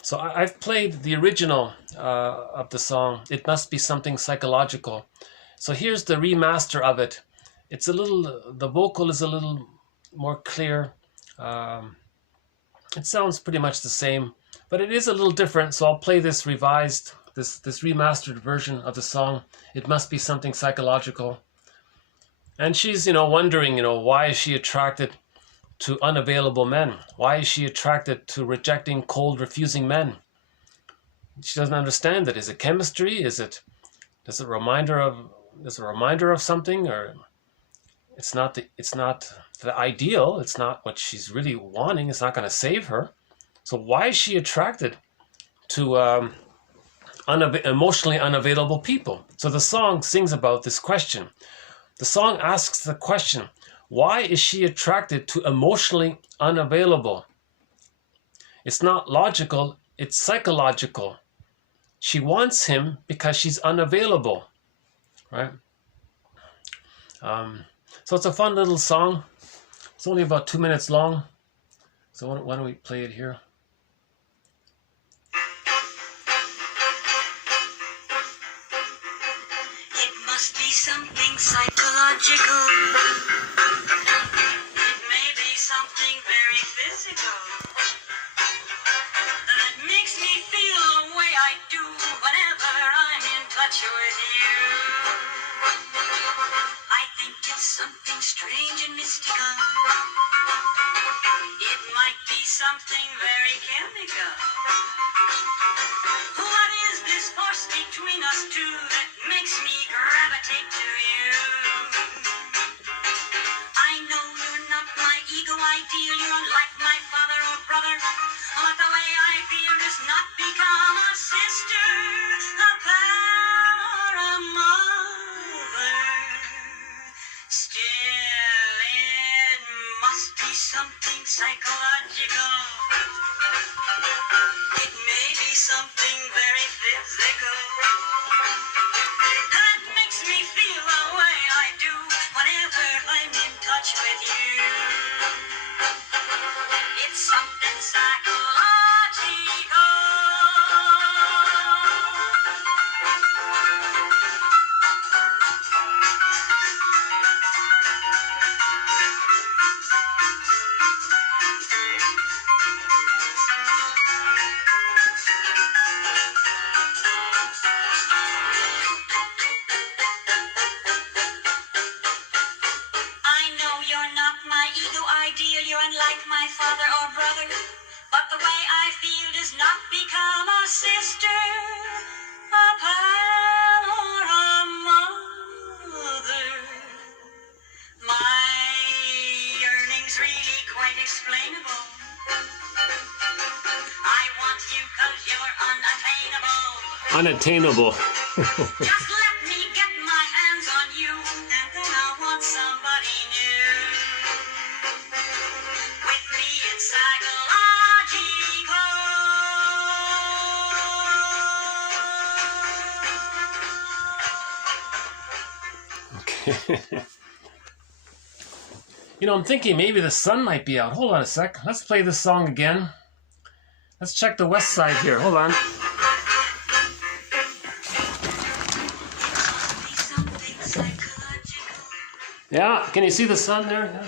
So I've played the original of the song, It Must Be Something Psychological. So here's the remaster of it. It's a little, the vocal is a little more clear. It sounds pretty much the same, but it is a little different. So I'll play this revised, this remastered version of the song, It Must Be Something Psychological. And she's, wondering, why is she attracted to unavailable men? Why is she attracted to rejecting, cold, refusing men? She doesn't understand it. Is it chemistry? Is it a reminder of something? Or it's not the ideal. It's not what she's really wanting. It's not going to save her. So why is she attracted to emotionally unavailable people? So the song sings about this question. The song asks the question, why is she attracted to emotionally unavailable? It's not logical, it's psychological. She wants him because she's unavailable, right? So it's a fun little song. It's only about 2 minutes long. So why don't we play it here? It must be something psychological. It may be something very physical that makes me feel the way I do whenever I'm in touch with you. I think it's something strange and mystical. It might be something very chemical. What is this force between us two that makes me gravitate to you? I know you're not my ego ideal, you're unlike my father or brother, but the way I feel does not become a sister, a pal, or a mother. Still, it must be something psychological. It may be something very physical that makes me feel the way I do whenever I'm in touch with you. It's something psychological. You're unlike my father or brother, but the way I feel does not become a sister, a pal, or a mother. My yearning's really quite explainable. I want you 'cause you're unattainable. Unattainable. Just let me get my hands on you, and then I'll want somebody new. With me it's psychological. Okay. I'm thinking maybe the sun might be out. Hold on a sec. Let's play this song again. Let's check the west side here. Hold on. Yeah, can you see the sun there? Yeah.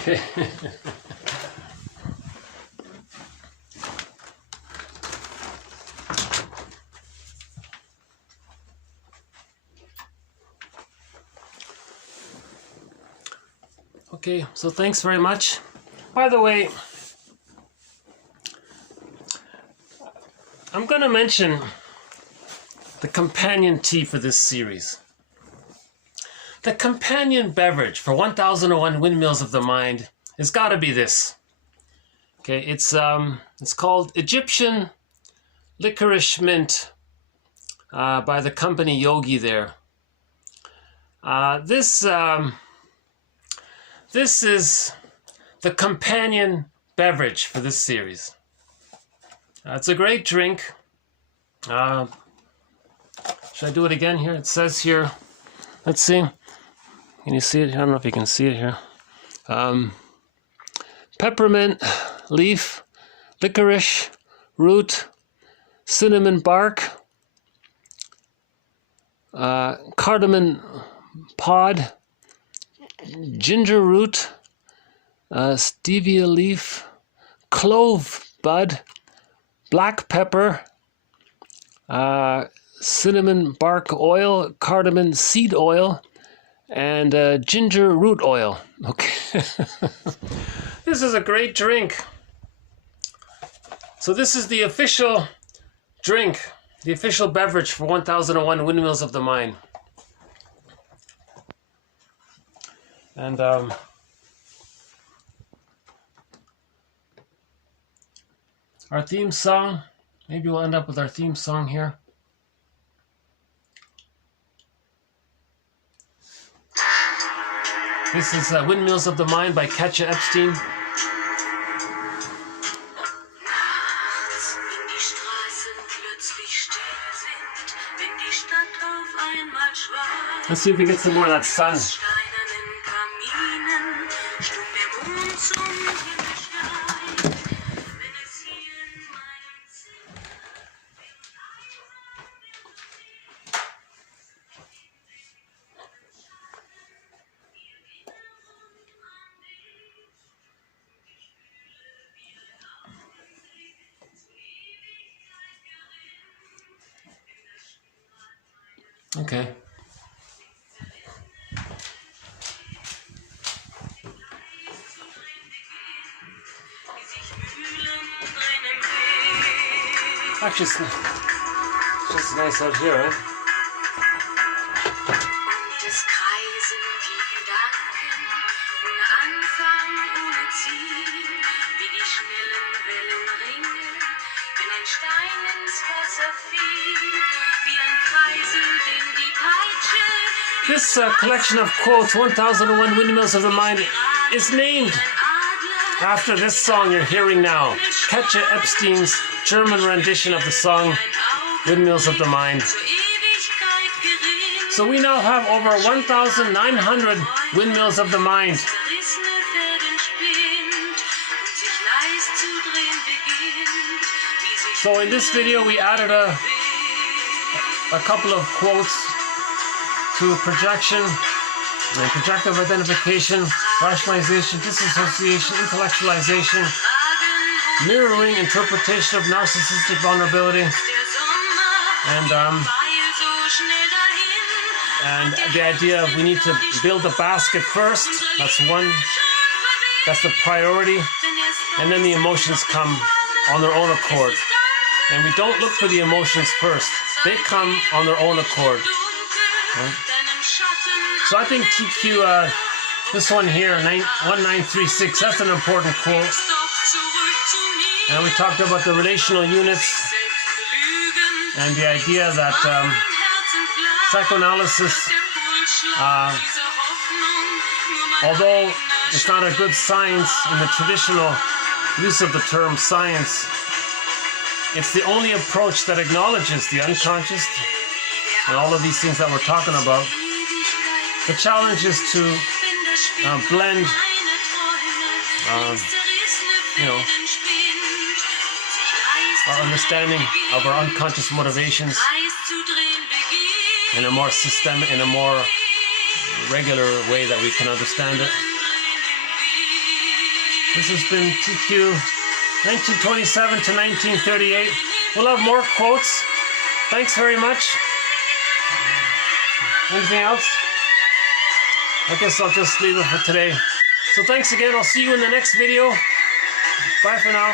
Okay. Okay, so thanks very much. By the way, I'm going to mention the companion tea for this series. The companion beverage for 1001 Windmills of the Mind has got to be this. Okay, it's called Egyptian Licorice Mint by the company Yogi there. This is the companion beverage for this series. It's a great drink. Should I do it again here? It says here, let's see. Can you see it? I don't know if you can see it here. Peppermint leaf, licorice root, cinnamon bark, cardamom pod, ginger root, stevia leaf, clove bud, black pepper, cinnamon bark oil, cardamom seed oil, and ginger root oil. Okay. This is a great drink. So this is the official drink, the official beverage for 1001 Windmills of the Mind. And our theme song, maybe we'll end up with our theme song here. This is Windmills of the Mind by Katja Epstein. Let's see if we get some more of that sun. Okay. Actually, it's just nice out here, right? This collection of quotes, 1001 Windmills of the Mind, is named after this song you're hearing now. Katja Epstein's German rendition of the song Windmills of the Mind. So we now have over 1,900 Windmills of the Mind. So in this video we added a couple of quotes to projection, and projective identification, rationalization, disassociation, intellectualization, mirroring, interpretation of narcissistic vulnerability, and the idea of we need to build the basket first. That's one. That's the priority, and then the emotions come on their own accord. And we don't look for the emotions first; they come on their own accord. Right? So I think TQ, this one here, 1936, that's an important quote. And we talked about the relational units and the idea that psychoanalysis, although it's not a good science in the traditional use of the term science, it's the only approach that acknowledges the unconscious and all of these things that we're talking about. The challenge is to blend, our understanding of our unconscious motivations in a more systemic, in a more regular way that we can understand it. This has been TQ 1927 to 1938. We'll have more quotes. Thanks very much. Anything else? I guess I'll just leave it for today. So thanks again. I'll see you in the next video. Bye for now.